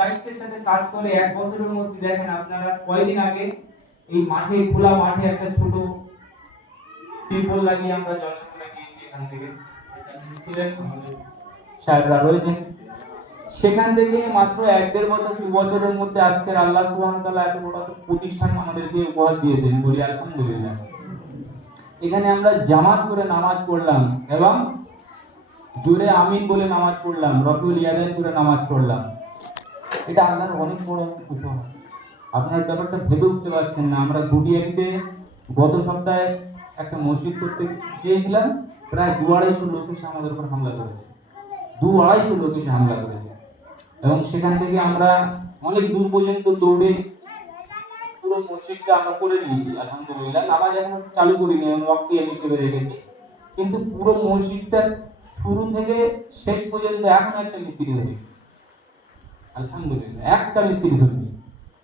দায়িত্বের সাথে কাজ করে 1 বছরের মধ্যে দেখেন আপনারা কয়েকদিন আগে এই মাঠে, খোলা মাঠে একটা ছোট টিউবওয়েল লাগিয়ে আমরা জলসেচ লাগিয়েছি। এখান থেকে ছিলেন আমাদের সাহেবরা রয়েছেন, সেখান থেকে মাত্র 1-1.5 বছর 2 বছরের মধ্যে আজকের আল্লাহ সুবহানাহু ওয়া তাআলা এত বড় একটা প্রতিষ্ঠান আমাদেরকে উপহার দিয়েছেন, বলি আলহামদুলিল্লাহ। এখানে আমরা জামাত করে নামাজ পড়লাম এবং জোরে আমিন বলে নামাজ পড়লাম, রকুল ইয়াদাইন করে নামাজ পড়লাম। এটা আল্লাহর অনেক বড় উপহার। আপনার ব্যাপারটা ভেবে উঠতে পারছেন না। আমরা গুটিয়াটিতে গত সপ্তাহে একটা মসজিদ করতে গিয়েছিলাম, প্রায় 2-250 লোক এসে আমাদের উপর হামলা করেছে। 2-250 লোক এসে হামলা করেছে এবং সেখান থেকে আমরা অনেক দূর পর্যন্ত দৌড়ে পুরো মসজিদটা আমরা করে নিয়েছি আলহামদুলিল্লাহ। নামাজ এখন চালু করিনি, ওয়াক্তি হিসেবে রেখেছি, কিন্তু পুরো মসজিদটা শুরু থেকে শেষ পর্যন্ত এখন একটা মিস্ত্রি হয়েছে আলহামদুলিল্লাহ। একটা মিস্ত্রি হয়নি,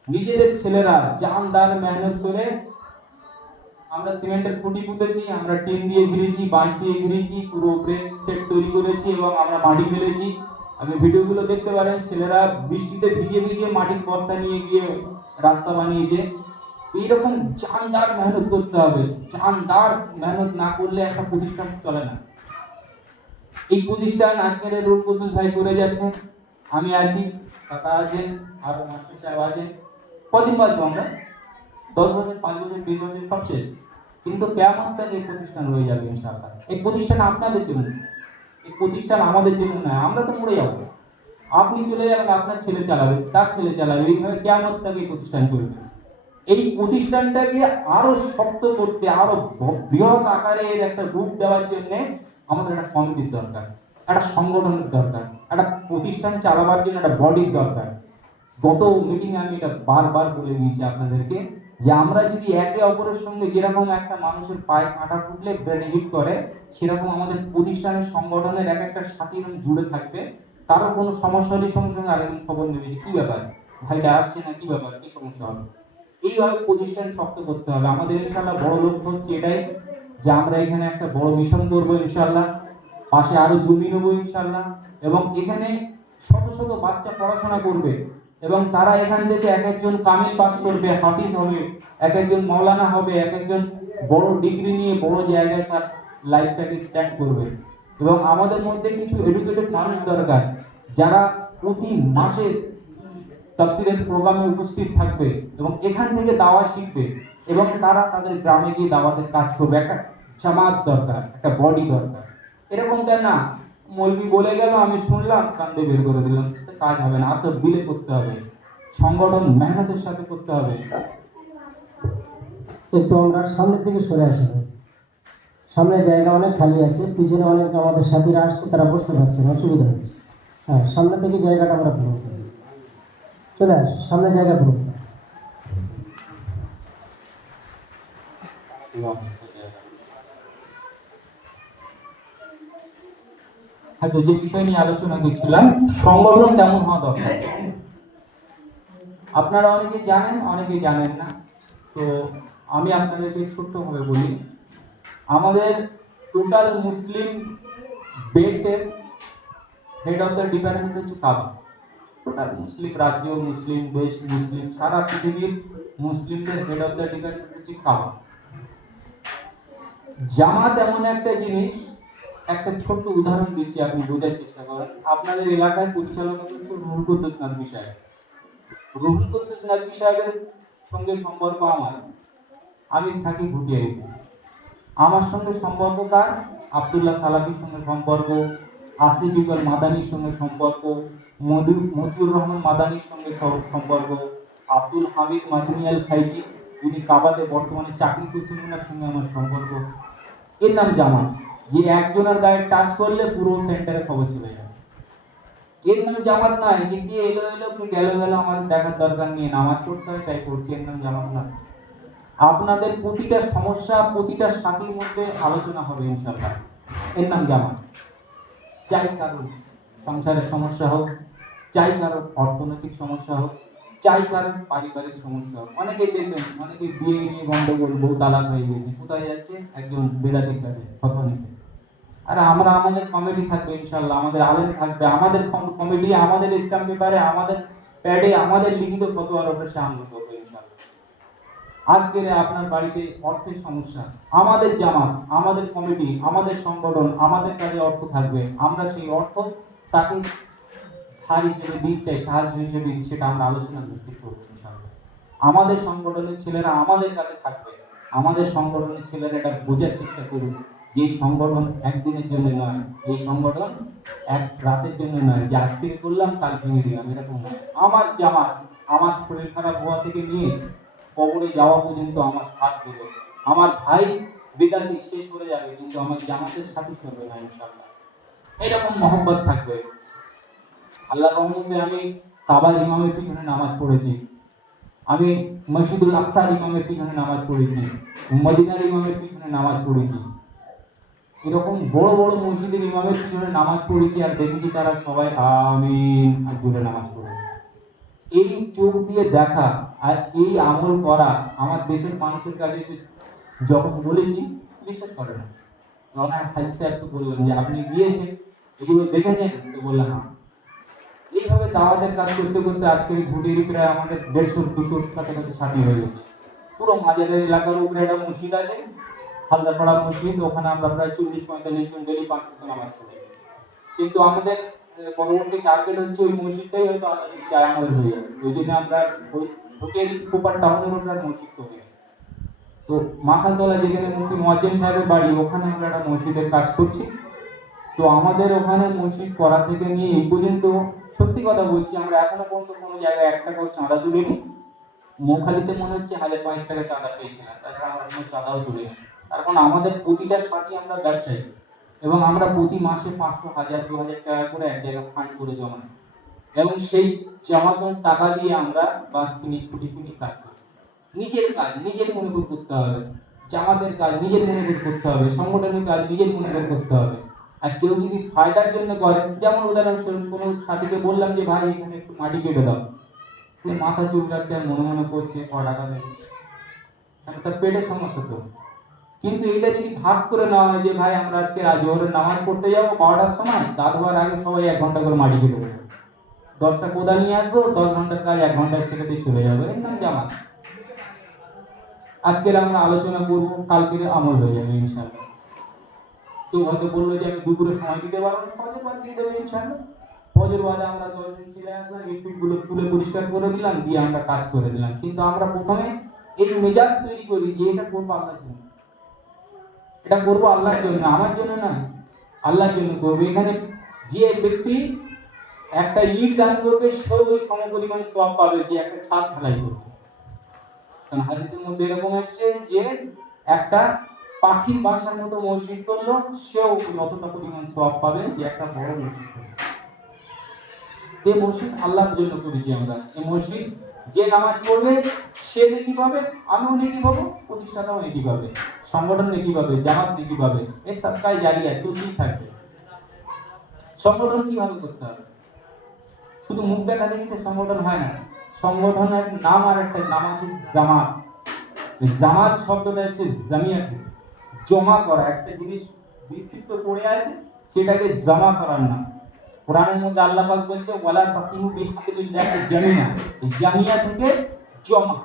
নিজের ছেলেরা জানদার মেহনত করে আমরা সিমেন্টের খুঁটি পুঁতেছি, আমরা টিন দিয়ে ঘিরেছি, বাঁশ দিয়ে ঘিরেছি, পুরো উপরে সেট তৈরি করেছি এবং আমরা মাটি ফেলেছি। আপনি ভিডিওগুলো দেখতে পারেন, ছেলেরা বৃষ্টিতে ভিজে ভিজে মাটির বস্তা নিয়ে গিয়ে রাস্তা বানিয়েছে। এইরকম জানদার মেহনত করতে হবে, জানদার মেহনত না করলে একটা প্রতিষ্ঠান চলে না। এই প্রতিষ্ঠান আজকের রূপ কুদ্দুস ভাই করে যাচ্ছেন, আমি আছি, কাকা আছেন, আরো মাস্টার সাহেব আছেন। কদিন বাঁচবো আমরা? 10 বছর, 5 বছর, 20 বছর সব শেষ, কিন্তু কেমন তার এই প্রতিষ্ঠান হয়ে যাবে ইনশাআল্লাহ। এই প্রতিষ্ঠান আপনাদের জন্য, এই প্রতিষ্ঠান আমাদের জন্য নয়। আমরা তো মরে যাবো, আপনি চলে যাবেন, আপনার ছেলে চালাবে, তার ছেলে চালাবে, এইভাবে কেমন তাকে এই প্রতিষ্ঠান চলবে। এই প্রতিষ্ঠানটাকে আরো শক্ত করতে, আরো বৃহৎ আকারের একটা রূপ দেওয়ার জন্য আমাদের একটা কমিটির দরকার, একটা সংগঠনের দরকার, একটা প্রতিষ্ঠান চালাবার জন্য একটা বডির দরকার। গত মিটিং আমি এটা বারবার বলে দিয়েছি আপনাদেরকে, যে আমরা যদি একে অপরের সঙ্গে যেরকম একটা মানুষের পায়ে কাঁটা ফুটলে ব্রেন হিট করে, সেরকম আমাদের প্রতিষ্ঠানের সংগঠনের এক একটা সাথী জুড়ে থাকবে। কারো কোনো সমস্যা হলে সঙ্গে সঙ্গে আরেকজন খবর নেবে যে কি ব্যাপার, ভাইটা আসছে না, কি ব্যাপার, কি সমস্যা হবে। এইভাবে প্রতিষ্ঠান শক্ত করতে হবে। আমাদের ইনশাআল্লাহ বড় লক্ষ্য হচ্ছে এটাই, যে আমরা এখানে একটা বড় মিশন করবো ইনশাআল্লাহ, পাশে আরো জমি নেবো ইনশাআল্লাহ, এবং এখানে শত শত বাচ্চা পড়াশোনা করবে এবং তারা এখান থেকে এক একজন কামিল পাস করবে, হাফিজ হবে, এক একজন মাওলানা হবে, এক একজন বড় ডিগ্রি নিয়ে বড় জায়গায় তার লাইফটাকে স্ট্যান্ড করবে। এবং আমাদের মধ্যে কিছু এডুকেটেড মানুষ দরকার, যারা প্রতি মাসে তাফসীরের প্রোগ্রামে উপস্থিত থাকবে এবং এখান থেকে দাওয়াত শিখবে এবং তারা তাদের গ্রামে গিয়ে দাওয়াতের কাজ করবে। একটা জামাত দরকার, একটা বডি দরকার। এরকম কেন না, মৌলবি বলে গেল, আমি শুনলাম, কান্দে বের করে দিলাম, কাজ হবে না। আসলে দিলে করতে হবে, সংগঠন মেহনতের সাথে করতে হবে। একটু আমরা সামনের দিকে সরে আসি, সামনে জায়গা অনেক খালি আছে, পিছনে অনেক আমাদের সাথীরা আসছে, তারা বসতে পারছে না, অসুবিধা হচ্ছে। হ্যাঁ, সামনে থেকে জায়গাটা আমরা পূরণ করি, চলে আস, সামনে জায়গা পূরণ। আচ্ছা, যে বিষয় নিয়ে আলোচনা করছিলাম, সংগঠন কেমন হওয়া দরকার। আপনারা অনেকে জানেন, অনেকে জানেন না, তো আমি আপনাদেরকে ছোট্টভাবে বলি। আমাদের টোটাল মুসলিম বেল্টের হেড অফ দ্য ডিপার্টমেন্ট হচ্ছে কাবা। টোটাল মুসলিম রাজ্য, মুসলিম দেশ, মুসলিম সারা পৃথিবীর মুসলিমদের হেড অফ দ্য ডিপার্টমেন্ট হচ্ছে কাবা। জামাত এমন একটা জিনিস, একটা ছোট্ট উদাহরণ দিচ্ছি, আপনি বোঝার চেষ্টা করেন। আপনাদের এলাকায় পরিচালনা কিন্তু রুহুল কুদ্দুস নদভী সাহেব। রুহুল কুদ্দুস নদভী সাহেবের সঙ্গে সম্পর্ক আমার, আমি থাকি ভুটিয়ারিতে। আমার সঙ্গে সম্পর্ক কার? আব্দুল্লাহ সালাফির সঙ্গে সম্পর্ক, আসিফুল মাদানির সঙ্গে সম্পর্ক, মতিউর রহমান মাদানির সঙ্গে সম্পর্ক, আব্দুল হামিদ মাদুনিয়াল খাইজি, যিনি কাবাতে বর্তমানে চাকরি করছেন, ওনার সঙ্গে আমার সম্পর্ক। এর নাম জামাত। যে একজনের গায়ে টাচ করলে পুরো সেন্টারে খবর চলে যায়। এর নাম জামাত নয় যে কি এলো এলো কি গেল গেল, আমার দেখার দরকার নেই, নামাজ পড়তে হয় তাই করছি, এর নাম জামাত নয়। আপনাদের প্রতিটা সমস্যা প্রতিটা সাথীর মধ্যে আলোচনা হবে ইনশাআল্লাহ, এর নাম জামাত। চাই কারণ সংসারের সমস্যা হোক, চাই কারণ অর্থনৈতিক সমস্যা হোক, চাই কারণ পারিবারিক সমস্যা হোক। অনেকে দেখবেন, অনেকে বিয়ে নিয়ে গন্ডগোল, বউ তালাক হয়ে গেছে, কোথায় যাচ্ছে? একজন বেদাতির কাছে ফতোয়া নিতে। আর আমরা, আমাদের কমিটি থাকবে ইনশাআল্লাহ, আমাদের আলেম থাকবে, আমাদের কমিটি, আমাদের ইসলাম ব্যাপারে আমাদের প্যাডে আমাদের লিখিত ফতোয়ার উপরে সে আমল করবে ইনশাআল্লাহ। আজকে আপনার বাড়িতে অর্থের সমস্যা, আমাদের জামাত, আমাদের কমিটি, আমাদের সংগঠন, আমাদের কাছে অর্থ থাকবে, আমরা সেই অর্থ তাকে ধার হিসেবে দিতে চাই, সাহায্য হিসেবে সেটা আমরা আলোচনা করতে করবো ইনশাআল্লাহ। আমাদের সংগঠনের ছেলেরা আমাদের কাছে থাকবে, আমাদের সংগঠনের ছেলেরা এটা বোঝার চেষ্টা করুন যে এই সংগঠন একদিনের জন্য নয়, এই সংগঠন এক রাতের জন্য নয়, যে আজ থেকে করলাম কাল ভেঙে দিলাম, এরকম নয়। আমার জামাত আমার শরীর খারাপ হওয়া থেকে নিয়ে কবরে যাওয়া পর্যন্ত আমার সাথ দেবে। আমার ভাই বেদাতি শেষ হয়ে যাবে কিন্তু আমার জামাতের সাথে চলবে না ইনশাআল্লাহ। এরকম মহব্বত থাকবে। আল্লাহ রহমতে আমি কাবার ইমামের পিছনে নামাজ পড়েছি, আমি মসজিদুল আকসার ইমামের পিছনে নামাজ পড়েছি, মদিনার ইমামের পিছনে নামাজ পড়েছি, এরকম বড় বড় মসজিদের ইমামের পিছনে নামাজ পড়েছি আর দেখেছি তারা সবাই আমিন আর জুড়ে নামাজ পড়েছে। এই চোখ দিয়ে দেখা আর এই আমল করা আমার দেশের মানুষের কাছে যখন বলেছি বিশ্বাস করে না। ওনার খালি স্যার তো বললাম যে আপনি গিয়েছেন এগুলো দেখেছেন, তো বললাম না। এইভাবে দাওয়াতের কাজ করতে করতে আজকে ঘুটির প্রায় আমাদের 150-200 কাছাকাছি সাথী হয়ে গেছে। পুরো মাঝের এলাকার উপরে একটা মসজিদ আছে, হালদাপাড়া মসজিদ, ওখানে আমরা প্রায় 40-45 জন ডেলি 5 ওয়াক্ত নামাজ পড়ি। কিন্তু আমাদের পরবর্তী টার্গেট হচ্ছে ওই মসজিদটাই হয়তো চায় আমাদের হয়ে যাবে, ওই জন্য আমরা ওই হোটেল সুপার টাউনের উপরে মসজিদ করি। তো মাখালতলা যেখানে মুফতি মুয়াজ্জিন সাহেবের বাড়ি, ওখানে আমরা একটা মসজিদের কাজ করছি। তো আমাদের ওখানে মসজিদ করা থেকে নিয়ে এই পর্যন্ত সত্যি কথা বলছি, আমরা এখনো পর্যন্ত কোনো জায়গায় 1 টাকাও চাঁদা তুলিনি। মৌখালিতে মনে হচ্ছে 1005 টাকা চাঁদা পেয়েছিলাম, তাছাড়া আমরা কোনো চাঁদাও তুলিনি। তার কারণ আমাদের প্রতিটা সাথী আমরা ব্যবসায়ী এবং আমরা প্রতি মাসে 500, 1000, 2000 টাকা করে এক জায়গায় ফান্ড করে জমা নিই এবং সেই জমানো টাকা দিয়ে আমরা বাস কিনি, খুঁটি কিনি, কাজ করি। নিজের কাজ নিজের মনে করে করতে হবে, জামাতের কাজ নিজের মনে করে করতে হবে, সংগঠনের কাজ নিজের মনে করে করতে হবে। আর কেউ যদি ফায়দার জন্য করে, যেমন উদাহরণস্বরূপ কোনো সাথীকে বললাম যে ভাই এখানে একটু মাটি কেটে দাও, সে মাথা চুলকাচ্ছে আর মনে মনে করছে ক টাকা দেবে, কারণ তার পেটের সমস্যা তো। কিন্তু এটা যদি ভাগ করে নেওয়া হয় যে ভাই আমরা আজকে জোহরের নামাজ পড়তে যাবো 12টার সময়, দাঁত হওয়ার আগে সবাই 1 ঘন্টা করে মাটি কেটে দেবো, 10টা কোদাল নিয়ে আসবো, 10 ঘন্টার কাজ 1 ঘন্টায় সেটাতে চলে যাবে, এর নাম জামাত। আজকে আমরা আলোচনা করবো, কালকে আমল হয়ে যাবে ইনশাআল্লাহ। কেউ হয়তো বললো যে আমি দুপুরে সময় দিতে পারবো না, ফজর বাদ দিয়ে দেবো ইনশাআল্লাহ। ফজর বাদে আমরা 10 দিন ছেলে আসলাম, ইটগুলো তুলে পরিষ্কার করে দিলাম, দিয়ে আমরা কাজ করে দিলাম। কিন্তু আমরা প্রথমে এই মেজাজ তৈরি করি যে এটা করবো আল্লাহর জন্য, এটা করবো আল্লাহর জন্য, আমার জন্য না, আল্লাহর জন্য করবো। এখানে যে ব্যক্তি একটা ইট দান করবে সেও ওই সমপরিমাণ সওয়াব পাবে যে একটা ছাদ ঢালাই করবে। কারণ হাদিসের মধ্যে এরকম আসছে যে একটা পাখির বাসার মতো মসজিদ করলো, সেও যতটা পরিমাণ সওয়াব পাবে যে একটা বড় মসজিদ করবে। এই মসজিদ আল্লাহর জন্য করেছি আমরা। এই মসজিদ যে নামাজ পড়বে সে নেকি পাবে, আমিও নেকি পাবো, প্রতিষ্ঠাতাও নেকি পাবে, সংগঠন নেকি পাবে, জামাত নেকি পাবে। এই সাদকায়ে জারিয়া চলতেই থাকবে। সংগঠন কিভাবে করতে হবে? শুধু মুখ দেখা দেখে সংগঠন হয় না। সংগঠনের নাম আর একটা নাম হচ্ছে জামাত। জামাত শব্দটা এসে জামিয়া থেকে, জমা করা, একটা জিনিস বিক্ষিপ্ত পড়ে আছে সেটাকে জমা করার নাম। কোরআনের মধ্যে আল্লাহ পাক বলছে ওয়ালা তাসিমু বিহাবিলিল্লাহি জামিয়া, এই জামিয়া থেকে জমা।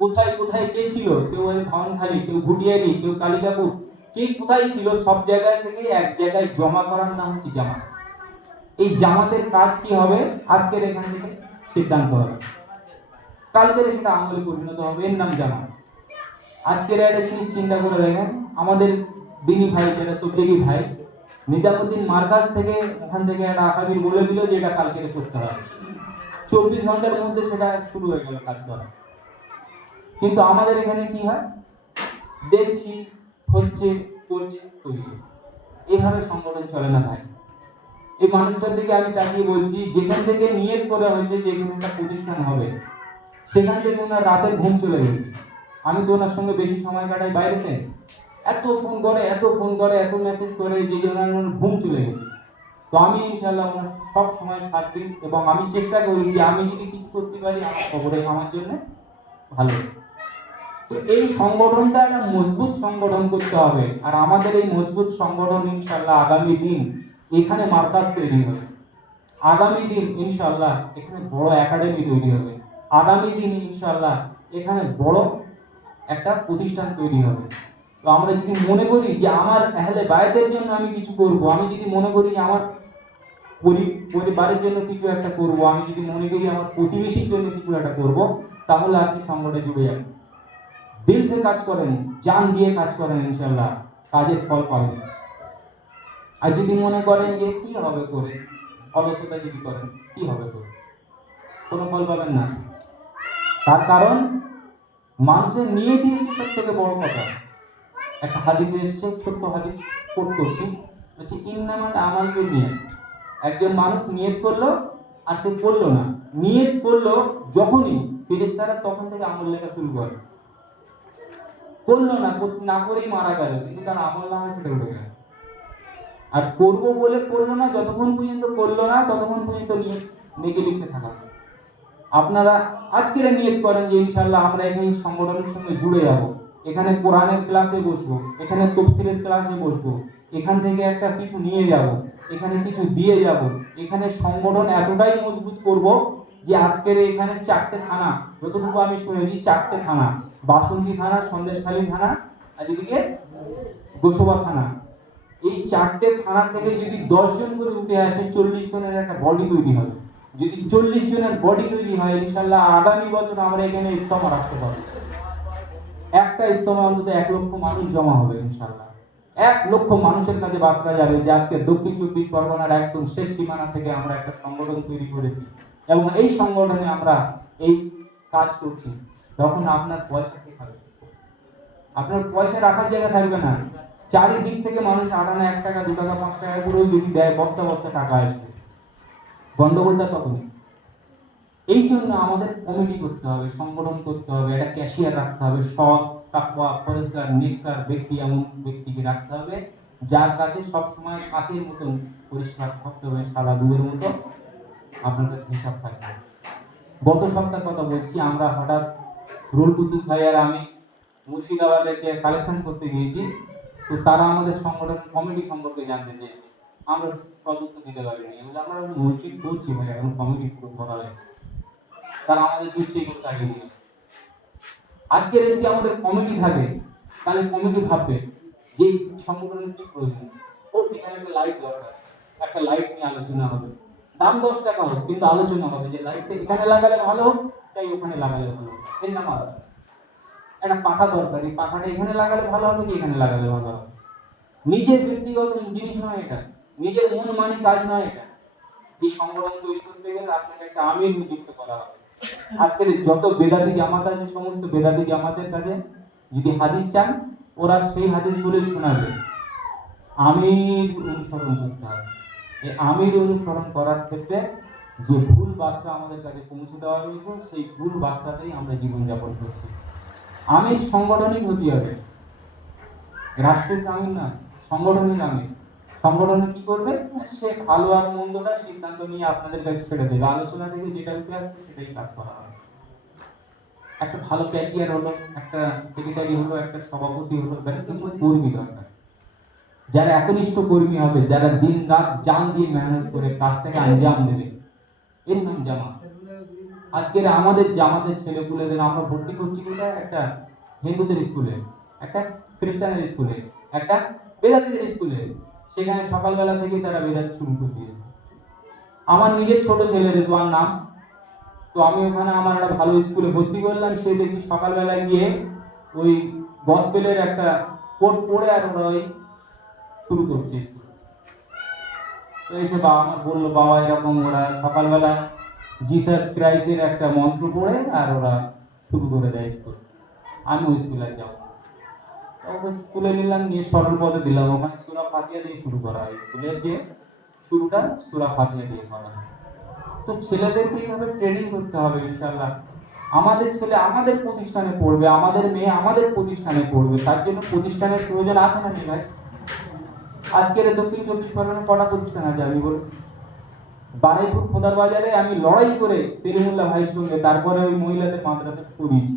কোথায় কোথায় কে ছিল, কেউ ওই ভাঙনখালি, কেউ ঘুটিয়ারি, কেউ কালিকাপুর, কে কোথায় ছিল, সব জায়গায় থেকে এক জায়গায় জমা করার নাম হচ্ছে জামাত। এই জামাতের কাজ কি হবে আজকের এখান থেকে সিদ্ধান্ত হবে, কালকের সেটা আমলে পরিণত হবে, এর নাম জামাত। আজকের একটা জিনিস চিন্তা করে দেখেন, আমাদের দিনী ভাই যারা তবলিগী ভাই, নিজামুদ্দিন মার্কাজ থেকে ওখান থেকে একটা আকাবির বলে দিল যে এটা কালকে করতে হবে, 24 ঘন্টার মধ্যে সেটা শুরু হয়ে গেল কাজ করা। কিন্তু আমাদের এখানে কি হয়, দেখছি হচ্ছে, করছি, করি, এভাবে সংগঠন চলে না ভাই। এই মানুষটার দিকে আমি তাকিয়ে বলছি, যেখান থেকে নিয়ত করা হয়েছে যে এখানে একটা প্রতিষ্ঠান হবে, সেখান থেকে ওনার রাতের ঘুম চলে গেছে। আমি তো ওনার সঙ্গে বেশি সময় কাটাই বাইরেতে, এত ফোন করে, এত ফোন করে, এত মেসেজ করে যে ওনার ঘুম চলে গেছে। তো আমি ইনশাআল্লাহ ওনার সব সময় সাথ দিই এবং আমি চেষ্টা করি যে আমি যদি কিছু করতে পারি আমার খবরে আমার জন্য ভালো। তো এই সংগঠনটা একটা মজবুত সংগঠন করতে হবে, আর আমাদের এই মজবুত সংগঠন ইনশাআল্লাহ আগামী দিন এখানে মার্কাজ তৈরি হবে। আগামী দিন ইনশাআল্লাহ এখানে বড় একাডেমি তৈরি হবে। আগামী দিন ইনশাআল্লাহ এখানে বড় একটা প্রতিষ্ঠান তৈরি হবে। তো আমরা যদি মনে করি যে আমার আহলে বায়তের জন্য আমি কিছু করব, আমি যদি মনে করি যে আমার পরিবারের জন্য কিছু একটা করব, আমি যদি মনে করি আমার প্রতিবেশীর জন্য কিছু একটা করব, তাহলে আপনি সংগঠনে জুড়ে যাবেন। দিল থেকে কাজ করেন, জান দিয়ে কাজ করেন, ইনশাআল্লাহ কাজের ফল পাবেন। আর যদি মনে করেন যে কি হবে করে, অলসতা যদি করেন কি হবে করে, কোনো ফল পাবেন না। তার কারণ মানুষের নিয়তি সব থেকে বড় কথা। একটা হাদিসে এসছে, ছোট্ট হাদিস পড়তে হচ্ছে, বলছে ইন্নামাল আমাল বিনিয়াত। একজন মানুষ নিয়ত করলো আর সে করলো না, নিয়ত করলো যখনই ফেরেশতারা তখন থেকে আমল লেখা শুরু করে। করলো না, না করেই মারা গেল, কিন্তু তার আমল নামে সেটা উঠে গেল। আর করবো বলে করলো না, যতক্ষণ পর্যন্ত করলো না ততক্ষণ পর্যন্ত নিয়ত নেকে লিখতে থাকা। আপনারা আজকের নিয়ত করেন যে ইনশাআল্লাহ আমরা এখানে সংগঠনের সঙ্গে জুড়ে যাব, এখানে কোরআনের ক্লাসে বসবো, এখানে তাফসীরের ক্লাসে বসবো, এখান থেকে একটা কিছু নিয়ে যাব, এখানে কিছু দিয়ে যাব, এখানে সংগঠন এতটাই মজবুত করব যে আজকের এখানে 4টে থানা, যতটুকু আমি শুনেছি 4টে থানা, বাসন্তী থানা, সন্দেশখালী থানা, আর এদিকে গোসবা থানা। এই 4টে থানা থেকে যদি 10 জন করে উঠে আসে, 40 জনের একটা বডি তৈরি হবে। যদি 40 জনের বডি তৈরি হয়, ইনশাআল্লাহ আগামী বছর আমরা এখানে ইজতেমা রাখতে পারবো। একটা ইজতেমা অন্তত 1 লক্ষ মানুষ জমা হবে ইনশাআল্লাহ। 1 লক্ষ মানুষের কাছে বার্তা যাবে যে আজকে দক্ষিণ 24 পরগনার একদম শেষ সীমানা থেকে আমরা একটা সংগঠন তৈরি করেছি এবং এই সংগঠনে আমরা এই কাজ করছি। তখন আপনার পয়সা কে খাবে? আপনার পয়সা রাখার জায়গা থাকবে না। চারিদিক থেকে মানুষ আটানা 1 টাকা 2 টাকা 5 টাকা করে যদি দেয়, বস্তা বস্তা টাকা আসবে। গন্ডগোলটা তখনই। এই জন্য আমাদের কমিটি করতে হবে, সংগঠন করতে হবে, একটা ক্যাশিয়ার রাখতে হবে, সৎ তাকওয়া পরিষ্কার নেককার ব্যক্তি, এমন ব্যক্তিকে রাখতে হবে যার কাছে সবসময় কাচের মতন পরিষ্কার থাকতে হবে, সাদা দুধের মতো আপনার কাছে হিসাব থাকবে। গত সপ্তাহ কথা বলছি, আমরা হঠাৎ রুল কুদ্দুস ভাই আর আমি মুর্শিদাবাদে কালেকশন করতে গিয়েছি। তো তারা আমাদের সংগঠন কমিটি সম্পর্কে জানতে চেয়েছে, আমরা সদস্য দিতে পারিনি। আমরা মসজিদ করছি ভাই, এখন কমিটি শুরু করা হয়, তারা আমাদের দুষ্টি করতে আগে দিল। আজকের যদি আমাদের কমিটি থাকে, তাহলে কমিটি ভাববে যে সংগঠনের কি প্রয়োজন, ও এখানে একটা লাইট দরকার, একটা লাইট নিয়ে আলোচনা হবে, দাম 10 টাকা হোক, কিন্তু আলোচনা হবে যে লাইটটা এখানে লাগালে ভালো হোক, তাই ওখানে লাগালে ভালো হোক। এই নাম আলাদা। একটা পাখা দরকার, এই পাখাটা এখানে লাগালে ভালো হবে কি এখানে লাগালে ভালো হবে। নিজের ব্যক্তিগত জিনিস নয় এটা, নিজের মন মানে কাজ নয় এটা। এই সংগঠন তৈরি করতে গেলে আপনাকে একটা আমির নিযুক্ত করা হবে। আজকের যত বেদাতি জামাত আছে, সমস্ত বেদাতি জামাতের কাছে যদি হাদিস চান, ওরা সেই হাদিস বলে শোনাবে। আমির অনুসরণ করতে হবে। এই আমির অনুসরণ করার ক্ষেত্রে যে ভুল বার্তা আমাদের কাছে পৌঁছে দেওয়া হয়েছে, সেই ভুল বার্তাতেই আমরা জীবনযাপন করছি। আমির সংগঠনিক হতে হবে, রাষ্ট্রের আমির না, সংগঠনের আমির। সংগঠনে কি করবে, সে ভালো আর মন্দটা সিদ্ধান্ত নিয়ে আপনাদের কাছে ছেড়ে দেবে, আলোচনা থেকে যেটা উঠে আসবে সেটাই কাজ করা হবে। একটা ভালো ক্যাশিয়ার হলো, একটা সেক্রেটারি হলো, একটা সভাপতি হলো, কিন্তু কর্মী দরকার, যারা একনিষ্ঠ কর্মী হবে, যারা দিন রাত জান দিয়ে মেহনত করে কাজটাকে আঞ্জাম দেবে, এর নাম জামাত। আজকের আমাদের জামাতের ছেলেপুলেদের আমরা ভর্তি করছি কোথায়, একটা হিন্দুদের স্কুলে, একটা খ্রিস্টানের স্কুলে, একটা বেদাতিদের স্কুলে। সেখানে সকালবেলা থেকে তারা বেদাত শুরু করে দিয়েছে। আমার নিজের ছোট ছেলে রেজওয়ান নাম, তো আমি ওখানে আমার একটা ভালো স্কুলে ভর্তি করলাম। সে দেখি সকালবেলা গিয়ে ওই গসপেলের একটা কোট পড়ে আর ওরা ওই শুরু করছে। তো এসে বাবা আমার বললো, বাবা এরকম ওরা সকালবেলা জিসাস ক্রাইস্টের একটা মন্ত্র পড়ে আর ওরা শুরু করে দেয় স্কুল। আমি ওই স্কুলে যাবো, ওকে স্কুলে নিলাম, নিয়ে সরল পদে দিলাম, ওখানে সূরা ফাতিহা দিয়ে শুরু করা হয়। স্কুলের যে শুরুটা সূরা ফাতিহা দিয়ে করা হয়। তো ছেলেদেরকে এইভাবে ট্রেনিং করতে হবে ইনশাআল্লাহ। আমাদের ছেলে আমাদের প্রতিষ্ঠানে পড়বে, আমাদের মেয়ে আমাদের প্রতিষ্ঠানে পড়বে, তার জন্য প্রতিষ্ঠানের প্রয়োজন আছে না ভাই? আজকের দক্ষিণ 24 পরগনা কটা প্রতিষ্ঠান আছে আমি বলুন? বারুইপুর খোদার বাজারে আমি লড়াই করে তেলিমুল্লাহ ভাইয়ের সঙ্গে, তারপরে ওই মহিলাদের মাদ্রাসা করিয়েছি।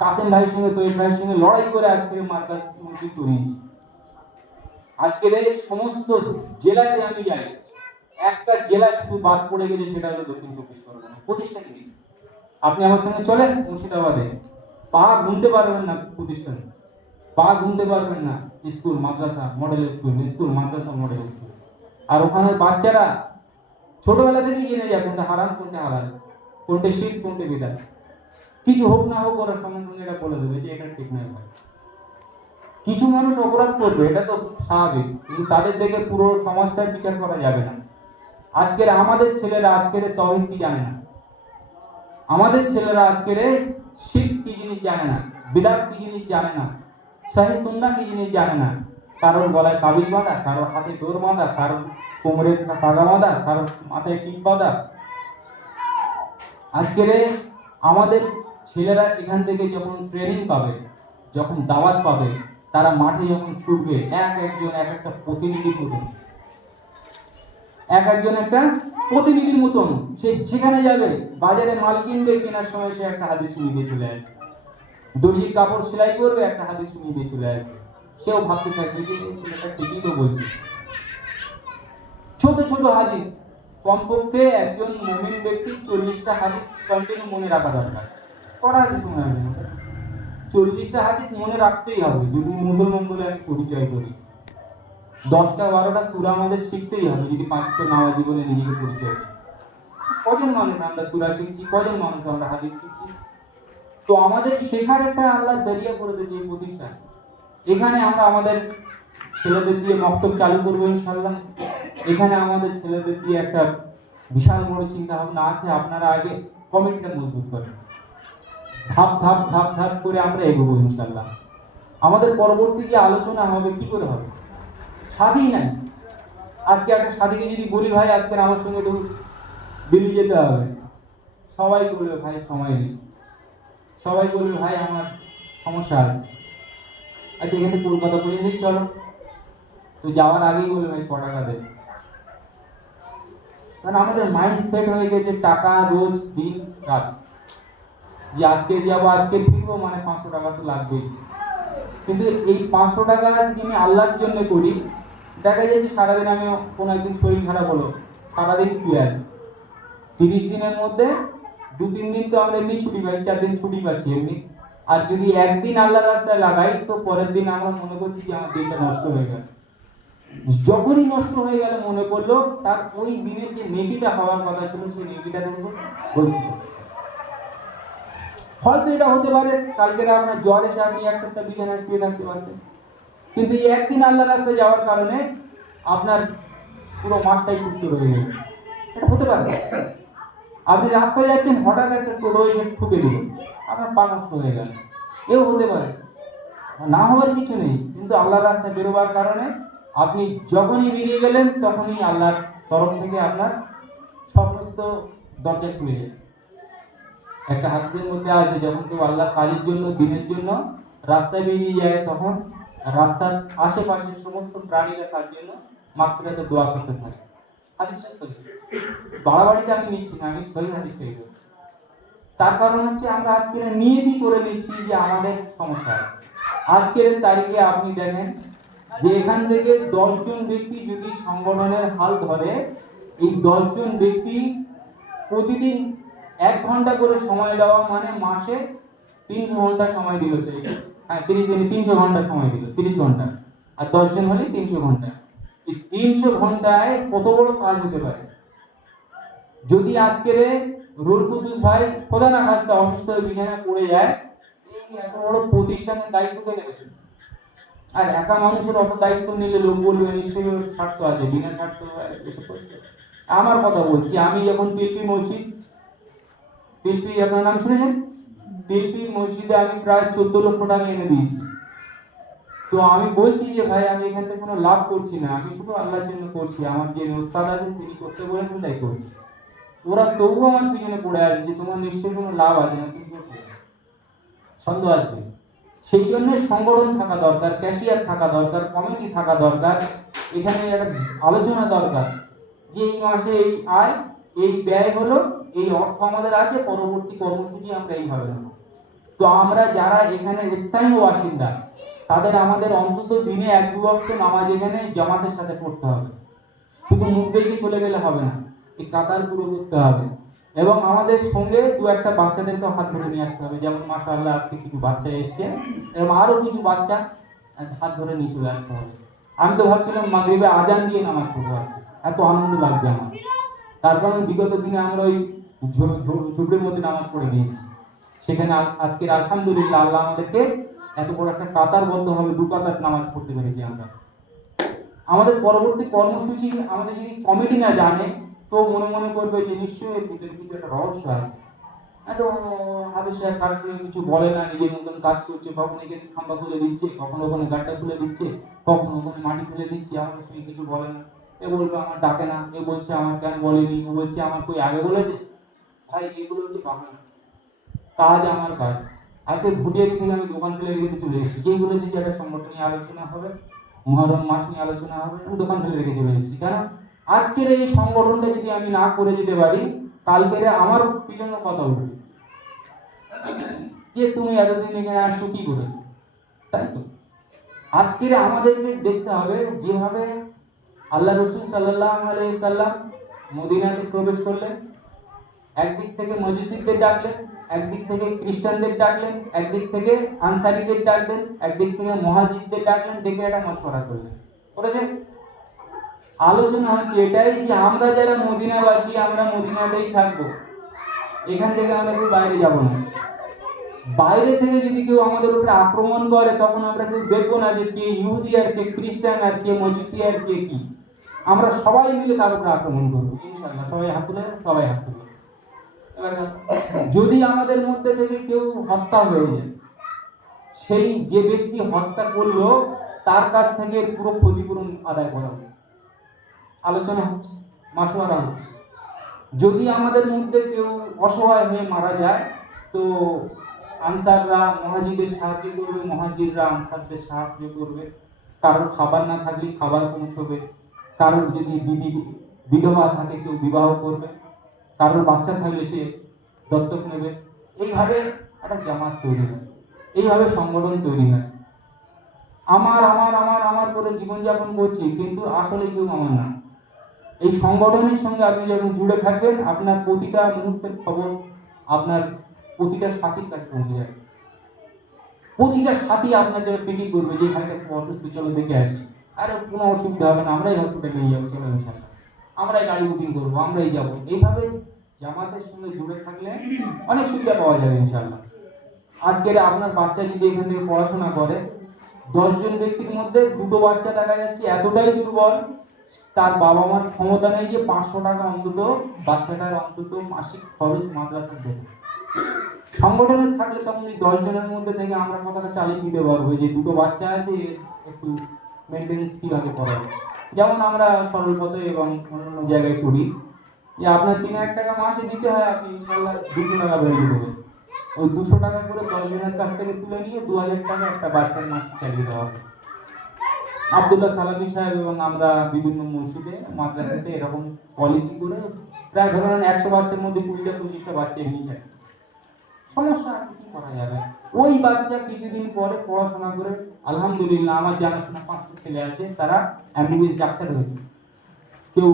কাসেম ভাইয়ের সঙ্গে, তৈব ভাইয়ের সঙ্গে লড়াই করে আজকে মাদ্রাসা করিয়েছি। আজকের এই সমস্ত জেলাতে আমি যাই, একটা জেলা শুধু বাদ পড়ে গেছে, সেটা হলো দক্ষিণ চব্বিশ পরগনা। প্রতিষ্ঠান নেই। আপনি আমার সঙ্গে চলেন মুর্শিদাবাদে, পা গুনতে পারবেন না প্রতিষ্ঠান, পা গুনতে পারবেন না স্কুল মাদ্রাসা মডেল স্কুল মাদ্রাসা মডেল স্কুল। আর ওখানে বাচ্চারা ছোটবেলা থেকেই জেনে যায় কোনটা হারাম কোনটা হালাল, কোনটা শীত কোনটা বিদায়। কিছু হোক না হোক ওরা সঙ্গে সঙ্গে এটা বলে দেবে যে এটা ঠিক নয় ভাই। কিছু মানুষ অপরাধ করবে, এটা তো স্বাভাবিক, কিন্তু তাদের দেখে পুরো সমাজটার বিচার করা যাবে না। আজকের আমাদের ছেলেরা আজকের তৌহিদ কি জানে না, আমাদের ছেলেরা আজকের শিরক কি জিনিস জানে না, বিদআত কি জিনিস জানে না, সহি সুন্নাহ কি জিনিস জানে না। কারোর গলায় তাবিজ বাঁধা, কারোর হাতে ডোর বাঁধা, কারোর কোমরে তাগা বাঁধা, কারোর মাথায় টিপ বাঁধা। আজকের আমাদের ছেলেরা এখান থেকে যখন ট্রেনিং পাবে, যখন দাওয়াত পাবে, তারা মাঠে যখন ছুটবে, এক একজন এক একটা প্রতিনিধির মতন, এক একজন একটা প্রতিনিধির মতন সে যেখানে যাবে, বাজারে মাল কিনবে, কেনার সময় সে একটা হাদিস শুনিয়ে দিয়ে চলে আসবে। দর্জির কাপড় সেলাই করবে, একটা হাদিস শুনিয়ে দিয়ে চলে আসবে। সেও ভাবতে থাকবে যে এই ছেলেটা ঠিকই তো বলছে। ছোট ছোট হাদিস, কমপক্ষে একজন মুমিন ব্যক্তি 40টা হাদিস কন্টিনিউ মনে রাখা দরকার। করা হাদিস মনে রাখবে না, 40টা হাদিস মনে রাখতেই হবে যদি মুসলমান বলে আমি পরিচয় করি। 10টা 12টা সূরা আমাদের শিখতেই হবে যদি 5 নামাজি বলে নিজেকে পরিচয় করি। কজন মানুষ আমরা সূরা শিখছি, কজন মানুষ আমরা হাদিস শিখছি। তো আমাদের শেখার একটা আল্লাহ দরিয়া করে দিয়েছে এই প্রতিষ্ঠান। এখানে আমরা আমাদের ছেলেদের দিয়ে মক্তব চালু করবো ইনশাআল্লাহ। এখানে আমাদের ছেলেদের দিয়ে একটা বিশাল বড় চিন্তা ভাবনা আছে। আপনারা আগে কমিটিটা মজবুত করেন, ধাপ ধাপ ধাপ ধাপ করে আমরা এগোবো ইনশাআল্লাহ। আমাদের পরবর্তী যে আলোচনা হবে কি করে হবে, সাধী নাই। আজকে একটা সাধীকে যদি বলি ভাই আজকে আমার সঙ্গে তো দিল্লি যেতে হবে, সবাই বলবে ভাই সময় নেই, সবাই বলবে ভাই আমার সমস্যা আছে। আচ্ছা এখানে কলকাতা পর্যন্তই চলো, তো যাওয়ার আগেই বলবে ভাই ক টাকা দেবে। কারণ আমাদের মাইন্ড সেট হয়ে গেছে টাকা রোজ দিন রাত, যে আজকে যাবো আজকে ফিরবো মানে 500 টাকা তো লাগবেই। কিন্তু এই 500 টাকা যদি আমি আল্লাহর জন্য করি, দেখা যায় যে সারাদিন আমি কোনো একদিন শরীর খারাপ হলো, সারাদিন শুয়ে আছি, 30 দিনের মধ্যে 2-3 দিন তো আমরা এমনি ছুটি পাই, 4 দিন ছুটি পাচ্ছি এমনি। আর যদি একদিন আল্লাহর রাস্তায় লাগাই তো পরের দিন আমরা মনে করছি যে আমার দিনটা নষ্ট হয়ে গেল। যখনই নষ্ট হয়ে গেল মনে পড়লো তার ওই দিনের যে নেকিটা হওয়ার কথা ছিল সেই নেকিটা কিন্তু বলছিল। হয়তো এটা হতে পারে কালকে আপনার জ্বর এসে আপনি এক সপ্তাহ বিছানায় শুয়ে থাকতে পারতেন, কিন্তু এই একদিন আল্লাহর রাস্তায় যাওয়ার কারণে আপনার পুরো মাসটাই সুস্থ রয়ে গেল। এটা হতে পারে। আপনি রাস্তায় যাচ্ছেন, হঠাৎ একটা টোটো এসে ঠুকে দিল, আপনার পা নষ্ট হয়ে গেল, এও হতে পারে। না হওয়ার কিছু নেই, কিন্তু আল্লাহর রাস্তায় বেরোবার কারণে আপনি যখনই বেরিয়ে গেলেন তখনই আল্লাহর তরফ থেকে আপনার সমস্ত দরজা খুলে যায়। একটা হাদিসের মধ্যে আছে যখন কেউ আল্লাহ কাজের জন্য দিনের জন্য রাস্তায় বেরিয়ে যায়, তখন রাস্তার আশেপাশের সমস্ত প্রাণীরা তার জন্য মাগফিরাতে দোয়া করতে থাকে। হাদিসটা সহিহ, বাড়াবাড়িতে আমি নিচ্ছি না, আমি সহিহ হাদিসটাই বলছি। তার কারণ হচ্ছে আমরা আজকে নিয়তি করে নিচ্ছি যে আমাদের সমস্যা আছে। আজকের তারিখে আপনি দেখেন যে এখান থেকে 10 জন ব্যক্তি যদি সংগঠনের হাল ধরে, এই 10 জন ব্যক্তি প্রতিদিন 1 ঘন্টা করে সময় দেওয়া মানে মাসে 300 ঘন্টা সময় দিল। হ্যাঁ 30 দিনে 300 ঘন্টা সময় দিল, 30 ঘন্টা, আর 10 জন হলে 300 ঘন্টা। এই 300 ঘন্টায় কত বড় কাজ হতে পারে। যদি আজকের রুল কুদ্দুস ভাই খোদা না খাস্তা অসুস্থ হয়ে বিছানায় পড়ে যায়, এই এত বড় প্রতিষ্ঠানের দায়িত্ব কে নেবে? আর একা মানুষের অত দায়িত্ব নিলে লোক বলবে নিশ্চয়ই ওর স্বার্থ আছে, বিনা স্বার্থ এসব করছে। আমার কথা বলছি, আমি যখন পিলপি মসজিদ, পিলপি আপনার নাম শুনেছেন, পিলপি মসজিদে আমি প্রায় 14 লক্ষ টাকা এনে দিয়েছি। তো আমি বলছি যে ভাই আমি এখান থেকে কোনো লাভ করছি না, আমি শুধু আল্লাহর জন্য করছি, আমার যে উস্তাদ আছেন তিনি করতে বলেছেন তাই করছি। ওরা তবুও আমার পিছনে পড়ে আছে যে তোমার নিশ্চয়ই কোনো লাভ আছে না, তুমি করছো, সন্দেহ আসবে। সেই জন্য সংগঠন থাকা দরকার, ক্যাশিয়ার থাকা দরকার, কমিটি থাকা দরকার। এখানে একটা আলোচনা দরকার যে এই মাসে এই আয়, এই ব্যয় হলো, এই অর্থ আমাদের আছে, পরবর্তী কর্মসূচি আমরা এইভাবে নেব। তো আমরা যারা এখানে স্থায়ী বাসিন্দা তাদের আমাদের অন্তত দিনে 1-2 ওয়াক্ত নামাজ এখানে জামাতের সাথে পড়তে হবে। শুধু মুখ দেখে চলে গেলে হবে না, এই কাতার পুরো করতে হবে। এবং আমাদের সঙ্গে দু একটা বাচ্চাদেরকে হাত ধরে নিয়ে আসতে হবে, যেমন মাশাআল্লাহ আজকে কিছু বাচ্চা এসছে এবং আরো কিছু বাচ্চা হাত ধরে নিয়ে চলে আসতে হবে। আমি তো ভাবছিলাম মাগরিবে আজান দিয়ে নামাজ পড়বো, আজকে এত আনন্দ লাগছে আমার। তার কারণ বিগত দিনে আমরা ওই ঝুপড়ির মধ্যে নামাজ পড়ে দিয়েছি, সেখানে আজকে আলহামদুলিল্লাহ আল্লাহ আমাদেরকে এত বড় একটা কাতারবদ্ধ হবে, দু কাতার নামাজ পড়তে পেরেছি আমরা। আমাদের পরবর্তী কর্মসূচি আমাদের যদি কমিটি না জানে তো মনে মনে করবে যে নিশ্চয়ই এর ভিতরে কিছু একটা রহস্য আছে। এত হাফেজ সাহেব কাউকে কিছু বলে না, নিজের মতন কাজ করছে, কখনো এখানে খাম্বা খুলে দিচ্ছে, কখনো ওখানে গাড্ডা খুলে দিচ্ছে, কখনো ওখানে মাটি খুলে দিচ্ছে, আমাদের সঙ্গে কিছু বলে না। এ বলবে আমার ডাকে না, এ বলছে আমার কেন বলেনি, ও বলছে আমার কই আগে বলেছে। ভাই এগুলো হচ্ছে বাহানা, কাজ আমার কাজ। আজকে ঘুরিয়ে থেকে আমি দোকান খুলে রেখে চলে এসেছি, যেগুলো যে একটা সংগঠন নিয়ে আলোচনা হবে, মহরম মাস নিয়ে আলোচনা হবে, আমি দোকান খুলে রেখে চলে এসেছি। কারণ আজকের এই সংগঠনটা যদি আমি না করে যেতে পারি, কালকের আমার পিছনে কথা উঠবে যে তুমি এতদিন এখানে আসছো কি করে। তাই তো আজকের আমাদেরকে দেখতে হবে, যেভাবে আল্লাহ রসুল সাল্লাল্লাহু আলাইহি সাল্লাম মদিনাতে প্রবেশ করলেন, একদিক থেকে মজুসিদের ডাকলেন, একদিক থেকে খ্রিস্টানদের ডাকলেন, একদিক থেকে আনসারীদের ডাকলেন, একদিক থেকে মুহাজিরদের ডাকলেন, ডেকে একটা মশওয়ারা করলেন। করেছেন? আলোচনা হচ্ছে এটাই যে আমরা যারা মদিনাবাসী, আমরা মদিনাতেই থাকবো, এখান থেকে আমরা কেউ বাইরে যাব না। বাইরে থেকে যদি কেউ আমাদের উপরে আক্রমণ করে, তখন আমরা কেউ দেখবো না যে কে ইহুদি আর কে খ্রিস্টান আর কে মজুসি আর কে কি, আমরা সবাই মিলে তার উপরে আক্রমণ করবো ইনশাআল্লাহ। সবাই হাত তুলে, সবাই হাত তুলে। যদি আমাদের মধ্যে থেকে কেউ হত্যা হয়ে যায়, সেই যে ব্যক্তি হত্যা করলো তার কাছ থেকে পুরো ক্ষতিপূরণ আদায় করা হবে। আলোচনা হচ্ছে, মাসওয়ারা হচ্ছে। যদি আমাদের মধ্যে কেউ অসহায় হয়ে মারা যায়, তো আনসাররা মুহাজিরদের সাহায্য করবে, মুহাজিররা আনসারদের সাহায্য করবে। কারোর খাবার না থাকলে খাবার পৌঁছবে, কারোর যদি বিধবা থাকে কেউ বিবাহ করবে, কারোর বাচ্চা থাকলে সে দত্তক নেবে। এইভাবে একটা জামাত তৈরি হয়, এইভাবে সংগঠন তৈরি হয়। আমার আমার আমার আমার করে জীবনযাপন করছি, কিন্তু আসলে কেউ আমার না। এই সংগঠনের সঙ্গে আপনি যখন জুড়ে থাকবেন, আপনার প্রতিটা মুহূর্তের খবর আপনার প্রতিটা সাথীর কাছে পৌঁছে যাবে। প্রতিটা সাথী আপনার জন্য পিটি করবে যে এখানে একটা অসুস্থ, চলো দেখে আসি। আরে কোনো অসুবিধা হবে না, আমরাই হসপিটালে নিয়ে যাবো, চলো ইনশাআল্লাহ, আমরাই গাড়ি বুকিং করবো, আমরাই যাবো। এইভাবে জামাতের সঙ্গে জুড়ে থাকলে অনেক সুবিধা পাওয়া যাবে ইনশাআল্লাহ। আজকের আপনার বাচ্চা যদি এখান থেকে পড়াশোনা করে, 10 জন ব্যক্তির মধ্যে 2টো বাচ্চা দেখা যাচ্ছে এতটাই দুর্বল, তার বাবা মার ক্ষমতা নেই যে 500 টাকা অন্তত বাচ্চাটার অন্তত মাসিক খরচ মাদ্রাসার দেবে। সংগঠনে থাকলে তখন এই 10 জনের মধ্যে থেকে আমরা কথাটা চালিয়ে দিতে পারবো যে 2টো বাচ্চা আছে, একটু মেনটেন্স কিভাবে করা যায়। যেমন আমরা সরল পথে এবং অন্যান্য জায়গায় করি, যে আপনার 3,000 টাকা মাসে দিতে হয়, আপনি ইনশাআল্লাহ 200 টাকা বেরিয়ে দেবেন। ওই 200 টাকা করে 10 জনের কাছ থেকে তুলে নিয়ে 2000 টাকা একটা বাচ্চার মাসে চালিয়ে দেওয়া হবে। আব্দুল্লাহ সালামি সাহেব এবং আমরা বিভিন্ন মসজিদে মাদ্রাসাতে এরকম পলিসি করে প্রায় ধরেন 100 বাচ্চার মধ্যে 20-25টা বাচ্চা নিয়ে যায়। সমস্যা আর কি করা যাবে। ওই বাচ্চা কিছুদিন পরে পড়াশোনা করে আলহামদুলিল্লাহ, আমার জানাশোনা 5টা ছেলে আছে, তারা এমবিবিএস ডাক্তার হয়েছে, কেউ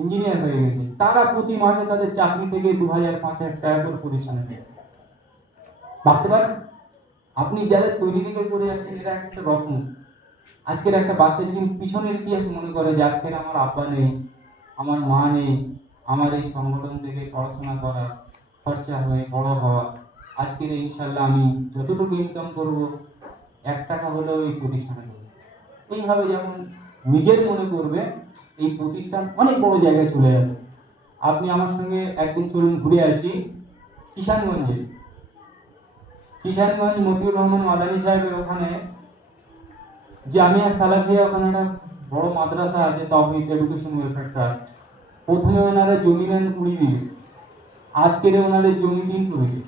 ইঞ্জিনিয়ার হয়ে গেছে। তারা প্রতি মাসে তাদের চাকরি থেকে 2,000-5,000 টাকা করে প্রতিষ্ঠানে দেয়। ভাবতে পারেন আপনি যাদের তৈরি থেকে করে যাচ্ছেন, এরা একটা রত্ন। আজকের একটা বাচ্চা যদি পিছনের ইতিহাস মনে করে যে আজকের আমার আব্বা নেই, আমার মা নেই, আমার এই সংগঠন থেকে পড়াশোনা করা, খরচা হয়ে বড় হওয়া, আজকের ইনশাল্লাহ আমি যতটুকু ইনকাম করব 1 টাকা হলেও এই প্রতিষ্ঠানে করবো। এইভাবে যখন নিজের মনে করবে, এই প্রতিষ্ঠান অনেক বড় জায়গায় চলে যাবে। আপনি আমার সঙ্গে একদিন চলুন ঘুরে আসি কিষানগঞ্জে। কিষানগঞ্জ মতিউর রহমান মাদানী সাহেবের ওখানে জামিয়া সালাফিয়া, ওখানে একটা বড় মাদ্রাসা আছে, তাওহীদ এডুকেশন ওয়েলফেয়ার ট্রাস্ট। প্রথমে ওনারা জমি নেন 20 বিঘে, আজকের ওনাদের জমি 300 বিঘে।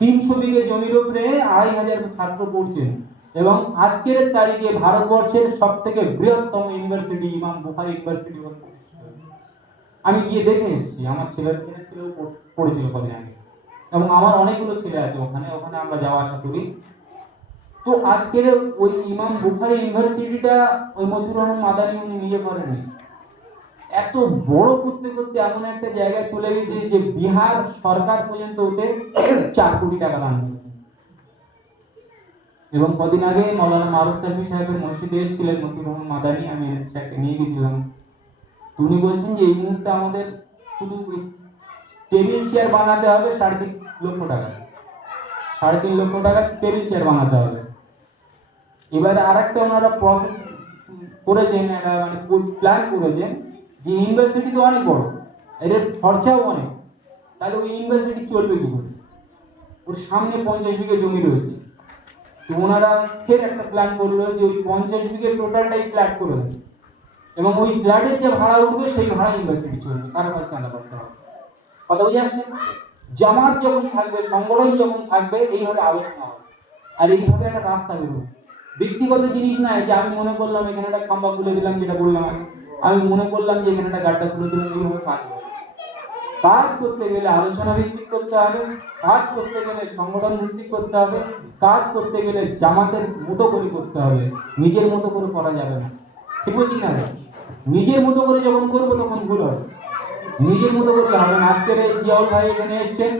300 বিঘে জমির উপরে 2,500 ছাত্র পড়ছেন, এবং আজকের তারিখে ভারতবর্ষের সব থেকে বৃহত্তম ইউনিভার্সিটি ইমাম বুখারী ইউনিভার্সিটি। আমি গিয়ে দেখে এসেছি, আমার ছেলেও পড়েছিল কদিন আগে, এবং আমার অনেকগুলো ছেলে আছে ওখানে, ওখানে আমরা যাওয়া আসা করি। তো আজকের ওই ইমাম বুখারী ইউনিভার্সিটিটা ওই মতিউর রহমান মাদানী উনি নিজে করেনি। এত বড় করতে করতে এমন একটা জায়গায় চলে গেছে যে বিহার সরকার পর্যন্ত ওতে 4 কোটি টাকা দান করেছে। এবং কদিন আগে মৌলানা মারুফ সাহেব সাহেবের মসজিদে এসেছিলেন মতিউর রহমান মাদানী, আমি তাকে নিয়ে গেছিলাম। উনি বলছেন যে এই মুহূর্তে আমাদের শুধু টেবিল চেয়ার বানাতে হবে 3.5 লক্ষ টাকা, 3.5 লক্ষ টাকা টেবিল চেয়ার বানাতে হবে। এবারে আরেকটা ওনারা প্রসেস করেছেন, একটা মানে প্ল্যান করেছেন যে ইউনিভার্সিটি তো অনেক বড়, এর খরচাও অনেক, তাহলে ওই ইউনিভার্সিটি চলবে কি করে? ওর সামনে 50 বিঘে জমি রয়েছে। তো ওনারা ফের একটা প্ল্যান করলো যে ওই 50 বিঘে টোটালটাই ফ্ল্যাট করে দেবে এবং ওই ফ্ল্যাটের যে ভাড়া উঠবে সেই ভাড়া ইউনিভার্সিটি চলবে, কারো কাছে চাঁদা করতে হবে। কথা বুঝে আসছে? জামাত যখন থাকবে, সংগঠন যখন থাকবে, এইভাবে আলোচনা হবে আর এইভাবে একটা রাস্তা বেরোবে। ব্যক্তিগত জিনিস নাই যে আমি মনে করলাম এখানে একটা খাম্বা খুলে দিলাম, যেটা বললাম আমি মনে করলাম যে এখানে একটা গাড্ডা খুলে দিলাম, এইভাবে কাজ হবে। কাজ করতে গেলে আলোচনা ভিত্তিক করতে হবে, কাজ করতে গেলে সংগঠন ভিত্তিক করতে হবে, কাজ করতে গেলে জামাতের মতো করে করতে হবে, নিজের মতো করে করা যাবে না। ঠিক বলছি না? নিজের মতো করে যখন করবো তখন ভুল হবে, নিজের মতো করতে হবে না। আজকের এই জিয়াউল ভাই এখানে এসছেন,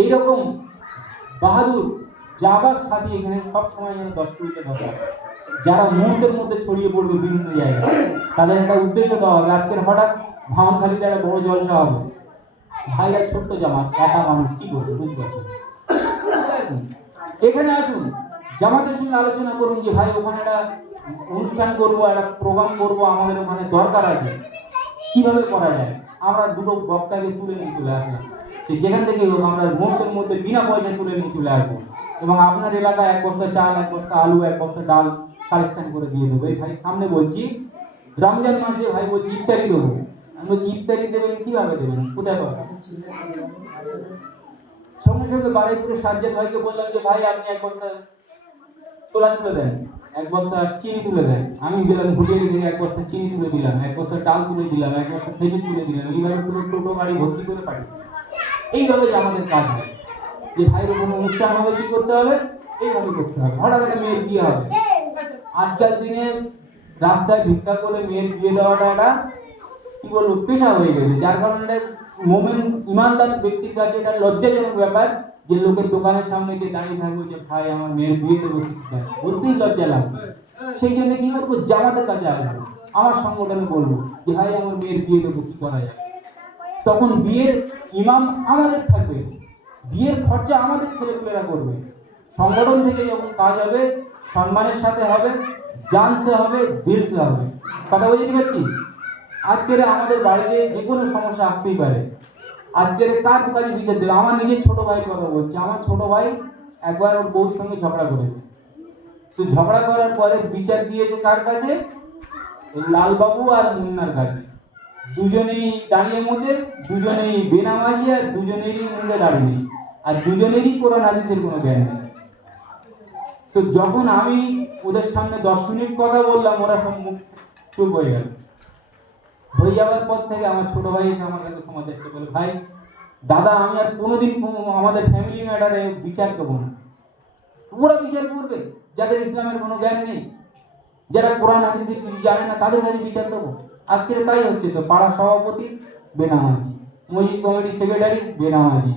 এইরকম বাহাদুর জাবাজ সাথী এখানে সব সময় যেন 10-20টা দরকার, যারা মুহূর্তের মধ্যে ছড়িয়ে পড়বে বিভিন্ন জায়গায়, তাদের একটা উদ্দেশ্য দেওয়া হবে। আজকের হঠাৎ ভাঙনখালিতে একটা বড় জলসা হবে, ভাইরা ছোট্ট জামাত, একা মানুষ কি করবে বুঝতে পারছেন? এখানে আসুন, জামাতের সঙ্গে আলোচনা করুন যে ভাই ওখানে একটা অনুষ্ঠান করবো, একটা প্রোগ্রাম করবো, আমাদের ওখানে দরকার আছে, কিভাবে করা যায়? আমরা দুটো বক্তাকে তুলে নিয়ে চলে আসলাম, যেখান থেকে হোক আমরা মুহূর্তের মধ্যে বিনা পয়সা তুলে নিয়ে চলে আসবো এবং আপনার এলাকায় 1 বস্তা চাল, 1 বস্তা আলু, 1 বস্তা ডাল কালেকশন করে দিয়ে দেবো। এই ভাই সামনে বলছি রমজান মাসে ভাই বলছি ইফতারি দেবো, আমি বলছি ইফতারি দেবেন, কিভাবে দেবেন, কোথায় পাবেন? সঙ্গে সঙ্গে বারুইপুরের সাজ্জাদ ভাইকে বললাম যে ভাই আপনি 1 বস্তা তোলা তুলে দেন, 1 বস্তা চিনি তুলে দেন। আমি দিলাম হোটেলে থেকে 1 বস্তা চিনি তুলে দিলাম, 1 বস্তা ডাল তুলে দিলাম, 1 বস্তা খেজুর তুলে দিলাম। এইভাবে পুরো টোটো গাড়ি ভর্তি করে পাঠিয়ে, এইভাবে যে আমাদের কাজ হয় যে ভাইয়ের কোনো অনুষ্ঠান হবে কি করতে হবে, এইভাবে করতে হবে। হঠাৎ একটা মেয়ের বিয়ে হবে, আজকাল দিনে রাস্তায় ভিক্ষা করে মেয়ের বিয়ে দেওয়াটা একটা কি বলবো পেশা হয়ে গেছে, যার কারণে মোমেন ইমানদার ব্যক্তির কাছে এটা লজ্জাজনক ব্যাপার যে লোকের দোকানের সামনে গিয়ে দাঁড়িয়ে থাকবে যে ভাই আমার মেয়ের বিয়ে দেবো, বলতেই লজ্জা লাগবে। সেই জন্য কি করবো, জামাতের কাছে আসবো, আমার সংগঠনে বলবো যে ভাই আমার মেয়ের বিয়ে দেবো, কি করা যায়? তখন বিয়ের ইমাম আমাদের থাকবে, বিয়ের খরচা আমাদের ছেলেপুলেরা করবে। সংগঠন থেকে যখন কাজ হবে সম্মানের সাথে হবে, জানতে হবে, দিলসে হবে। কথা বুঝতে পারছি? আজকের আমাদের বাড়িতে যে কোনো সমস্যা আসতেই পারে, আজকের কার কাছে বিচার দেবে? আমার নিজের ছোট ভাইয়ের কথা বলছি। আমার ছোট ভাই একবার ওর বউর সঙ্গে ঝগড়া করেছে, তো ঝগড়া করার পরে বিচার দিয়েছে কার কাছে? লালবাবু আর মুন্নার কাছে। দুজনেই দাঁড়িয়ে মুখে, দুজনেই বেনামাজি আর দুজনেরই মুখে দাঁড়িয়ে, আর দুজনেরই কোরআন হাদিসের কোনো জ্ঞান নেই। তো যখন আমি ওদের সামনে 10 মিনিট কথা বললাম, ওরা সব মুখ চুপ হয়ে গেল। হয়ে যাওয়ার পর থেকে আমার ছোট ভাই এসে আমার কাছে ক্ষমা চাইতে বলে, ভাই দাদা আমি আর কোনোদিন আমাদের ফ্যামিলি ম্যাটারে বিচার দেবো না। ওরা বিচার করবে যাদের ইসলামের কোনো জ্ঞান নেই, যারা কোরআন হাদিসের কিছু জানে না, তাদের কাছে বিচার দেবো। আজকে তাই হচ্ছে তো, পাড়া সভাপতি বেনামাজি, মসজিদ কমিটির সেক্রেটারি বেনামাজি,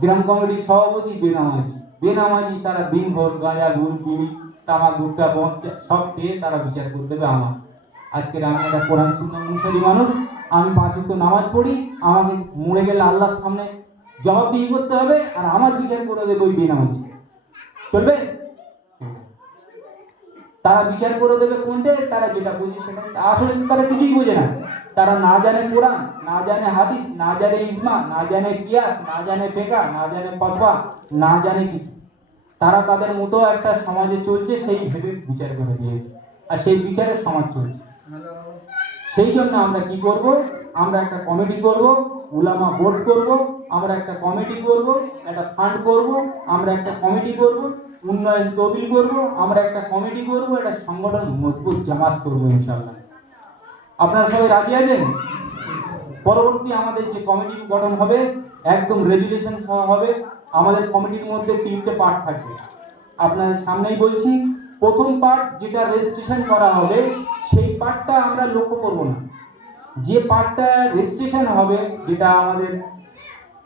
গ্রাম কমিটির সভাপতি বেনামাজি, বেনামাজি তারা দিনভর গাঁজা গুড় বিড়ি তামাক গুটকা সব খেয়ে তারা বিচার করতে দেবে আমার। আজকের আমি একটা কোরআন সুন্নাহ অনুসারী মানুষ, আমি 5 ওয়াক্ত নামাজ পড়ি, আমাকে মরে গেলে আল্লাহর সামনে জবাবদিহি করতে হবে, আর আমার বিচার করে দেবে ওই বেনামাজি, চলবে? তারা বিচার করে দেবে কোনটা, তারা যেটা বুঝে সেটা। আসলে তারা কিছুই বোঝে না, তারা না জানে কোরআন, না জানে হাদিস, না জানে ইজমা, না জানে কিয়াস, না জানে ফিকহ, না জানে ফতোয়া, না জানে কিছু। তারা তাদের মতো একটা সমাজে চলছে, সেই ভেবে বিচার করে দিয়েছে, আর সেই বিচারের সমাজ চলছে। সেই জন্য আমরা কি করব, আমরা একটা কমিটি করব, উলামা বোর্ড করব, আমরা একটা কমিটি করব, একটা ফান্ড করব, আমরা একটা কমিটি করব, উন্নয়ন তহবিল করব, আমরা একটা কমিটি করব, একটা সংগঠন মজবুত জামাত করব ইনশাআল্লাহ। আপনারা সবাই রাজি আছেন? পরবর্তী আমাদের যে কমিটি গঠন হবে একদম রেজুলেশন সহ হবে। আমাদের কমিটির মধ্যে 3টে পার্ট থাকবে, আপনাদের সামনেই বলছি। প্রথম পার্ট যেটা রেজিস্ট্রেশন করা হবে সেই পার্টটা আমরা লক্ষ্য করব না। যে পার্টটা রেজিস্ট্রেশন হবে, যেটা আমাদের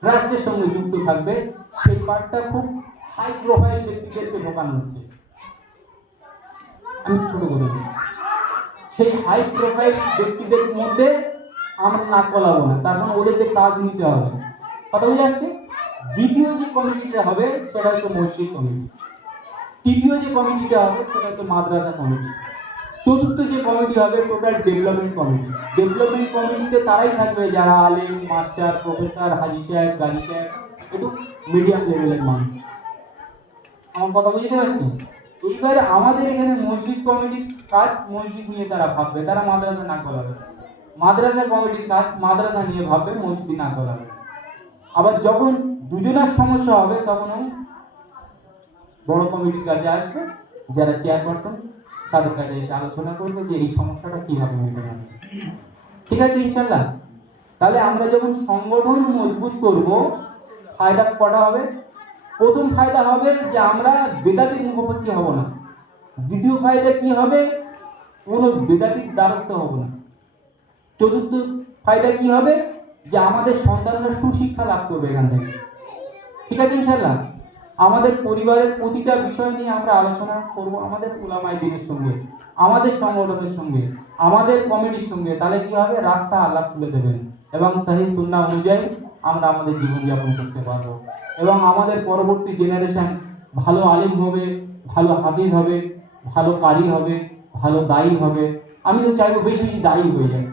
ট্রাস্টের সঙ্গে যুক্ত থাকবে, সেই পার্টটা খুব হাই প্রোফাইল ব্যক্তিদেরকে ঢোকানো হচ্ছে। আমি ছোট করে দিই, সেই হাই প্রোফাইল ব্যক্তিদের মধ্যে আমরা নাক গলাবো না, তার মানে ওদেরকে কাজ নিতে হবে। কথা বুঝে আসছে? দ্বিতীয় যে কমিটিটা হবে সেটা হচ্ছে মসজিদ কমিটি, তৃতীয় যে কমিটিটা হবে সেটা হচ্ছে মাদ্রাসা কমিটি, চতুর্থ যে কমিটি হবে টোটাল ডেভেলপমেন্ট কমিটি। ডেভেলপমেন্ট কমিটিতে তারাই থাকবে যারা আলিম, মাস্টার, প্রফেসর, হাজি সাহেব, গাজী সাহেব, একটু মিডিয়াম লেভেলের মানুষ। আমার কথা বুঝতে পারছি? এইবারে আমাদের এখানে মসজিদ কমিটির কাজ মসজিদ নিয়ে তারা ভাববে, তারা মাদ্রাসা না করাবে। মাদ্রাসা কমিটির কাজ মাদ্রাসা নিয়ে ভাববে, মসজিদ না করাবে। আবার যখন দুজনের সমস্যা হবে তখন ওই বড় কমিটির কাছে আসবে, যারা চেয়ারপারসন তাদের কাছে এসে আলোচনা করবে যে এই সমস্যাটা কিভাবে মেটানো যাবে। ঠিক আছে ইনশাল্লাহ? তাহলে আমরা যখন সংগঠন মজবুত করব, ফায়দা কটা হবে? প্রথম ফায়দা হবে যে আমরা বেদাতির মুখোমুখি হব না। দ্বিতীয় ফায়দা কি হবে? কোনো বেদাতির দ্বারস্থ হব না। চতুর্থ ফায়দা কি হবে? যে আমাদের সন্তানরা সুশিক্ষা লাভ করবে এখান থেকে। ঠিক আছে ইনশাল্লাহ? আমাদের পরিবারের প্রতিটা বিষয় নিয়ে আমরা আলোচনা করব আমাদের উলামায়ে দ্বীনের সঙ্গে, আমাদের সংগঠনের সঙ্গে, আমাদের কমিটির সঙ্গে। তাহলে কি হবে? রাস্তা আল্লাহ খুলে দেবেন এবং সহিহ সুন্নাহ অনুযায়ী আমরা আমাদের জীবনযাপন করতে পারবো এবং আমাদের পরবর্তী জেনারেশন ভালো আলিম হবে, ভালো হাফিজ হবে, ভালো কারি হবে, ভালো দায়ী হবে। আমি তো চাইবো বেশি দায়ী হয়ে যায়।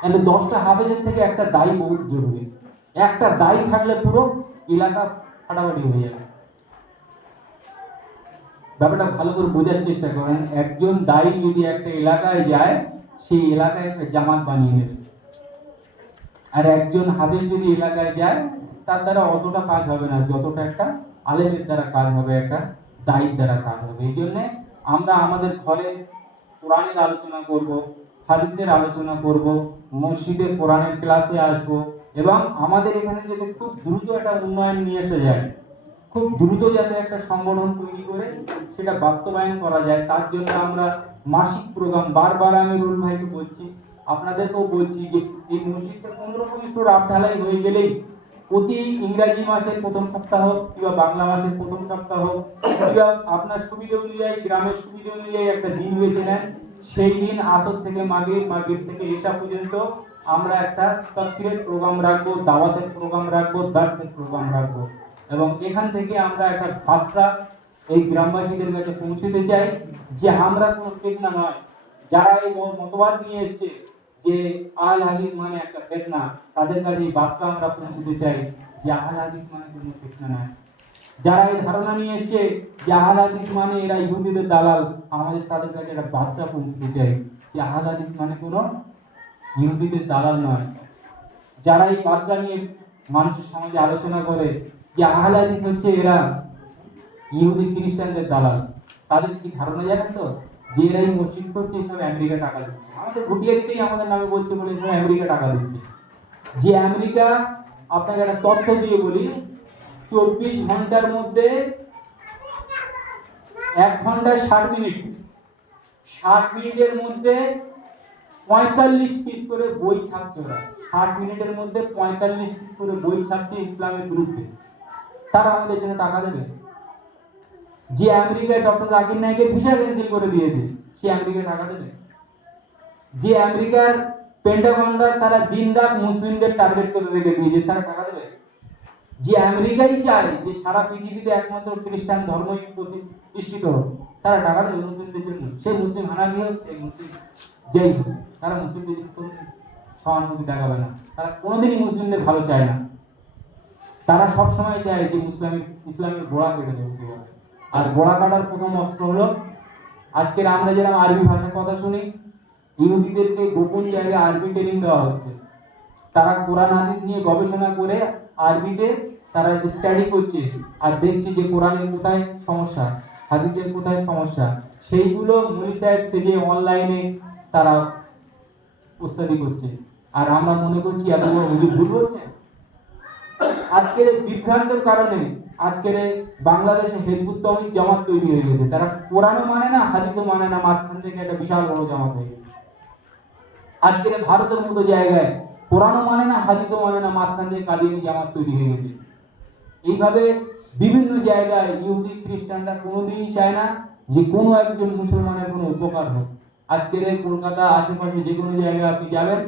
তাহলে 10টা হাফেজের থেকে একটা দায়ী বহুত জরুরি। একটা দায়ী থাকলে পুরো এলাকা ফাটাফাটি হয়ে যাবে। ব্যাপারটা ভালো করে বোঝার চেষ্টা করেন। একজন দায়ী যদি একটা এলাকায় যায়, সেই এলাকায় একটা জামাত বানিয়ে নেবে। আর একজন হাফেজ যদি এলাকায় যায়, তার দ্বারা অতটা কাজ হবে না যতটা একটা আলেমের দ্বারা কাজ হবে, একটা দায়ীর দ্বারা কাজ হবে। এই জন্যে আমরা আমাদের ঘরে কোরআনের আলোচনা করব, হাদিসের আলোচনা করব, মসজিদে কোরআনের ক্লাসে আসব এবং আমাদের এখানে যাতে খুব দ্রুত একটা উন্নয়ন নিয়ে এসে যায়, খুব দ্রুত যাতে একটা সংগঠন তৈরি করে সেটা বাস্তবায়ন করা যায়, তার জন্য আমরা মাসিক প্রোগ্রাম, বারবার আমি রুল ভাইকে বলছি, আপনাদেরকেও বলছি যে এই মসজিদটা কোন রকম একটু রাত ঢালাই হয়ে গেলেই প্রতি ইংরাজি মাসের প্রথম সপ্তাহ কিংবা বাংলা মাসের প্রথম সপ্তাহ কিংবা আপনার সুবিধা অনুযায়ী, গ্রামের সুবিধা অনুযায়ী একটা দিন বেছে নেন। সেই দিন আসর থেকে মাগরিব থেকে এশা পর্যন্ত আমরা একটা তাফসীরের প্রোগ্রাম রাখবো, দাওয়াতের প্রোগ্রাম রাখবো, দার্সের প্রোগ্রাম রাখবো এবং এখান থেকে আমরা একটা বার্তা এই গ্রামবাসীদের কাছে পৌঁছতে চাই যে আমরা কোনো ফিতনা নয়। যারা এই মতবাদ নিয়ে এসছে যে আল হাদিস মানে একটা ফিতনা, তাদের কাছে এই বার্তা আমরা পৌঁছতে চাই যে আল হাদিস মানে কোনো ফিতনা নয়। যারা এই ধারণা নিয়ে এসছে যে আল হাদিস মানে এরা ইহুদিদের দালাল, আমাদের তাদের কাছে একটা বার্তা পৌঁছতে চাই যে আল হাদিস মানে কোনো ইহুদিদের দালাল নয়। যারা এই বার্তা নিয়ে মানুষের সমাজে আলোচনা করে যে আহলে হাদিস হচ্ছে এরা ইহুদি খ্রিস্টানদের দালাল, তাদের কি ধারণা জানেন তো? যে এরা এই মসজিদ করছে সব আমেরিকা টাকা দিচ্ছে, আমাদের ভুটিয়া দিতেই আমাদের নামে বলছে বলে সব আমেরিকা টাকা দিচ্ছে। যে আমেরিকা, আপনাকে একটা তথ্য দিয়ে বলি, 24 ঘন্টার মধ্যে 1 ঘন্টায় 60 মিনিট, 60 মিনিটের মধ্যে 45 পিস করে বই ছাপছে ওরা। 60 মিনিটের মধ্যে 45 পিস করে বই ছাপছে ইসলামের বিরুদ্ধে। তারা আমাদের জন্য টাকা দেবে? যে আমেরিকায় ডক্টর জাকির নায়েকের ভিসা ক্যান্সেল করে দিয়েছে, সে আমেরিকায় টাকা দেবে? যে আমেরিকার পেন্টাগনরা তারা দিন রাত মুসলিমদের টার্গেট করে রেখে দিয়েছে, তারা টাকা দেবে? যে আমেরিকাই চায় যে সারা পৃথিবীতে একমাত্র খ্রিস্টান ধর্মই প্রতিষ্ঠিত হোক, তারা টাকা দেবে মুসলিমদের জন্য? সে মুসলিম হানাবি হোক, সে মুসলিম যেই হোক, তারা মুসলিমদের জন্য সহানুভূতি দেখাবে না। তারা কোনোদিনই মুসলিমদের ভালো চায় না। তারা সবসময় চায় যে ইসলামের গোড়া কেটে দেবে। আর গোড়া কাটার প্রথম অস্ত্র হলো, আজকের আমরা যেরকম আরবি ভাষার কথা শুনি, ইহুদিদেরকে গোপন জায়গায় আরবি ট্রেনিং দেওয়া হচ্ছে। তারা কোরআন হাদিস নিয়ে গবেষণা করে আরবিতে তারা স্টাডি করছে আর দেখছে যে কোরআনের কোথায় সমস্যা, হাদিসের কোথায় সমস্যা, সেইগুলো মুনি সাহেব সেজে অনলাইনে তারা স্টাডি করছে। আর আমরা মনে করছি এত বড় হুজুর ভুল বলছে। আজকের এই বিভ্রান্তের কারণে আজকের এই বাংলাদেশে হেজবুত তৌহিদ জামাত তৈরি হয়ে গেছে। তারা কোরআনও মানে না, হাদিসও মানে না, মাঝখান থেকে একটা বিশাল বড় জামাত হয়ে গেছে। আজকের এই ভারতের মতো জায়গায় কোরআনও মানে না, হাদিসও মানে না, মাঝখান থেকে কাদিয়ানী জামাত তৈরি হয়ে গেছে। এইভাবে বিভিন্ন জায়গায় ইহুদি খ্রিস্টানরা কোনোদিনই চায় না যে কোনো একজন মুসলমানের কোনো উপকার হোক। আজকের এই কলকাতা আশেপাশে যে কোনো জায়গায় আপনি যাবেন,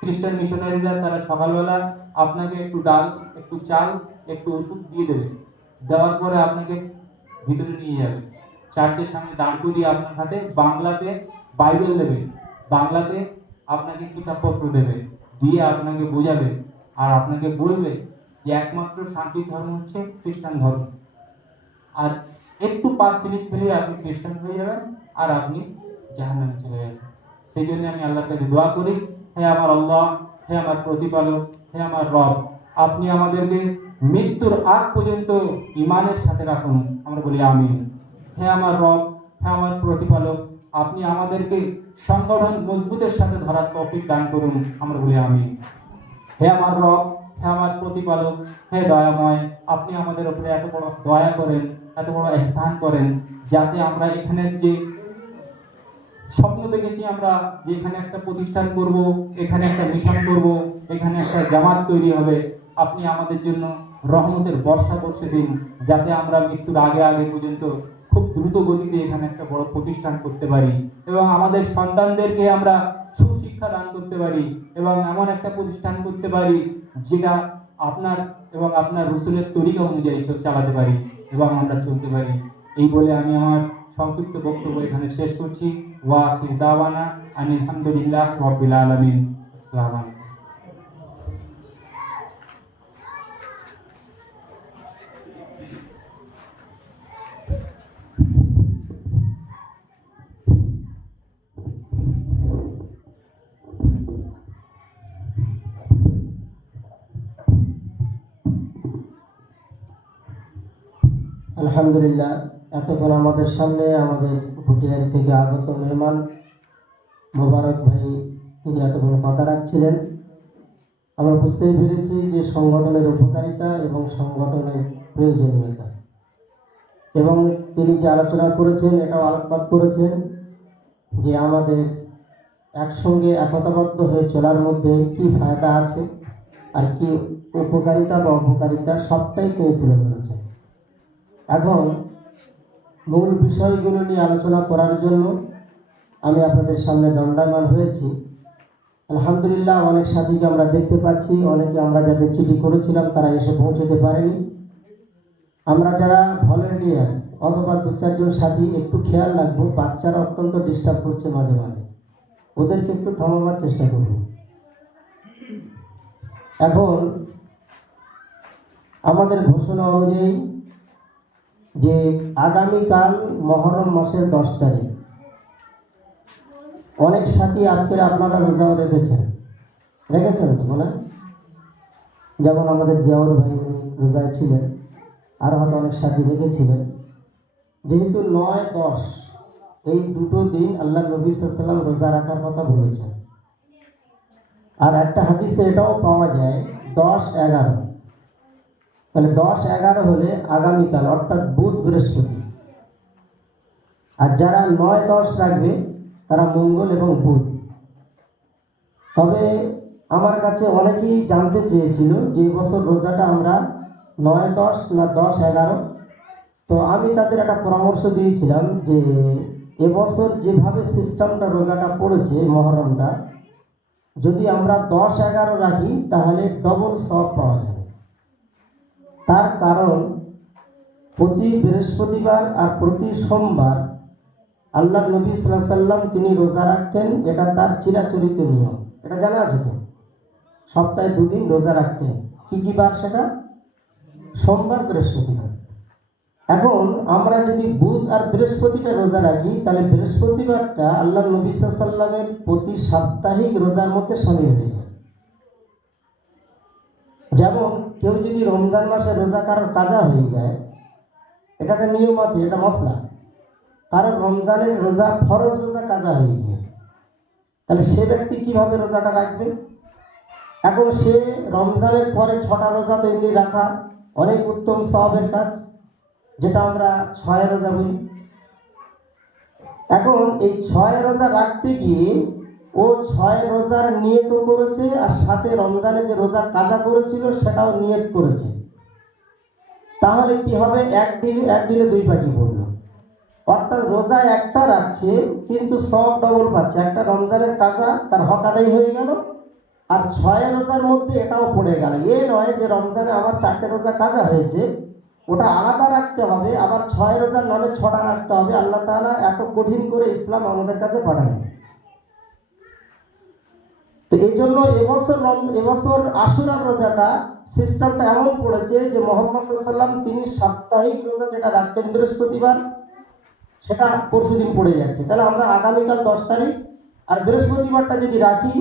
খ্রিস্টান মিশনারিরা তারা সকালবেলা আপনাকে একটু ডাল, একটু চাল, একটু ওষুধ দিয়ে দেবে। দেওয়ার পরে আপনাকে ভিতরে নিয়ে যাবে, চার্চের সামনে দাঁড় করিয়ে আপনার হাতে বাংলাতে বাইবেল দেবে, বাংলাতে আপনাকে কিতাবপত্র দেবে, দিয়ে আপনাকে বোঝাবে আর আপনাকে বলবে যে একমাত্র শান্তির ধর্ম হচ্ছে খ্রিস্টান ধর্ম। আর একটু 5 মিনিট খেলে আপনি খ্রিস্টান হয়ে যাবেন আর আপনি জাহান্নামে চলে যাবেন। সেই জন্য আমি আল্লাহর কাছে দোয়া করি, হে আমার আল্লাহ, হে আমার প্রতিপালক, হে আমার রব, আপনি আমাদেরকে মৃত্যুর আগ পর্যন্ত ঈমানের সাথে রাখুন। আমরা বলি আমিন। হে আমার রব, হে আমার প্রতিপালক, আপনি আমাদেরকে সংগঠন মজবুতের সাথে ধরার তৌফিক দান করুন। আমরা বলি আমিন। হে আমার রব, হে আমার প্রতিপালক, হে দয়াময়, আপনি আমাদের উপরে এত বড় দয়া করেন, এত বড় ইহসান করেন, যাতে আমরা এখানে যে স্বপ্ন দেখেছি আমরা যে এখানে একটা প্রতিষ্ঠান করব, এখানে একটা মিশন করব, এখানে একটা জামাত তৈরি হবে, আপনি আমাদের জন্য রহমতের বর্ষা বর্ষে দিন, যাতে আমরা মৃত্যুর আগে আগে পর্যন্ত খুব দ্রুত গতিতে এখানে একটা বড় প্রতিষ্ঠান করতে পারি এবং আমাদের সন্তানদেরকে আমরা সুশিক্ষা দান করতে পারি এবং এমন একটা প্রতিষ্ঠান করতে পারি যেটা আপনার এবং আপনার রসুলের তরিকা অনুযায়ী চালাতে পারি এবং আমরা চলতে পারি। এই বলে আমি আমার সংক্ষিপ্ত বক্তব্য এখানে শেষ করছি। ওয়া আখির দাওয়ানা আনিল হামদুলিল্লাহ রাব্বিল আলামিন। আসসালামু আলাইকুম। আলহামদুলিল্লাহ, এতক্ষণ আমাদের সামনে আমাদের ভুটিয়ারি থেকে আগত মেহমান মোবারক ভাই তিনি এতক্ষণ কথা রাখছিলেন। আমরা বুঝতেই পেরেছি যে সংগঠনের উপকারিতা এবং সংগঠনের প্রয়োজনীয়তা, এবং তিনি যে আলোচনা করেছেন এটাও আলোকপাত করেছেন যে আমাদের একসঙ্গে একতাবদ্ধ হয়ে চলার মধ্যে কি ফায়দা আছে আর কি উপকারিতা বা অপকারিতা সবটাই তিনি তুলে ধরেছেন। এখন মূল বিষয়গুলো নিয়ে আলোচনা করার জন্য আমি আপনাদের সামনে দণ্ডায়মান হয়েছি। আলহামদুলিল্লাহ, অনেক সাথীকে আমরা দেখতে পাচ্ছি, অনেকে আমরা যাদের চিঠি করেছিলাম তারা এসে পৌঁছতে পারেনি। আমরা যারা ভলেন্টিয়ার্স অথবা 2-4 জন সাথী একটু খেয়াল রাখবো, বাচ্চারা অত্যন্ত ডিস্টার্ব করছে মাঝে মাঝে, ওদেরকে একটু থামাবার চেষ্টা করব। এখন আমাদের ঘোষণা অনুযায়ী যে আগামীকাল মহরম মাসের 10 তারিখ, অনেক সাথী আজকের আপনারা রোজাও রেখেছেন তো না? যেমন আমাদের জিয়াউর ভাই রোজায় ছিলেন, আর হয়তো অনেক সাথী রেখেছিলেন। যেহেতু 9-10 এই দুটো দিন আল্লাহ নবী সাল্লাল্লাহু আলাইহি ওয়াসাল্লাম রোজা রাখার কথা বলেছেন, আর একটা হাদিসে এটাও পাওয়া যায় 10-11, তাহলে 10-11 হলে আগামীকাল অর্থাৎ বুধ বৃহস্পতি, আর যারা 9-10 রাখবে তারা মঙ্গল এবং বুধ। তবে আমার কাছে অনেকেই জানতে চেয়েছিল যে বছর রোজাটা আমরা 9-10 না 10-11, তো আমি তাদের একটা পরামর্শ দিয়েছিলাম যে এবছর যেভাবে সিস্টেমটা রোজাটা পড়েছে মহরমটা, যদি আমরা 10-11 রাখি তাহলে ডবল সওয়াব পাওয়া যাবে। তার কারণ প্রতি বৃহস্পতিবার আর প্রতি সোমবার আল্লাহ নবী সাল্লাল্লাহু আলাইহি ওয়াসাল্লাম তিনি রোজা রাখতেন, এটা তার চিরাচরিত নিয়ম, এটা জানা আছে তো। সপ্তাহে 2 দিন রোজা রাখতেন। কি কি বার সেটা? সোমবার, বৃহস্পতিবার। এখন আমরা যদি বুধ আর বৃহস্পতিটা রোজা রাখি তাহলে বৃহস্পতিবারটা আল্লাহ নবী সাল্লাল্লাহু আলাইহি ওয়াসাল্লামের প্রতি সাপ্তাহিক রোজার মধ্যে শামিল হয়ে যায়। যেমন কেউ যদি রমজান মাসে রোজা কারোর কাজা হয়ে যায়, এটা একটা নিয়ম আছে, এটা মশলা, কারণ রমজানের রোজা ফরজ রোজা কাজা হয়ে যায়, তাহলে সে ব্যক্তি কিভাবে রোজাটা রাখবে? এখন সে রমজানের পরে 6টা রোজা তো এমনি রাখা অনেক উত্তম সওয়াবের কাজ, যেটা আমরা 6 রোজা বলি। এখন এই 6 রোজা রাখতে গিয়ে ও 6 রোজার নিয়ত করেছে, আর সাথে রমজানে যে রোজা কাজা করেছিল সেটাও নিয়ত করেছে। তাহলে কি হবে? একদিনে 2 পাখি পড়লো। অর্থাৎ রোজা একটা রাখছে কিন্তু সব ডবল পাচ্ছে। একটা রমজানের কাজা তার হক আদায় হয়ে গেল, আর 6 রোজার মধ্যে এটাও পড়ে গেল। এ নয় যে রমজানে আমার 4টে রোজা কাজা হয়েছে, ওটা আলাদা রাখতে হবে, আবার 6 রোজার নামে 6টা রাখতে হবে। আল্লাহ তাআলা এত কঠিন করে ইসলাম আমাদের কাছে পাঠায়। তো এই জন্য এবছর আশুরার রোজাটা সিস্টেমটা এমন পড়েছে যে মুহাম্মদ সাল্লাল্লাহু আলাইহি ওয়াসাল্লাম তিনি সাপ্তাহিক রোজা যেটা রাখতেন বৃহস্পতিবার, সেটা পরশুদিন পড়ে যাচ্ছে। তাহলে আমরা আগামীকাল 10 তারিখ আর বৃহস্পতিবারটা যদি রাখি,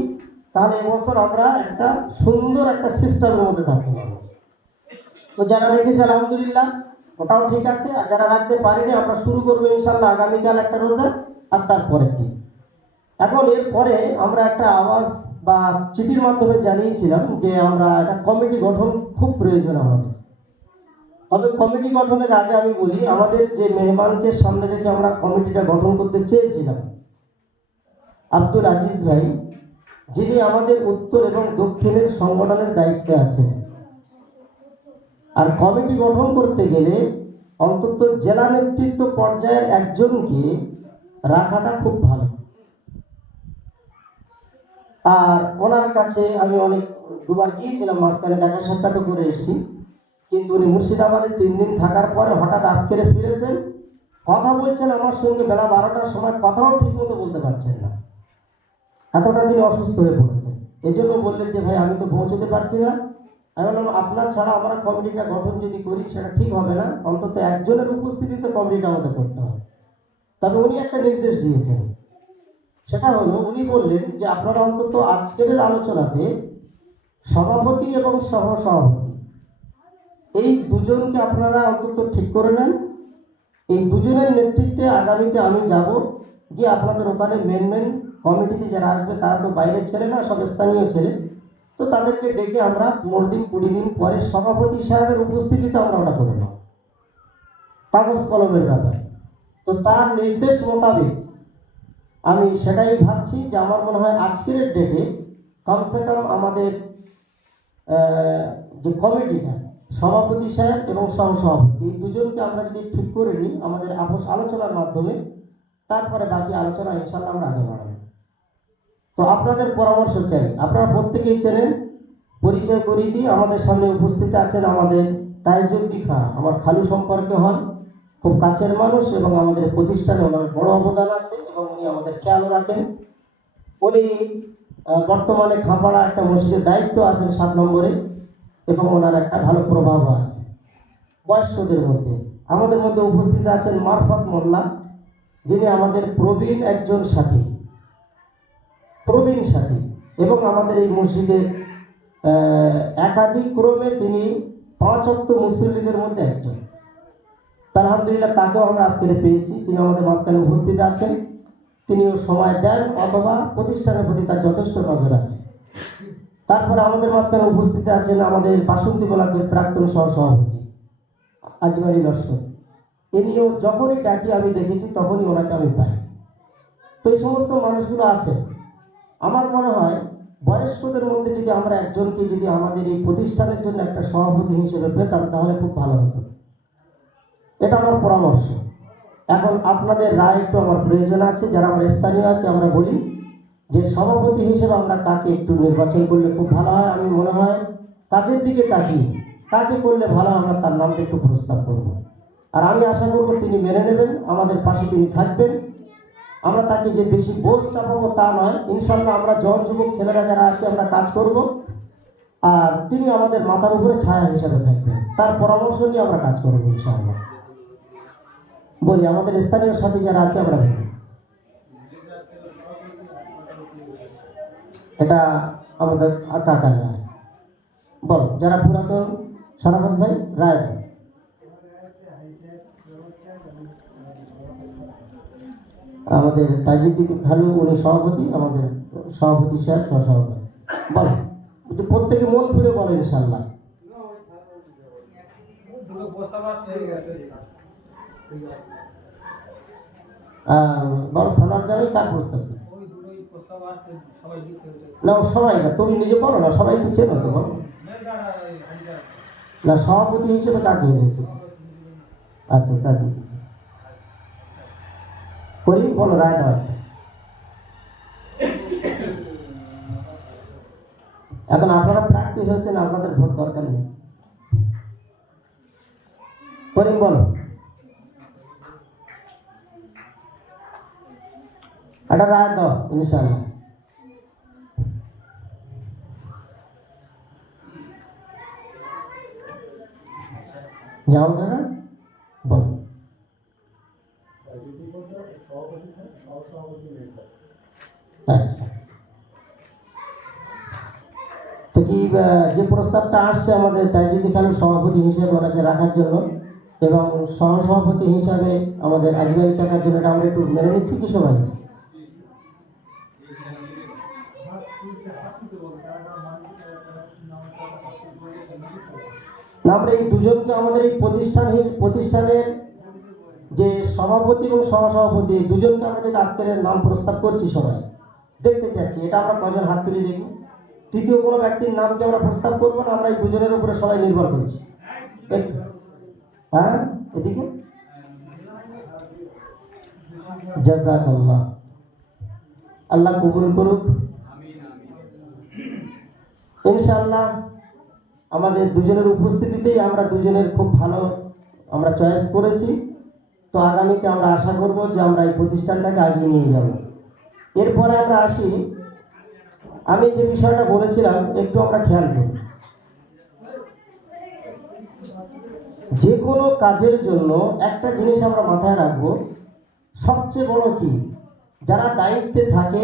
তাহলে এবছর আমরা একটা সুন্দর একটা সিস্টেমের মধ্যে থাকতে পারবো। তো যারা রেখেছে আলহামদুলিল্লাহ, ওটাও ঠিক আছে। আর যারা রাখতে পারেনি, আমরা শুরু করবো ইনশাল্লাহ আগামীকাল একটা রোজা, আর তারপরের দিন। এখন এরপরে আমরা একটা আওয়াজ বা চিঠির মাধ্যমে জানিয়েছিলাম যে আমরা একটা কমিটি গঠন খুব প্রয়োজন আমাদের। তবে কমিটি গঠনের আগে আমি বলি, আমাদের যে মেহমানকে সামনে রেখে আমরা কমিটিটা গঠন করতে চেয়েছিলাম, আব্দুল আজিজ ভাই, যিনি আমাদের উত্তর এবং দক্ষিণের সংগঠনের দায়িত্বে আছেন। আর কমিটি গঠন করতে গেলে অন্তত জেলা নেতৃত্ব পর্যায়ের একজনকে রাখাটা খুব ভালো। আর ওনার কাছে আমি অনেক দুবার গিয়েছিলাম, মাঝখানে দেখা সাক্ষাৎ করে এসেছি, কিন্তু উনি মুর্শিদাবাদে 3 দিন থাকার পরে হঠাৎ আজকে ফিরেছেন। কথা বলছেন আমার সঙ্গে বেলা 12টার সময়, কথাও ঠিক মতো বলতে পারছেন না, এতটা তিনি অসুস্থ হয়ে পড়েছেন। এই জন্য বললেন যে ভাই আমি তো পৌঁছতে পারছি না। আমি বললাম আপনার ছাড়া আমরা কমিটিটা গঠন যদি করি সেটা ঠিক হবে না, অন্তত একজনের উপস্থিতিতে কমিটিটা আমাদের করতে হবে। তবে উনি একটা নির্দেশ দিয়েছেন, সেটা হলো উনি বললেন যে আপনারা অন্তত আজকের আলোচনাতে সভাপতি এবং সহসভাপতি এই দুজনকে আপনারা অন্তত ঠিক করে নেন। এই দুজনের নেতৃত্বে আগামীতে আমি যাব, গিয়ে আপনাদের ওখানে মেন কমিটিতে যারা আসবে তারা তো বাইরের ছেলে না, সব স্থানীয় ছেলে, তো তাদেরকে ডেকে আমরা 15 দিন 20 দিন পরে সভাপতি সাহেবের উপস্থিতিতে আমরা ওটা করে নেব, কাগজ কলমের ব্যাপার। তো তার নির্দেশ মোতাবেক আমি সেটাই ভাবছি যে আমার মনে হয় আজকের ডেটে কমসে কম আমাদের যে কমিটিটা, সভাপতি সাহেব এবং সহসভাপতি, এই দুজনকে আমরা যদি ঠিক করে নিই আমাদের আপোষ আলোচনার মাধ্যমে, তারপরে বাকি আলোচনা ইনশাল্লাহ আমরা আগে বাড়াবো। তো আপনাদের পরামর্শ চাই। আপনারা প্রত্যেকেই চেনেন, পরিচয় করিয়ে দিই। আমাদের সামনে উপস্থিত আছেন আমাদের তাইজুদ্দিন খান, আমার খালু সম্পর্কে হন, খুব কাছের মানুষ এবং আমাদের প্রতিষ্ঠানে ওনার বড় অবদান আছে এবং উনি আমাদের খেয়ালও রাখেন। উনি বর্তমানে খাপাড়া একটা মসজিদের দায়িত্ব আছেন 7 নম্বরে, এবং ওনার একটা ভালো প্রভাবও আছে বয়স্কদের মধ্যে। আমাদের মধ্যে উপস্থিত আছেন মারফত মোল্লা, যিনি আমাদের প্রবীণ একজন সাথী, এবং আমাদের এই মসজিদের একাধিক ক্রমে তিনি 5 ওয়াক্ত মুসল্লিদের মধ্যে একজন। আলহামদুলিল্লাহ তাকেও আমরা আজকে পেয়েছি, তিনি আমাদের মাঝখানে উপস্থিত আছেন। তিনিও সময় দেন অথবা প্রতিষ্ঠানের প্রতি তার যথেষ্ট নজর আছে। তারপরে আমাদের মাঝখানে উপস্থিত আছেন আমাদের বাসন্তী গোলাপের প্রাক্তন সহসভাপতি আজমারি লস্কর। ইনিও যখনই ডাকি আমি দেখেছি তখনই ওনাকে আমি পাই। তো এই সমস্ত মানুষগুলো আছে। আমার মনে হয় বয়স্কদের মধ্যে যদি আমরা একজনকে যদি আমাদের এই প্রতিষ্ঠানের জন্য একটা সভাপতি হিসেবে পেতাম তাহলে খুব ভালো হতো। এটা আমার পরামর্শ। এখন আপনাদের রায় একটু আমার প্রয়োজন আছে, যারা আমার স্থানীয় আছে আমরা বলি যে সভাপতি হিসেবে আমরা কাকে একটু নির্বাচন করলে খুব ভালো হয়। আমি মনে হয় কাজের দিকে তাকিয়ে কাকে করলে ভালো আমরা তার নামটা একটু প্রস্তাব করব। আর আমি আশা করব তিনি মেনে নেবেন, আমাদের পাশে তিনি থাকবেন। আমরা তাকে যে বেশি বোঝ চাপাবো তা নয়, ইনশাল্লাহ আমরা জন যুবক ছেলেরা যারা আছে আমরা কাজ করব, আর তিনি আমাদের মাথার উপরে ছায়া হিসাবে থাকবেন। তার পরামর্শ নিয়ে আমরা কাজ করবো ইনশাআল্লাহ। বলি আমাদের স্থানীয় সাথী যারা আছে আমরা বলি, এটা আমাদের কাকা রায়। বল যারা পুরাতন সারাফত ভাই রায়। আমাদের তাজিদ্দিন খালু উনি সভাপতি, আমাদের সভাপতি সাহেব সহসভাপতি। বল একটু প্রত্যেকে মন খুলে বলে ইনশাল্লাহ। বড় সালার যাবে কার প্রস্তাব? না সবাই না, তুমি নিজে বলো না, সবাই কি চেনো তো বলো না, সভাপতি হিসেবে কাকে এনেছো? আচ্ছা কাজী করি, বলো রায় দাও। এখন আপনারা প্রার্থী হয়েছেন, আপনাদের ভোট দরকার নেই। করিম বলো, একটা রায় দাও ইনশাল্লাহ। যাও না বলো। আচ্ছা, তো কি যে প্রস্তাবটা আসছে আমাদের তাইজুদ্দিন খানের সভাপতি হিসেবে ওনাকে রাখার জন্য এবং সহসভাপতি হিসাবে আমাদের আজমাইল থাকার জন্য, এটা আমরা একটু মেনে নিচ্ছি কি সবাই? না, আমরা এই দুজনকে আমাদের এই প্রতিষ্ঠানের যে সভাপতি এবং সহসভাপতি, এই দুজনকে আমরা যে আজকের নাম প্রস্তাব করছি সবাই দেখতে চাচ্ছি, এটা আমরা কজন হাত তুলে দেখি। তৃতীয় কোনো ব্যক্তির নামকে আমরা প্রস্তাব করবো না, আমরা এই দুজনের উপরে সবাই নির্ভর করছি। হ্যাঁ, এদিকে জাযাকাল্লাহ, আল্লাহ কবুল করুক ইনশাআল্লাহ। আমাদের দুজনের উপস্থিতিতেই আমরা দুজনের খুব ভালো আমরা চয়েস করেছি। তো আগামীতে আমরা আশা করব যে আমরা এই প্রতিষ্ঠানটাকে এগিয়ে নিয়ে যাব। এরপরে আমরা আসি, আমি যে বিষয়টা বলেছিলাম একটু আমরা খেয়াল করি। যে কোনো কাজের জন্য একটা জিনিস আমরা মাথায় রাখবো, সবচেয়ে বড় কি, যারা দায়িত্বে থাকে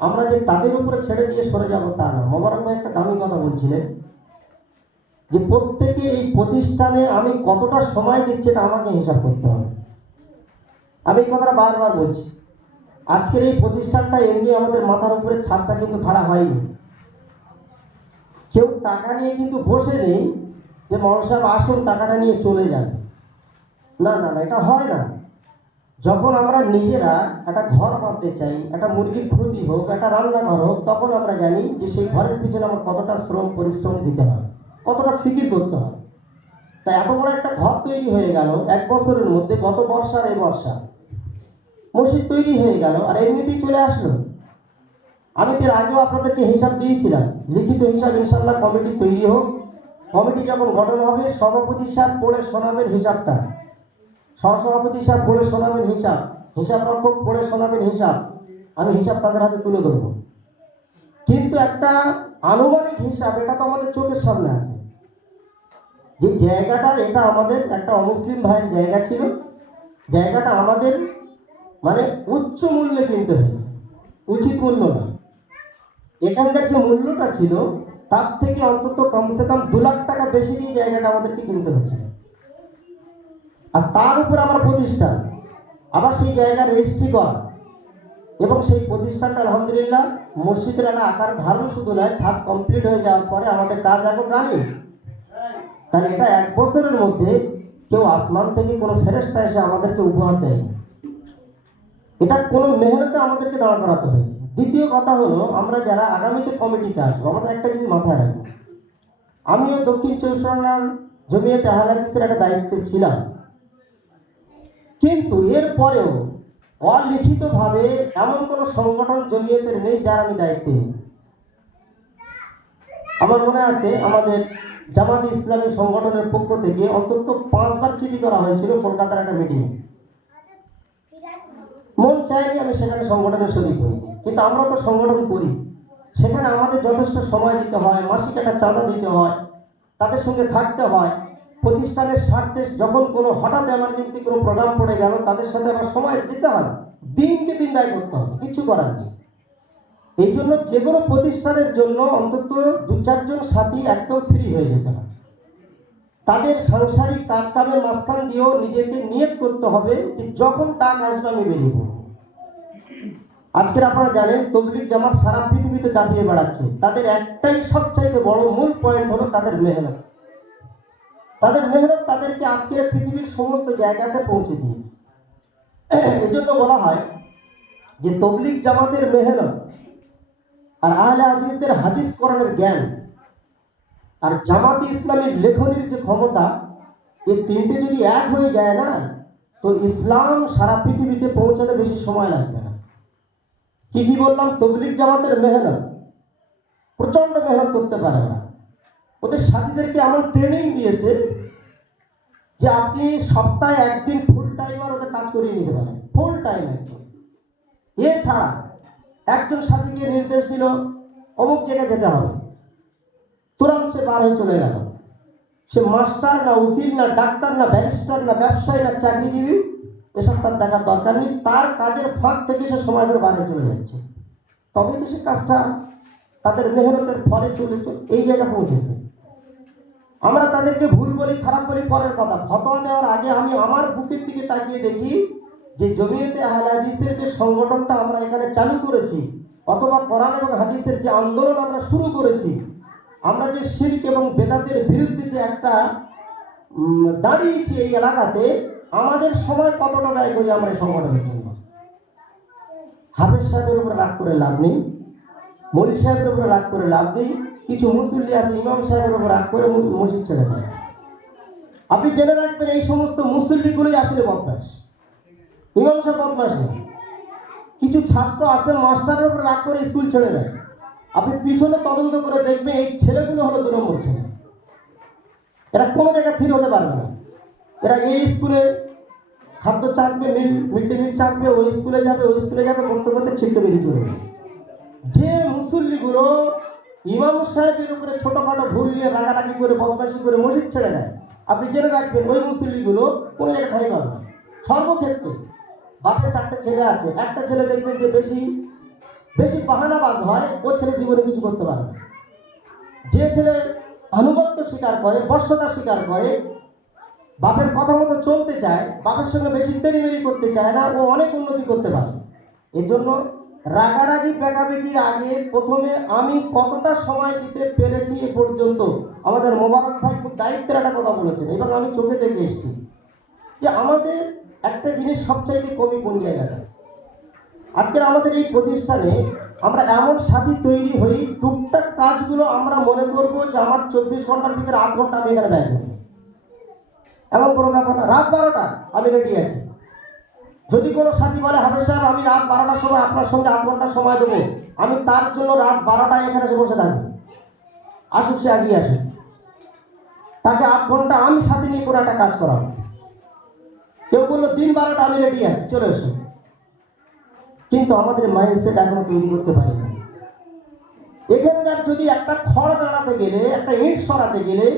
আমরা যে তাদের উপরে ছেড়ে দিয়ে সরে যাব তা না। মোবারক ভাই একটা দামি কথা বলছিলেন যে প্রত্যেকে এই প্রতিষ্ঠানে আমি কতটা সময় দিচ্ছি এটা আমাকে হিসাব করতে হবে। আমি এই কথাটা বারবার বলছি। আজকের এই প্রতিষ্ঠানটা এমনি আমাদের মাথার উপরে ছাদটা কিন্তু ভাড়া হয়নি। কেউ টাকা নিয়ে কিন্তু বসে নেই যে মৌলানা সাহেব আসুন টাকাটা নিয়ে চলে যান, না না না, এটা হয় না। যখন আমরা নিজেরা একটা ঘর বাঁধতে চাই, একটা মুরগির খুঁটি হোক, একটা রান্নাঘর হোক, তখন আমরা জানি যে সেই ঘরের পিছনে আমার কতটা শ্রম পরিশ্রম দিতে হয়, কতটা ফিকির করতে হয়। তাই এত বড় একটা ঘর তৈরি হয়ে গেল 1 বছরের মধ্যে, গত বর্ষার এই বর্ষা মসজিদ তৈরি হয়ে গেল আর এমনিতেই চলে আসলো। আমি এর আগেও আপনাদেরকে হিসাব দিয়েছিলাম, লিখিত হিসাব ইনশাল্লাহ কমিটি তৈরি হোক। কমিটি যখন গঠন হবে, সভাপতি সাহেব পড়ে শোনাবেন হিসাবটা, সহসভাপতি সাহেব পড়ে শোনাবেন হিসাব, হিসাব রক্ষক পড়ে শোনাবেন হিসাব, আমি হিসাব তাদের হাতে তুলে ধরবো। কিন্তু একটা আনুমানিক হিসাব, এটা তো আমাদের চোখের সামনে আছে। যে জায়গাটা, এটা আমাদের একটা অমুসলিম ভাইয়ের জায়গা ছিল, জায়গাটা আমাদের মানে উচ্চ মূল্যে কিনতে হয়েছে, উচিত মূল্য না। এখানকার যে মূল্যটা ছিল তার থেকে অন্তত কমসে কম 2 লাখ টাকা বেশি দিয়ে জায়গাটা আমাদেরকে কিনতে হচ্ছে। আর তার উপর আমার প্রতিষ্ঠান, আবার সেই জায়গার রেজিস্ট্রি কর, এবং সেই প্রতিষ্ঠানটা আলহামদুলিল্লাহ মসজিদের একটা আকার ভালো শুধু নয়, ছাদ কমপ্লিট হয়ে যাওয়ার পরে আমাদের কাজ এখন রানি। তাহলে এটা 1 বছরের মধ্যে কেউ আসমান থেকে কোনো ফেরেশতা এসে আমাদেরকে উপহার দেয়, এটা কোনো মেহনতে আমাদেরকে দাঁড় করাতে হয়েছে। দ্বিতীয় কথা হলো, আমরা যারা আগামীতে কমিটিতে আসবো, আমাদের একটা জিনিস মাথায় রাখবো, আমিও দক্ষিণ 24 পরগনার জমিয়তে আহলে হাদিসের একটা দায়িত্বে ছিলাম, কিন্তু এরপরেও অলিখিতভাবে এমন কোনো সংগঠন জমিয়তের নেই যার আমি দায়িত্বে নিই। আমার মনে আছে আমাদের জামাত ইসলামী সংগঠনের পক্ষ থেকে অন্তত 5 বার চিঠি করা হয়েছিল কলকাতার একটা মিটিং। মন চাইনি আমি সেখানে সংগঠনের শরীক হই, কিন্তু আমরা তো সংগঠন করি, সেখানে আমাদের যথেষ্ট সময় দিতে হয়, মাসিক একটা চাঁদা দিতে হয়, তাদের সঙ্গে থাকতে হয়। প্রতিষ্ঠানের স্বার্থে যখন কোনো হঠাৎ এমার্জেন্সি কোনো প্রোগ্রাম পড়ে গেল, তাদের সাথে আমার সময় দিতে হয়, দিনকে দিন ব্যয় করতে হবে, কিছু করার নেই। এই জন্য যে কোনো প্রতিষ্ঠানের জন্য অন্তত 2-4 জন সাথী একদম ফ্রি হয়ে যেতে হয়। তাদের সাংসারিক কাজ কামের মাঝখান দিয়েও নিজেকে নিয়ত করতে হবে যে যখন টাকা আসবে আমি বেরিয়ে পড়ব। আজকের আপনারা জানেন তবলিগ জামাত সারা পৃথিবীতে দাপিয়ে বেড়াচ্ছে। তাদের একটাই সবচাইতে বড় মূল পয়েন্ট হলো তাদের মেহনত। তাদের মেহনত তাদেরকে আজকের পৃথিবীর সমস্ত জায়গাতে পৌঁছে দিয়েছে। এজন্য বলা হয় যে তবলিগ জামাতের মেহনত আর আহলে হাদিসদের হাদিস কোরআনের জ্ঞান আর জামাতে ইসলামের লেখনের যে ক্ষমতা, এই তিনটে যদি এক হয়ে যায় না, তো ইসলাম সারা পৃথিবীতে পৌঁছাতে বেশি সময় লাগবে না। কি কি বললাম? তবলিগ জামাতের মেহনত, প্রচন্ড মেহনত করতে পারে না। ওদের সাথীদেরকে এমন ট্রেনিং দিয়েছে যে আপনি সপ্তাহে একদিন ফুল টাইমার ওদের কাজ করিয়ে নিতে পারেন, ফুল টাইম একদম। এছাড়া একজন সাথীকে নির্দেশ দিল অমুক জায়গায় যেতে হবে, তুরন্ত সে বার হয়ে চলে গেল। সে মাস্টার না, উকিল না, ডাক্তার না, ব্যারিস্টার না, ব্যবসায়ী না, চাকরিজীবী, এসব তার দেখার দরকার নেই। তার কাজের ফাঁক থেকে সে সময় ধরে বাইরে চলে যাচ্ছে। তবে তো সে কাজটা তাদের মেহনতের ফলে চলে এই জায়গা পৌঁছেছে। আমরা তাদেরকে ভুল বলি, খারাপ বলি পরের কথা। ফতোয়া দেওয়ার আগে আমি আমার বুকের দিকে তাকিয়ে দেখি যে জমিয়তে আহলে হাদিসের যে সংগঠনটা আমরা এখানে চালু করেছি, অথবা কোরআন এবং হাদিসের যে আন্দোলন আমরা শুরু করেছি, আমরা যে শিরক এবং বেদাতের বিরুদ্ধে যে একটা দাঁড়িয়েছি এই এলাকাতে, আমাদের সময় কতটা ব্যয় করি আমরা এই সংগঠনের জন্য। হাফেজ সাহেবের উপরে রাগ করে লাভ নেই, মৌলী সাহেবের উপরে রাগ করে লাভ নেই। কিছু মুসল্লি আছে ইমাম সাহেবের উপর রাগ করে মসজিদ ছেড়ে দেয়। আপনি জেনে রাখবেন এই সমস্ত মুসল্লিগুলোই আসলে বদমাশ, ইমাম সাহেব বদমাশ না। কিছু ছাত্র আছে মাস্টারের উপর রাগ করে স্কুল ছেড়ে দেয়। আপনি পিছনে তদন্ত করে দেখবেন এই ছেলেগুলো হলো 2 নম্বর ছেলে। এরা কোনো জায়গায় ফিরে হতে পারবে না। এরা এই স্কুলে খাদ্য চাকবে, মিড ডে মিল চাকবে, ওই স্কুলে যাবে, ওই স্কুলে যাবে, করতে করতে ছিটতে বেরিয়ে করবে। যে মুসল্লিগুলো ইমাম সাহেবের উপরে ছোটখাটো ভুল নিয়ে রাগারাগি করে বদমাশি করে মসজিদ ছেড়ে দেয়, আপনি জেনে রাখবেন ওই মুসল্লিগুলো কোনো জায়গায় ঠাই পাবে না। সর্বক্ষেত্রে বাপের 4টে ছেলে আছে, একটা ছেলে দেখবেন যে বেশি বেশি বাহানাবাজ হয়, ও ছেলে জীবনে কিছু করতে পারে না। যে ছেলে আনুগত্য স্বীকার করে, বর্ষতা স্বীকার করে, বাপের কথা মতো চলতে চায়, বাপের সঙ্গে বেশি তেড়িমেড়ি করতে চায় না, ও অনেক উন্নতি করতে পারে। এর জন্য রাগারাগি বেগাবেগির আগে প্রথমে আমি কতটা সময় দিতে পেরেছি এ পর্যন্ত। আমাদের মোবারক ভাই খুব দায়িত্বের একটা কথা বলেছেন এবং আমি চোখে দেখে এসেছি যে আমাদের একটা জিনিস সবচাইতে কমই কোন জায়গাটা। আজকের আমাদের এই প্রতিষ্ঠানে আমরা এমন সাথী তৈরি হই, টুকটাক কাজগুলো আমরা মনে করবো যে আমার 24 ঘন্টার ভিতরে 8 ঘন্টা আমি এখানে ব্যয় করবো, এমন কোনো ব্যাপার না। রাত 12টা আমি রেডি আছি। যদি কোনো সাথী বলে হাফেজ সাহেব আমি রাত 12টার সময় আপনার সঙ্গে 8 ঘন্টা সময় দেবো, আমি তার জন্য রাত 12টায় এখানে বসে থাকবো। আসুক, সে আগিয়ে আসুক, তাকে 8 ঘন্টা আমি সাথে নিয়ে কোনো একটা কাজ করাবো। কেউ বললো দিন 12টা আমি রেডি আছি, চলে এসো। কিন্তু আমাদের মাইন্ডসেট এখনো তৈরি করতে পারি না। এখানকার যদি একটা খড় দাঁড়াতে গেলে, একটা ইট সরাতে গেলে,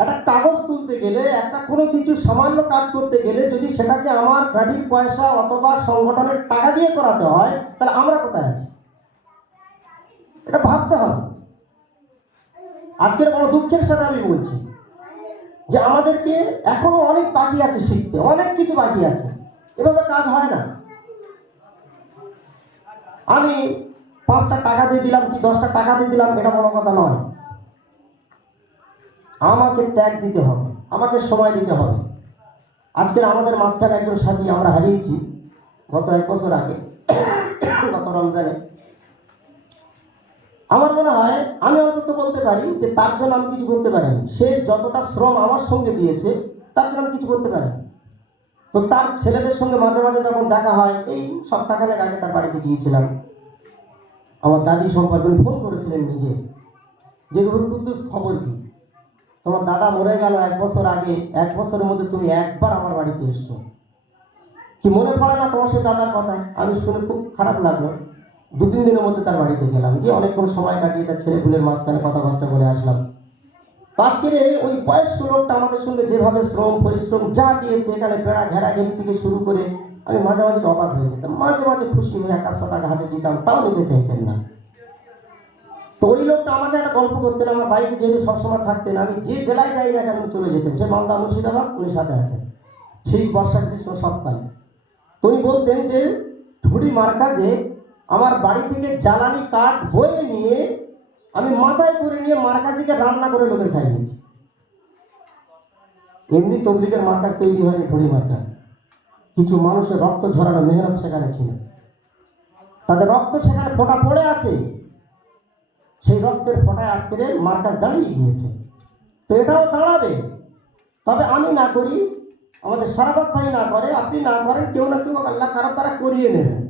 একটা কাগজ তুলতে গেলে, একটা কোনো কিছু সামান্য কাজ করতে গেলে যদি সেটাকে আমার গাড়ির পয়সা অথবা সংগঠনের টাকা দিয়ে করাতে হয়, তাহলে আমরা কোথায় আছি? এটা ভাবতে হবে। আজকের বড় দুঃখের সাথে আমি বলছি যে আমাদেরকে এখনো অনেক বাকি আছে শিখতে, অনেক কিছু বাকি আছে। এভাবে কাজ হয় না। আমি 5টা টাকা দিয়ে দিলাম কি 10টা টাকা দিয়ে দিলাম, এটা বড় কথা নয়। আমাকে ত্যাগ দিতে হবে, আমাকে সময় দিতে হবে। আজকের আমাদের মাঝখানে একজন সাথী আমরা হারিয়েছি গত 1 বছর আগে, গত রমজানে। আমার মনে হয় আমি অন্তত বলতে পারি যে তার জন্য আমি কিছু করতে পারিনি। সে যতটা শ্রম আমার সঙ্গে দিয়েছে তার জন্য আমি কিছু করতে পারিনি। তো তার ছেলেদের সঙ্গে মাঝে মাঝে যখন দেখা হয়, এই সপ্তাহখানেক আগে তার বাড়িতে গিয়েছিলাম। আমার দাদি সম্পর্কে ফোন করেছিলেন নিজে যে রুহুল কুদ্দুস খবর কি, তোমার দাদা মরে গেল 1 বছর আগে, 1 বছরের মধ্যে তুমি একবার আমার বাড়িতে এসছো, কি মনে পড়ে না তোমার সে দাদার কথা? আমি শুনে খুব খারাপ লাগলো। 2-3 দিনের মধ্যে তার বাড়িতে গেলাম, গিয়ে অনেকক্ষণ সময় কাটিয়ে তার ছেলেপুলের মাঝখানে কথাবার্তা বলে আসলাম। আজকের ওই বয়স্ক লোকটা আমাদের সঙ্গে যেভাবে শ্রম পরিশ্রম যা দিয়েছে, এখানে বেড়া ঘেরাঘেরি থেকে শুরু করে, আমি মাঝে মাঝে অবাক হয়ে যেতাম, মাঝে মাঝে খুশি হয়ে 100 টাকা হাতে দিতাম, তাও নিতে চাইতেন না। তো ওই লোকটা আমাকে একটা গল্প করতেন, আমার বাইকে যেহেতু সবসময় থাকতেন, আমি যে জেলায় যাই না কেন চলে যেতেন, সে মালদা মুর্শিদাবাদ, উনি সাথে আছেন, সেই বর্ষা গ্রীষ্ম সব পাই। তো উনি বলতেন যে ধুড়ি মার্কা যে আমার বাড়ি থেকে জ্বালানি কাঠ বয়ে নিয়ে আমি মাথায় করে নিয়ে মার্কাজিকে রান্না করে লোকের খাইয়েছি। এমনি তবলিগের মার্কাজ তৈরি হয়নি ভরি মার্কাজ, কিছু মানুষের রক্ত ঝরানো মেহনত সেখানে ছিল, তাদের রক্ত সেখানে ফোঁটা পড়ে আছে, সেই রক্তের ফোঁটায় আজকে মার্কাজ দাঁড়িয়ে গিয়েছে। তো এটাও দাঁড়াবে, তবে আমি না করি, আমাদের সারাবাদ ভাই না করে, আপনি না করেন, কেউ না কেউ আল্লাহ কারো তারা করিয়ে নেবেন,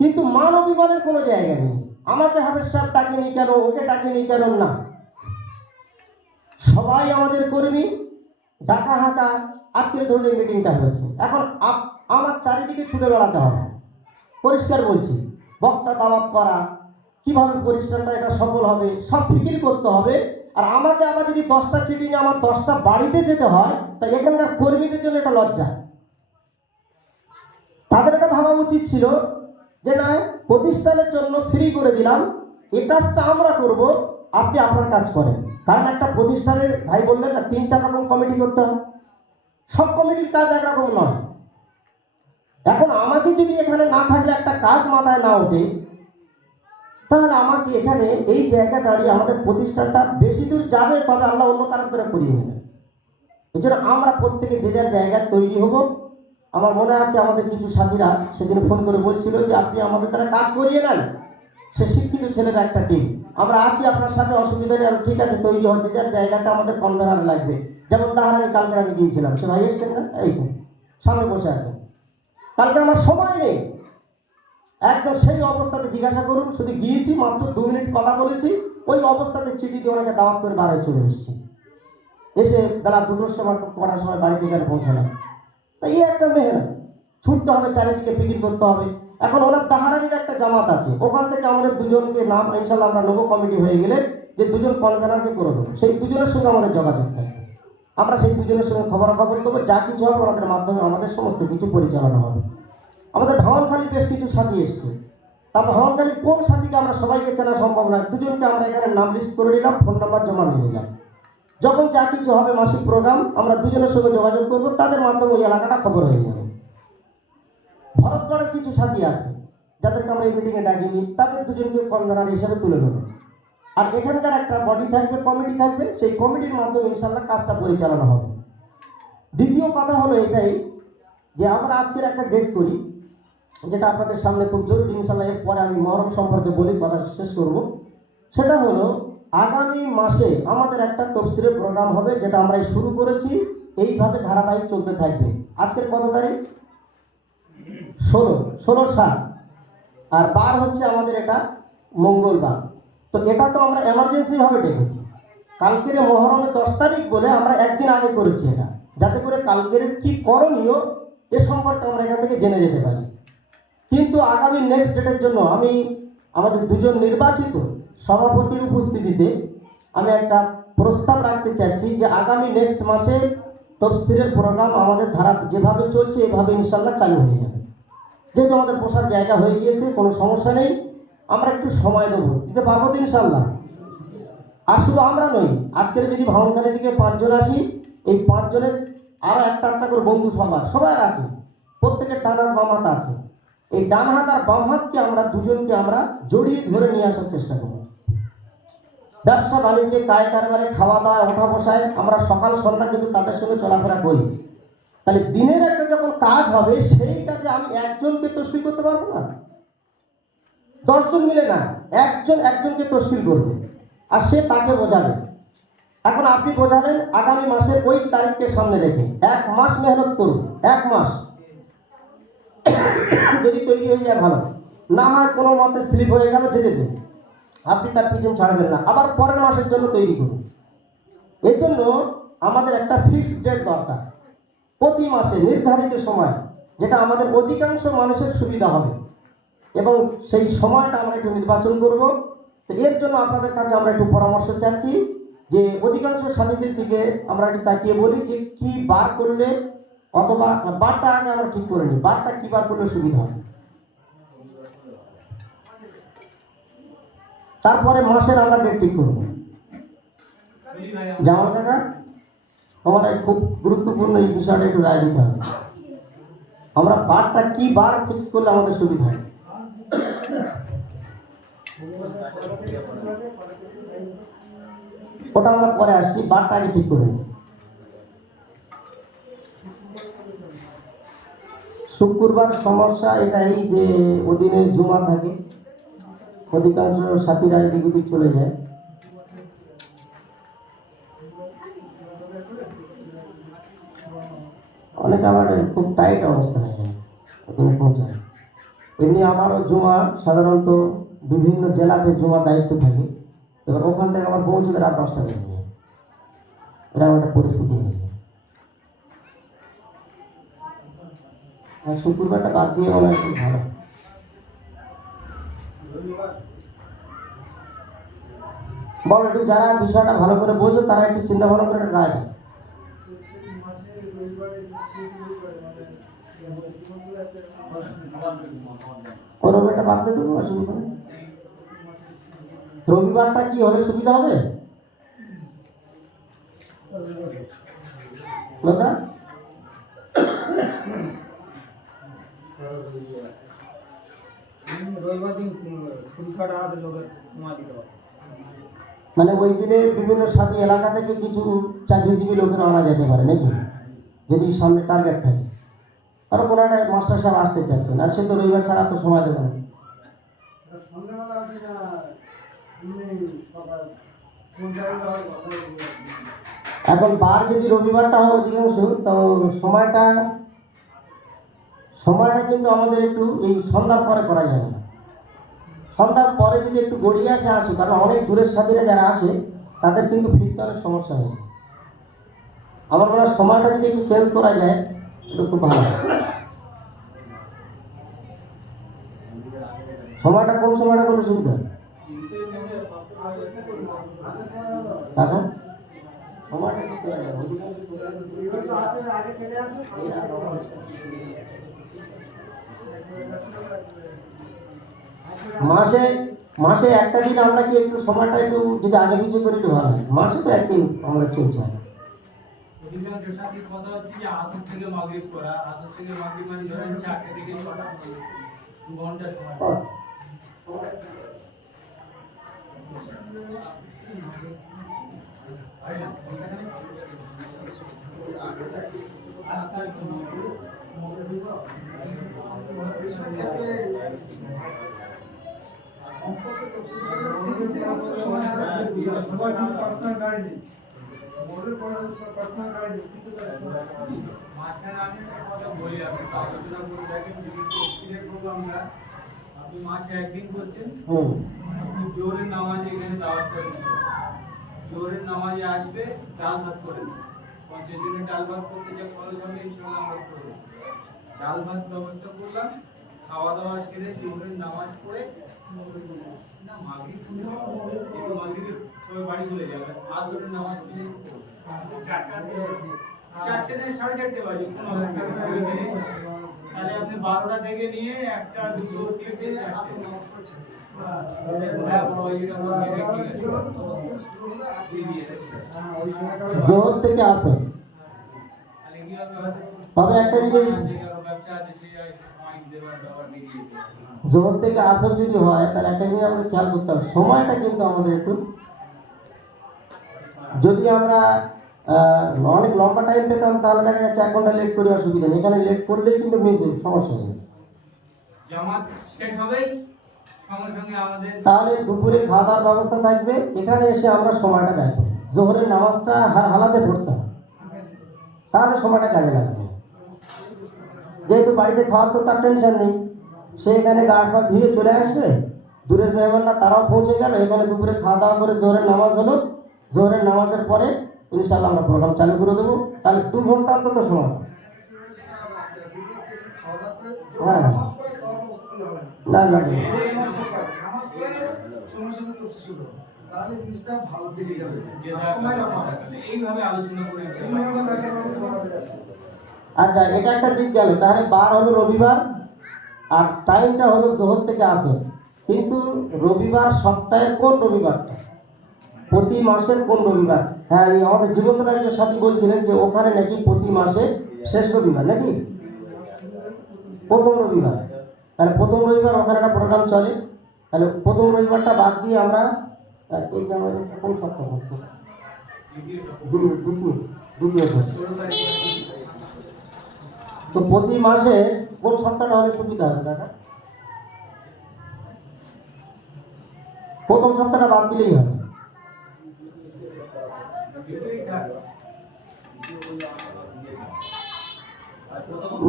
কিন্তু মান অভিমানের কোনো জায়গা নেই। আমাকে হাফেজ সাহেব ডাকেনি কেন, ওকে ডাকেনি কেন, না, সবাই আমাদের কর্মী, ডাকা হাঁকা। আজকে ধরুন এই মিটিংটা হয়েছে, এখন আমার চারিদিকে ছুটে বেড়াতে হবে, পরিষ্কার বলছি, বক্তা দাওয়াত করা, কিভাবে পরিষ্কারটা এটা সফল হবে সব ফিকির করতে হবে। আর আমাকে আবার যদি 10টা চিঠি নিয়ে আমার 10টা বাড়িতে যেতে হয়, তাই এখানকার কর্মীদের জন্য এটা লজ্জা। তাদের এটা ভাবা উচিত ছিল যে না, প্রতিষ্ঠানের জন্য ফ্রি করে দিলাম, এই কাজটা আমরা করব, আপনি আপনার কাজ করেন। কারণ একটা প্রতিষ্ঠানের ভাই বললেন না 3-4 রকম কমিটি করতে হয়, সব কমিটির কাজ একরকম নয়। এখন আমাকে যদি এখানে না থাকলে একটা কাজ মাথায় না ওঠে, তাহলে আমাকে এখানে এই জায়গা দাঁড়িয়ে আমাদের প্রতিষ্ঠানটা বেশি দূর যাবে, তবে আল্লাহ অন্য কারণ করে করিয়ে নেবে। এই জন্য আমরা প্রত্যেকে যে যার জায়গায় তৈরি হব। আমার মনে আছে আমাদের কিছু সাথীরা সেদিন ফোন করে বলছিল যে আপনি আমাদের দ্বারা কাজ করিয়ে নেন, সে শিক্ষিত ছেলেরা একটা টিম, আমরা আছি আপনার সাথে, অসুবিধা নেই, ঠিক আছে তৈরি হচ্ছে, যার জায়গাতে আমাদের কনভেনার লাগবে। যেমন তাহারানি কালকে আমি গিয়েছিলাম, সে ভাই এসছেন না, এই তো সামনে বসে আছে, কালকে আমার সময় নেই, একদম সেই অবস্থাতে জিজ্ঞাসা করুন, শুধু গিয়েছি মাত্র 2 মিনিট কথা বলেছি, ওই অবস্থাতে চিঠি দিয়ে ওনাকে দাওয়াত করে বাড়ি চলে এসেছি, এসে বেলা 2টোর সময় কটার সময় বাড়িতে এখানে পৌঁছালাম। তাই এই একটা মেহনত, ছুটতে হবে, চারিদিকে ফিকির করতে হবে। এখন ওনার তাহারানির একটা জামাত আছে, ওখান থেকে আমাদের দুজনকে নাম ইনশাল্লাহ আমরা নেবো, কমিটি হয়ে গেলে যে 2জন কনভেনারকে করে দেবো, সেই 2জনের সঙ্গে আমাদের যোগাযোগ থাকবে, আমরা সেই 2জনের সঙ্গে খবরাখবর দেবো, যা কিছু হবে ওনাদের মাধ্যমে আমাদের সমস্ত কিছু পরিচালনা হবে। আমাদের ধাওয়ানখালী বেশ কিছু সাথী এসছে, তারপর ধাওয়ানখালী কোন সাথীকে আমরা সবাইকে চেনা সম্ভব নয়, 2জনকে আমরা এখানে নাম লিস্ট করে নিলাম, ফোন নাম্বার জমা নিয়ে নিলাম। যখন যা কিছু হবে মাসিক প্রোগ্রাম, আমরা 2জনের সঙ্গে যোগাযোগ করবো, তাদের মাধ্যমে ওই এলাকাটা খবর হয়ে যাবে। ভরতগড়ের কিছু সাথী আছে যাদেরকে আমরা এই মিটিংয়ে ডাকিনি, তাদের 2জনকে কনভেনার হিসেবে তুলে নেব। আর এখানকার একটা বডি থাকবে, কমিটি থাকবে, সেই কমিটির মাধ্যমে ইনশাল্লাহ কাজটা পরিচালনা হবে। দ্বিতীয় কথা হলো এটাই যে আমরা আজকের একটা ডেট করি, যেটা আপনাদের সামনে খুব জরুরি, ইনশাল্লাহ এরপরে আমি মহরম সম্পর্কে বলি, কথা শেষ করব। সেটা হলো আগামী মাসে আমাদের একটা তফসিরের প্রোগ্রাম হবে, যেটা আমরা শুরু করেছি, এইভাবে ধারাবাহিক চলতে থাকবে। আজকের কত তারিখ? 16/7, আর বার হচ্ছে আমাদের এটা মঙ্গলবার। তো এটা তো আমরা এমার্জেন্সি ভাবে ডেকেছি, কালকের মহরমের 10 তারিখ বলে আমরা একদিন আগে করেছি এটা, যাতে করে কালকের কি করণীয় এ সম্পর্কে আমরা এখান থেকে জেনে যেতে পারি। কিন্তু আগামী নেক্সট ডেটের জন্য আমি আমাদের 2জন নির্বাচিত সভাপতির উপস্থিতিতে আমি একটা প্রস্তাব রাখতে চাচ্ছি যে আগামী নেক্সট মাসে তফসিরের প্রোগ্রাম আমাদের ধারা যেভাবে চলছে এভাবে ইনশাল্লাহ চালু হয়ে যাবে। যেহেতু আমাদের বসার জায়গা হয়ে গিয়েছে, কোনো সমস্যা নেই, আমরা একটু সময় দেবো, দিতে পারবো তো ইনশাল্লাহ। আর শুধু আমরা নই, আজকের যদি ভাবনখালী থেকে 5 জন আসি, এই 5 জনের আরও একটা করে বন্ধু সবাই আছে, প্রত্যেকের ডান হাত বাম হাত আছে, এই ডান হাত আর বাম হাতকে আমরা 2জনকে আমরা জড়িয়ে ধরে নিয়ে আসার চেষ্টা করব। ব্যবসা বাণিজ্যে, কায় কারবারে, খাওয়া দাওয়া, ওঠা বসায় আমরা সকাল সন্ধ্যা কিন্তু তাদের সঙ্গে চলাফেরা করি। তাহলে দিনের একটা যখন কাজ হবে, সেই কাজে আমি একজনকে তশবির করতে পারবো না, 10 জন মিলে না, একজনকে তশবির করবে, আর সে তাকে বোঝাবে। এখন আপনি বোঝাবেন আগামী মাসের ওই তারিখকে সামনে রেখে 1 মাস মেহনত করুন, 1 মাস যদি তৈরি হয়ে যায় ভালো, না হয় কোনো মতে স্লিপ হয়ে গেল ধীরে ধীরে, আপনি তার পিছন ছাড়বেন না, আবার পরের মাসের জন্য তৈরি করুন। এই জন্য আমাদের একটা ফিক্সড ডেট দরকার, প্রতি মাসে নির্ধারিত সময়, যেটা আমাদের অধিকাংশ মানুষের সুবিধা হবে, এবং সেই সময়টা আমরা একটু নির্বাচন করব। তো এর জন্য আপনাদের কাছে আমরা একটু পরামর্শ চাচ্ছি যে অধিকাংশ সাথীদের দিকে আমরা একটু তাকিয়ে বলি যে কি বার করলে, অথবা বারটা আগে আমরা ঠিক করে নিই, বারটা কি বার করলে সুবিধা হবে, তারপরে মাসের আমরা ডেট ঠিক করবো। জামাল কাকা, আমার খুব গুরুত্বপূর্ণ এই বিষয়টা একটু রায় দিতে হবে, আমরা বারটা কি বার ফিক্স করলে আমাদের সুবিধা হয়। ওটা আমরা পরে আসছি, বারটা আগে ঠিক করে নিই। শুক্রবার সমস্যা এটাই যে ওদিনে জুমা থাকে, অধিকাংশ সাথীরা এদিক ওদিক চলে যায়। অনেকে আমার খুব টাইট অবস্থা হয়ে যায় ওখানে পৌঁছায়। এমনি আমারও জুমা সাধারণত বিভিন্ন জেলাতে জুমার দায়িত্ব থাকে, এবার ওখান থেকে আমার পৌঁছতে রাত 10টা বেজে যায়। এরকম একটা পরিস্থিতি হয়ে যায়। আর শুক্রবারটা বাদ দিয়ে মনে হয় খুব ভালো। বল একটু, যারা বিষয়টা ভালো করে বোঝো তারা একটু চিন্তা ভালো করে রায় দেয়। ও রবিবারটা বাদ দিয়ে দেবো, অসুবিধা নেই। রবিবারটা কি হলে সুবিধা হবে দাদা? মানে ওই দিনে বিভিন্ন সাথী এলাকা থেকে কিছু চাকরিজীবী লোকেরা আনা যেতে পারে নাকি, যদি সামনে টার্গেট থাকে। কারণ কোনো একটা মাস্টার সাহেব আসতে চাচ্ছেন, আর সে তো রবিবার ছাড়া তো সময় দেবে না। এখন বার যদি রবিবারটা হয় অধিকাংশ, তো সময়টা কিন্তু আমাদের একটু এই সন্ধ্যার পরে করা যাবে না। সন্ধ্যার পরে যদি একটু গড়িয়ে আসে আসে, কারণ অনেক দূরের সাথীরা যারা আসে তাদের কিন্তু ফিরতে অনেক সমস্যা হয়েছে। আমার মনে হয় সময়টা যদি একটু চেঞ্জ করা যায় এটা খুব ভালো হয়। সময়টা কোন সময়টা করলে সুবিধা? এখন সময়টা কি করা যায়? মাসে মাসে একটা দিন আমরা কি একটু সময়টা একটু যদি আগে পিছিয়ে করে একটু ভালো হয়। মাসে তো একদিন আমরা চলছে। অধিকাংশ সাথীর কথা হচ্ছে যে আসর থেকে মাগরিব করা, আসর থেকে মাগরিব মানে ধরেন 4টা থেকে 6টা 2 ঘন্টা সময়। মাঝখানে আমি একটা কথা বলি, আপনি আলোচনা করে দেখেন, যদি তফসিলের প্রোগ্রামটা আপনি মাসে একদিন করছেন, আপনি জোহরের নামাজে এখানে দাওয়াত করেন, জোহরের নামাজে আসবে, ডাল ভাত করেন। 50 জনের ডাল ভাত করতে যা খরচ হবে ইনশাআল্লাহ আমরা করব। ডাল ভাত ব্যবস্থা করলাম, খাওয়া দাওয়া সেরে জোহরের নামাজ পড়ে না মাগরিব মাগরিব সবাই বাড়ি চলে যাবে, আসরের নামাজ পড়ে 4টে থেকে 4:30 বাজে তাহলে আপনি 12টা থেকে নিয়ে 1টা 2টো 3টে 4টে জোহর থেকে আসে। তবে একটা জিনিস, জোহর থেকে আসর যদি হয় তাহলে একটা জিনিস আমাদের খেয়াল করতে হবে, সময়টা কিন্তু আমাদের একটু, যদি আমরা অনেক লম্বা টাইম পেতাম তাহলে দেখা যাচ্ছে 1 ঘন্টা লেট করে অসুবিধা নেই। এখানে লেট করলেই কিন্তু মিস সমস্যা হবে। তাহলে দুপুরে খাওয়া দাওয়ার ব্যবস্থা থাকবে, এখানে এসে আমরা সময়টা ব্যয় করি, জোহরের নামাজটা হালাতে পড়তে হবে, তাহলে সময়টা কাজে লাগবে। যেহেতু বাড়িতে খাওয়ার তো তার টেনশন নেই, সে এখানে গা হাত পা ধুয়ে চলে আসবে, দূরের মেহমানরা তারাও পৌঁছে গেল, এখানে দুপুরে খাওয়া দাওয়া করে জোহরের নামাজ হলো, জোহরের নামাজের পরে ইনশাআল্লাহ আমরা প্রোগ্রাম চালু করে দেবো। তাহলে 2 ঘন্টা অন্তত সময়। হ্যাঁ না না আচ্ছা, এটা একটা দিক গেল। তাহলে বার হলো রবিবার আর টাইমটা হলো জোহর থেকে আসর। কিন্তু রবিবার সপ্তাহে কোন রবিবারটা, প্রতি মাসের কোন রবিবার? হ্যাঁ, এই আমাদের জীবন্ত রাজ্যের সাথী বলছিলেন যে ওখানে নাকি প্রতি মাসে শেষ রবিবার নাকি প্রথম রবিবার। তাহলে প্রথম রবিবার ওখানে একটা প্রোগ্রাম চলে, তাহলে প্রথম রবিবারটা বাদ দিয়ে আমরা এই যে আমাদের কোন সপ্তাহ হচ্ছে দ্বিতীয় হচ্ছে। তো প্রতি মাসে কোন সপ্তাহটা হলে সুবিধা হবে দাদা? প্রথম সপ্তাহটা বাদ দিলেই হবে।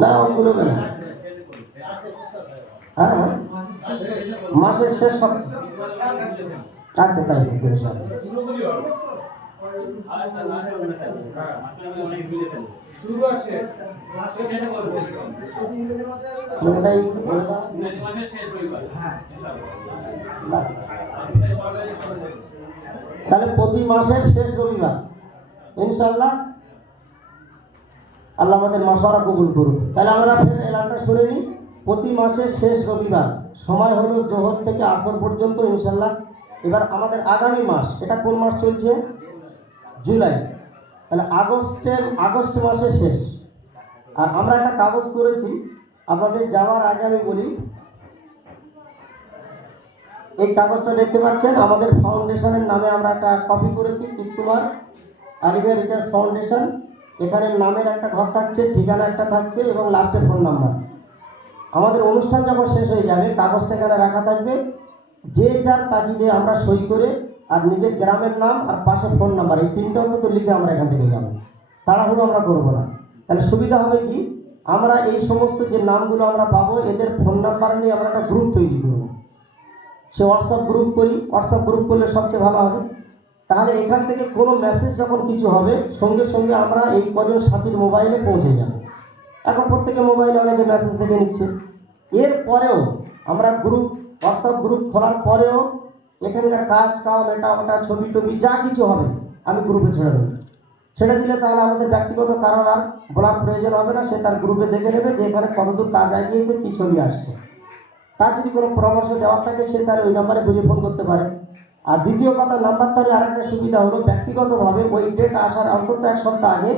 না ওইগুলো না, হ্যাঁ হ্যাঁ মাসের শেষ সপ্তাহ। আচ্ছা তাই তাহলে প্রতি মাসের শেষ রবিবার ইনশাআল্লাহ আল্লাহ আমাদের মাসারা কবুল করুন। তাহলে আমরা ফের এলাকাটা শুনে নিই। প্রতি মাসের শেষ রবিবার সময় হলো জোহর থেকে আসর পর্যন্ত ইনশাআল্লাহ। এবার আমাদের আগামী মাস, এটা কোন মাস চলছে? জুলাই। তাহলে আগস্ট মাসের শেষ। আর আমরা একটা কাগজ করেছি, আপনাদের যাওয়ার আগে আমি বলি, এই কাগজটা দেখতে পাচ্ছেন আমাদের ফাউন্ডেশনের নামে আমরা একটা কপি করেছি, টিপকুমার আলিভিয়া রিসার্চ ফাউন্ডেশন। এখানে নামের একটা ঘর থাকছে, ঠিকানা একটা থাকছে এবং লাস্টের ফোন নাম্বার। আমাদের অনুষ্ঠান যখন শেষ হয়ে যাবে কাগজটা এখানে রাখা থাকবে, যে যার তাগিদে আমরা সই করে আর নিজের গ্রামের নাম আর পাশে ফোন নাম্বার এই তিনটা অন্তত লিখে আমরা এখান থেকে যাবো। তাড়াহুড়ো আমরা করবো না। তাহলে সুবিধা হবে কি, আমরা এই সমস্ত যে নামগুলো আমরা পাবো এদের ফোন নাম্বার নিয়ে আমরা একটা গ্রুপ তৈরি করবো। সে হোয়াটসঅ্যাপ গ্রুপ করি, হোয়াটসঅ্যাপ গ্রুপ করলে সবচেয়ে ভালো হবে। তাহলে এখান থেকে কোনো মেসেজ যখন কিছু হবে সঙ্গে সঙ্গে আমরা এই কজন সাথীর মোবাইলে পৌঁছে যাব। এখন প্রত্যেকের মোবাইলে অনেকে মেসেজ দেখে নিচ্ছে। এরপরেও আমরা হোয়াটসঅ্যাপ গ্রুপ খোলার পরেও এখানকার কাজ এটা ওটা ছবি টবি যা কিছু হবে আমি গ্রুপে ছেড়ে দেবো। ছেড়ে দিলে তাহলে আমাদের ব্যক্তিগত কারণ আর বলার প্রয়োজন হবে না। সে তার গ্রুপে দেখে নেবে যে এখানে কতদূর কাজ এগিয়েছে, কী ছবি আসছে। তার যদি কোনো পরামর্শ দেওয়ার থাকে সে তাহলে ওই নাম্বারে বুঝে ফোন করতে পারে। আর দ্বিতীয় কথা, নাম্বার তাহলে আরেকটা সুবিধা হলো, ব্যক্তিগতভাবে ওই ডেট আসার অন্তত এক সপ্তাহ আগে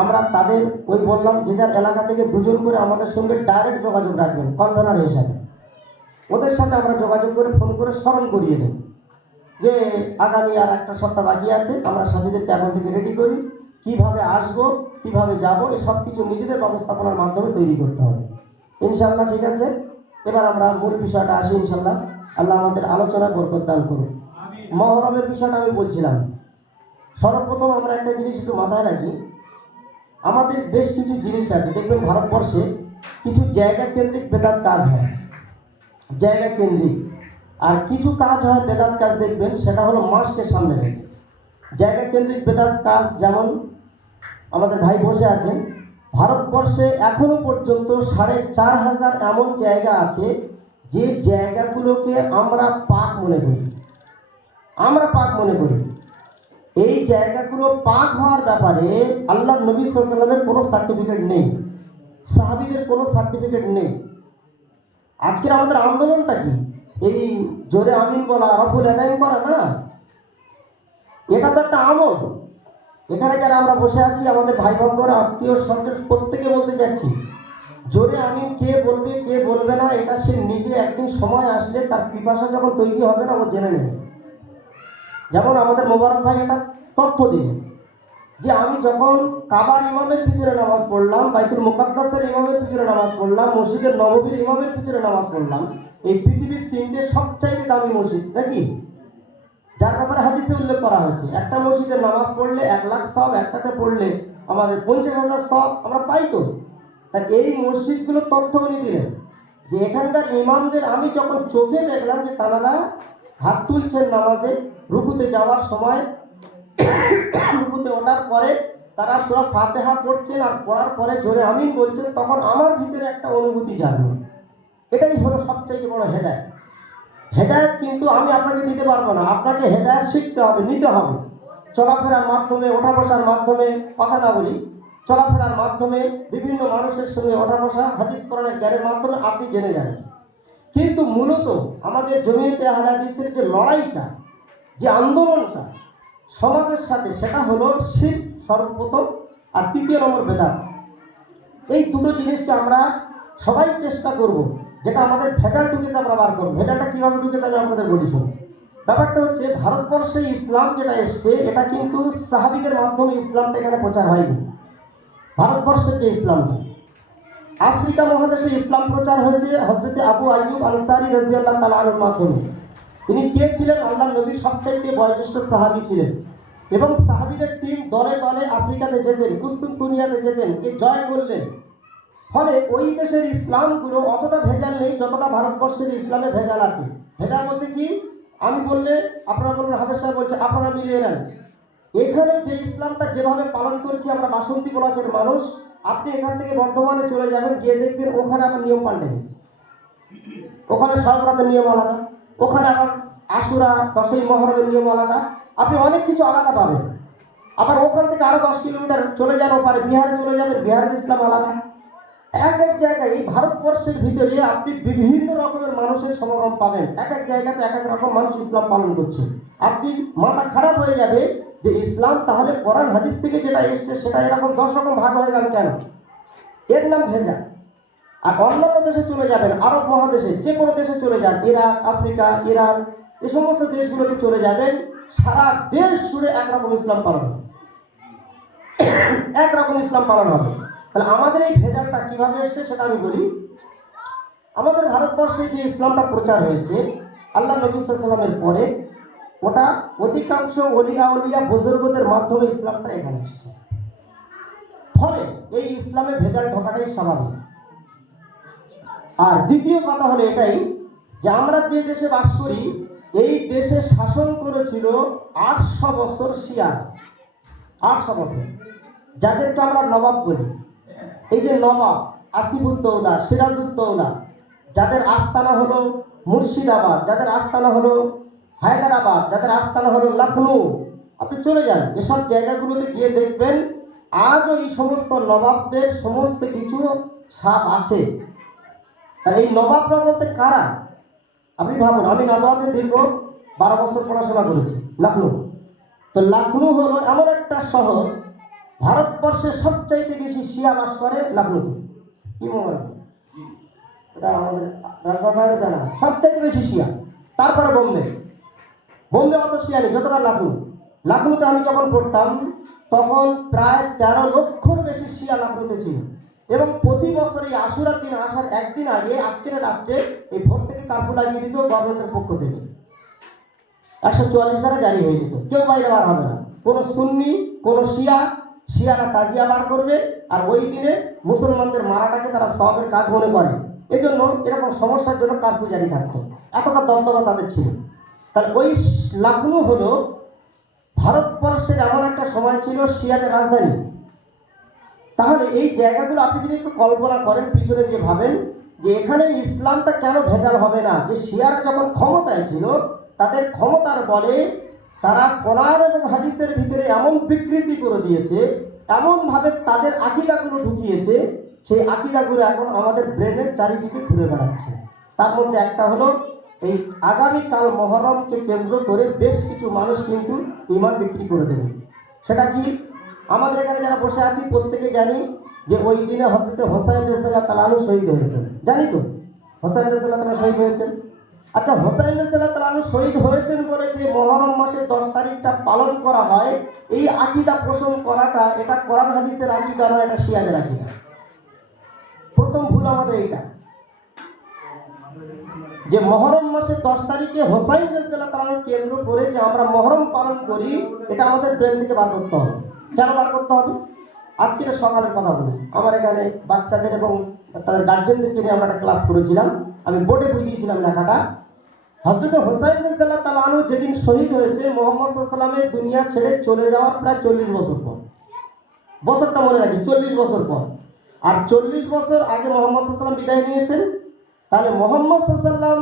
আমরা তাদের ওই বললাম যে যার এলাকা থেকে দুজন করে আমাদের সঙ্গে ডাইরেক্ট যোগাযোগ রাখবেন কনভেনার হিসাবে। ওদের সাথে আমরা যোগাযোগ করে ফোন করে স্মরণ করিয়ে দেব যে আগামী আর একটা সপ্তাহ বাকি আছে, আমরা সাথীদেরকে এখন থেকে রেডি করি, কীভাবে আসবো, কীভাবে যাবো, এই সব কিছু নিজেদের ব্যবস্থাপনার মাধ্যমে তৈরি করতে হবে ইনশাআল্লাহ। ঠিক আছে, এবার আমরা মূল বিষয়টা আসি ইনশাআল্লাহ। আল্লাহ আমাদের আলোচনা বরকত দান করুন। মহরমের বিষয়টা আমি বলছিলাম। সর্বপ্রথম আমরা একটা জিনিস একটু মাথায় রাখি, আমাদের বেশ কিছু জিনিস আছে দেখবেন ভারতবর্ষে কিছু জায়গা কেন্দ্রিক বেদাত কাজ হয়, জায়গা কেন্দ্রিক। আর কিছু কাজ হয় বেদাত কাজ দেখবেন সেটা হলো মাসকে সামনে রেখে। জায়গা কেন্দ্রিক বেদাত কাজ যেমন আমাদের ভাই বসে আছেন, ভারতবর্ষে এখনো পর্যন্ত ৪,৫০০ এমন জায়গা আছে যে জায়গাগুলোকে আমরা পাক মনে করি। এই জায়গাগুলো পাক হওয়ার ব্যাপারে আল্লাহ নবী সাল্লাল্লাহু আলাইহি ওয়াসাল্লামের কোনো সার্টিফিকেট নেই, সাহাবীদের কোনো সার্টিফিকেট নেই। আজকের আমাদের আন্দোলনটা কি? এই জোরে আমিন বলা, রফুল আদায় করা না, এটা তো একটা আমল। এখানে যারা আমরা বসে আছি আমাদের ভাই বোনরা আত্মীয় স্বজন প্রত্যেকে বলতে যাচ্ছি জোরে আমিন কে বলবে কে বলবে না এটা সে নিজে একদিন সময় আসলে তার পিপাসা যখন তৈরি হবে না ও জেনে নেবে। যেমন আমাদের মোবারক ভাই একটা তথ্য দিন যে আমি যখন কাবার ইমামের পিছনে নামাজ পড়লাম, বাইতুল মুকাদ্দাসের ইমামের পিছনে নামাজ পড়লাম, মসজিদের নববীর ইমামের পিছনে নামাজ পড়লাম, এই পৃথিবীর 3টে সবচাইতে দামি মসজিদ নাকি, যার ব্যাপারে হাদিসে উল্লেখ করা হয়েছে। একটা মসজিদে নামাজ পড়লে 1,00,000 সওয়াব, একটাতে পড়লে আমাদের 50,000 সওয়াব আমরা পাই। তো তাই এই মসজিদগুলো তথ্য উনি দিলেন যে এখানকার ইমামদের আমি যখন চোখে দেখলাম যে তারা হাত তুলছেন নামাজে, রুকুতে যাওয়ার সময়, রুকুতে ওঠার পরে তারা সূরা ফাতিহা পড়ছেন আর পড়ার পরে জোরে আমিন বলছেন, তখন আমার ভিতরে একটা অনুভূতি জাগলো। এটাই হলো সবচেয়ে বড় হেদায়েত। হেদায়েত কিন্তু আমি আপনাকে দিতে পারবো না, আপনাকে হেদায়েত শিখতে হবে, নিতে হবে। চলাফেরার মাধ্যমে, ওঠা বসার মাধ্যমে, কথা না বলি, চলাফেরার মাধ্যমে, বিভিন্ন মানুষের সঙ্গে ওঠা বসা, হাদিস কোরআনের জ্ঞানের মাধ্যমে আপনি জেনে যাবেন। কিন্তু মূলত আমাদের জমিয়তে আহলে হাদিসের যে লড়াইটা, যে আন্দোলনটা সমাজের সাথে, সেটা হলো শিরক সর্বপ্রথম, আর 3য় নম্বর বেদাত। এই দুটো জিনিসকে আমরা সবাই চেষ্টা করব যেটা আমাদের ভেজাল ঢুকেছে আমরা বার করবো। ভেজালটা কিভাবে ঢুকেছে আমি আপনাদের বলি শুনুন। ব্যাপারটা হচ্ছে ভারতবর্ষে ইসলাম যেটা এসছে এটা কিন্তু সাহাবীদের মাধ্যমে ইসলামটা এখানে প্রচার হয়নি। ভারতবর্ষের যে ইসলামটা, আফ্রিকা মহাদেশে ইসলাম প্রচার হয়েছে হযরত আবু আইয়ুব আনসারী রাদিয়াল্লাহু তাআলা আনহুর মাধ্যমে। তিনি কে ছিলেন? আল্লাহর নবীর সবচাইতে বয়োজ্যেষ্ঠ সাহাবী ছিলেন এবং সাহাবীদের টিম দলে দলে আফ্রিকাতে যেতেন, কুস্তুনতুনিয়াতে যেতেন, কে জয় করলেন। ফলে ওই দেশের ইসলামগুলো অতটা ভেজাল নেই যতটা ভারতবর্ষের ইসলামে ভেজাল আছে। ভেজাল বলতে কি? আমি বললে আপনারা বলবেন হাফেজ সাহেব বলছে, আপনারা মিলিয়ে নেন। এখানে যে ইসলামটা যেভাবে পালন করছি আমরা বাসন্তী ব্লকের মানুষ, আপনি এখান থেকে বর্ধমানে চলে যাবেন, গিয়ে দেখবেন ওখানে আমার নিয়ম পাল্টে গেছে। ওখানে সরবরাহের নিয়ম আলাদা, ওখানে আবার আশুরা 10ই মহরমের নিয়ম আলাদা, আপনি অনেক কিছু আলাদা পাবেন। আবার ওখান থেকে আরো 10 কিলোমিটার চলে যান ওপারে বিহারে চলে যাবেন, বিহারের ইসলাম আলাদা। এক এক জায়গায় ভারতবর্ষের ভিতরে আপনি বিভিন্ন রকমের মানুষের সমাগম পাবেন। এক এক জায়গাতে এক এক রকম মানুষ ইসলাম পালন করছে। আপনি মাথা খারাপ হয়ে যাবে যে ইসলাম তাহলে কোরআন হাদিস থেকে যেটা এসছে সেটা এরকম 10 রকম ভাগ হয়ে গেল কেন? এর নাম ভেজা। আর অন্যান্য দেশে চলে যাবেন, আরব মহাদেশে যে কোনো দেশে চলে যান, ইরাক, আফ্রিকা, ইরান, এই সমস্ত দেশগুলোতে চলে যাবেন, সারা দেশ জুড়ে একরকম ইসলাম পালন হবে, একরকম ইসলাম পালন হবে। তাহলে আমাদের এই ভেজালটা কিভাবে এসছে সেটা আমি বলি। আমাদের ভারতবর্ষে যে ইসলামটা প্রচার হয়েছে আল্লাহ নবী সাল্লাল্লাহু আলাইহি ওয়াসাল্লামের পরে, ওটা অধিকাংশ ওলিয়া আউলিয়া বুজুর্গদের মাধ্যমে ইসলামটা এখানে এসেছে। ফলে এই ইসলামে ভেজাল ঢোকাটাই স্বাভাবিক। আর দ্বিতীয় কথা হলো এটাই যে আমরা যে দেশে বাস করি এই দেশে শাসন করেছিল 800 বছর শিয়া, 800 বছর, যাদেরকে আমরা নবাব বলি। এই যে নবাব আসিফুদ্দৌলা, সিরাজউদ্দৌলা, যাদের আস্তানা হলো মুর্শিদাবাদ, যাদের আস্তানা হলো হায়দ্রাবাদ, যাদের আস্তানা হলো লখনৌ, আপনি চলে যান এসব জায়গাগুলোতে গিয়ে দেখবেন আজও এই সমস্ত নবাবদের সমস্ত কিছু ছাপ আছে। তাহলে এই নবাবরা বলতে কারা? আপনি ভাবুন, আমি নবাবে দীর্ঘ 12 বছর পড়াশোনা করেছি লখনৌ। তো লখনৌ হলো এমন একটা শহর, ভারতবর্ষের সবচাইতে বেশি শিয়া বাস করে লখনৌতে। কি মনে হয়? এটা আমাদের রাজবাড়ির জানা, সবচাইতে বেশি শিয়া। তারপরে বোম্বে, বোম্বে অত শিয়া নেই যতটা লখনৌ। লখনৌতে আমি যখন পড়তাম তখন প্রায় 13 লক্ষর বেশি শিয়া লখনৌতে ছিল। এবং প্রতি বছর এই আশুরার দিন আসার একদিন আগে আজকের রাত্রে এই ভোর থেকে কার্ফু লাগিয়ে দিত গভর্নমেন্টের পক্ষ থেকে। 144 ধারা জারি হয়ে যেত, কেউ বাইরে বার হবে না। কোনো সুন্নি, কোনো শিয়া, শিয়ারা তাজিয়া বার করবে, আর ওই দিনে মুসলমানদের মারাটাকে তারা সওয়াবের কাজ মনে করে। এই জন্য এরকম সমস্যার জন্য কার্ফু জারি থাকতো, এতটা দমদমা তাদের ছিল। তাহলে ওই লখনৌ হলো ভারতবর্ষের এমন একটা সময় ছিল শিয়াদের রাজধানী। তাহলে এই জায়গাগুলো আপনি যদি একটু কল্পনা করেন, পিছনে গিয়ে ভাবেন যে এখানে ইসলামটা কেন ভেজাল হবে না। যে শিয়ারা যখন ক্ষমতায় ছিল তাদের ক্ষমতার বলে তারা কোরআন এবং হাদিসের ভিতরে এমন বিকৃতি করে দিয়েছে, এমনভাবে তাদের আকীদাগুলো ঢুকিয়েছে, সেই আকীদাগুলো এখন আমাদের ব্রেনের চারিদিকে ঘুরে বেড়াচ্ছে। তার মধ্যে একটা হলো এই আগামীকাল মহরমকে কেন্দ্র করে বেশ কিছু মানুষ কিন্তু ঈমান বিক্রি করে দেবে। সেটা কি? আমাদের এখানে যারা বসে আছি প্রত্যেকে জানি যে ওই দিনে হযরত হোসাইন রাদিয়াল্লাহু তাআলা আনহু শহীদ হয়েছেন। জানি তো হোসাইন রাদিয়াল্লাহু তাআলা শহীদ হয়েছেন। আচ্ছা, হোসাইন রাদিয়াল্লাহু তাআলা আনহু শহীদ হয়েছেন বলে যে মুহররম মাসের 10 তারিখটা পালন করা হয়, এই আকীদা পোষণ করাটা এটা কোরআন হাদিসের আকীদা নয়, এটা শিয়াদের আকীদা। প্রথম ভুল আমাদের এইটা যে মুহররম মাসের 10 তারিখে হোসাইন রাদিয়াল্লাহু তাআলা কেন্দ্র করে যে আমরা মুহররম পালন করি, এটা আমাদের ব্রেন থেকে বার করতে হবে। কেন বার করতে হবে? আজকের সকালের কথা বলি, আমার এখানে বাচ্চাদের এবং তাদের গার্জেনদেরকে নিয়ে আমরা একটা ক্লাস করেছিলাম। আমি বোর্ডে বুঝিয়েছিলাম লেখাটা। হযরত হোসাইন রাদিয়াল্লাহু তাআলা আনহু যেদিন শহীদ হয়েছে মুহাম্মদ সাল্লাল্লাহু আলাইহি ওয়াসাল্লামের দুনিয়া ছেড়ে চলে যাওয়ার প্রায় 40 বছর পর, বছরটা মনে রাখি, 40 বছর পর। আর 40 বছর আগে মুহাম্মদ সাল্লাল্লাহু আলাইহি ওয়াসাল্লাম বিদায় নিয়েছেন। তাহলে মুহাম্মদ সাল্লাল্লাহু আলাইহি ওয়াসাল্লাম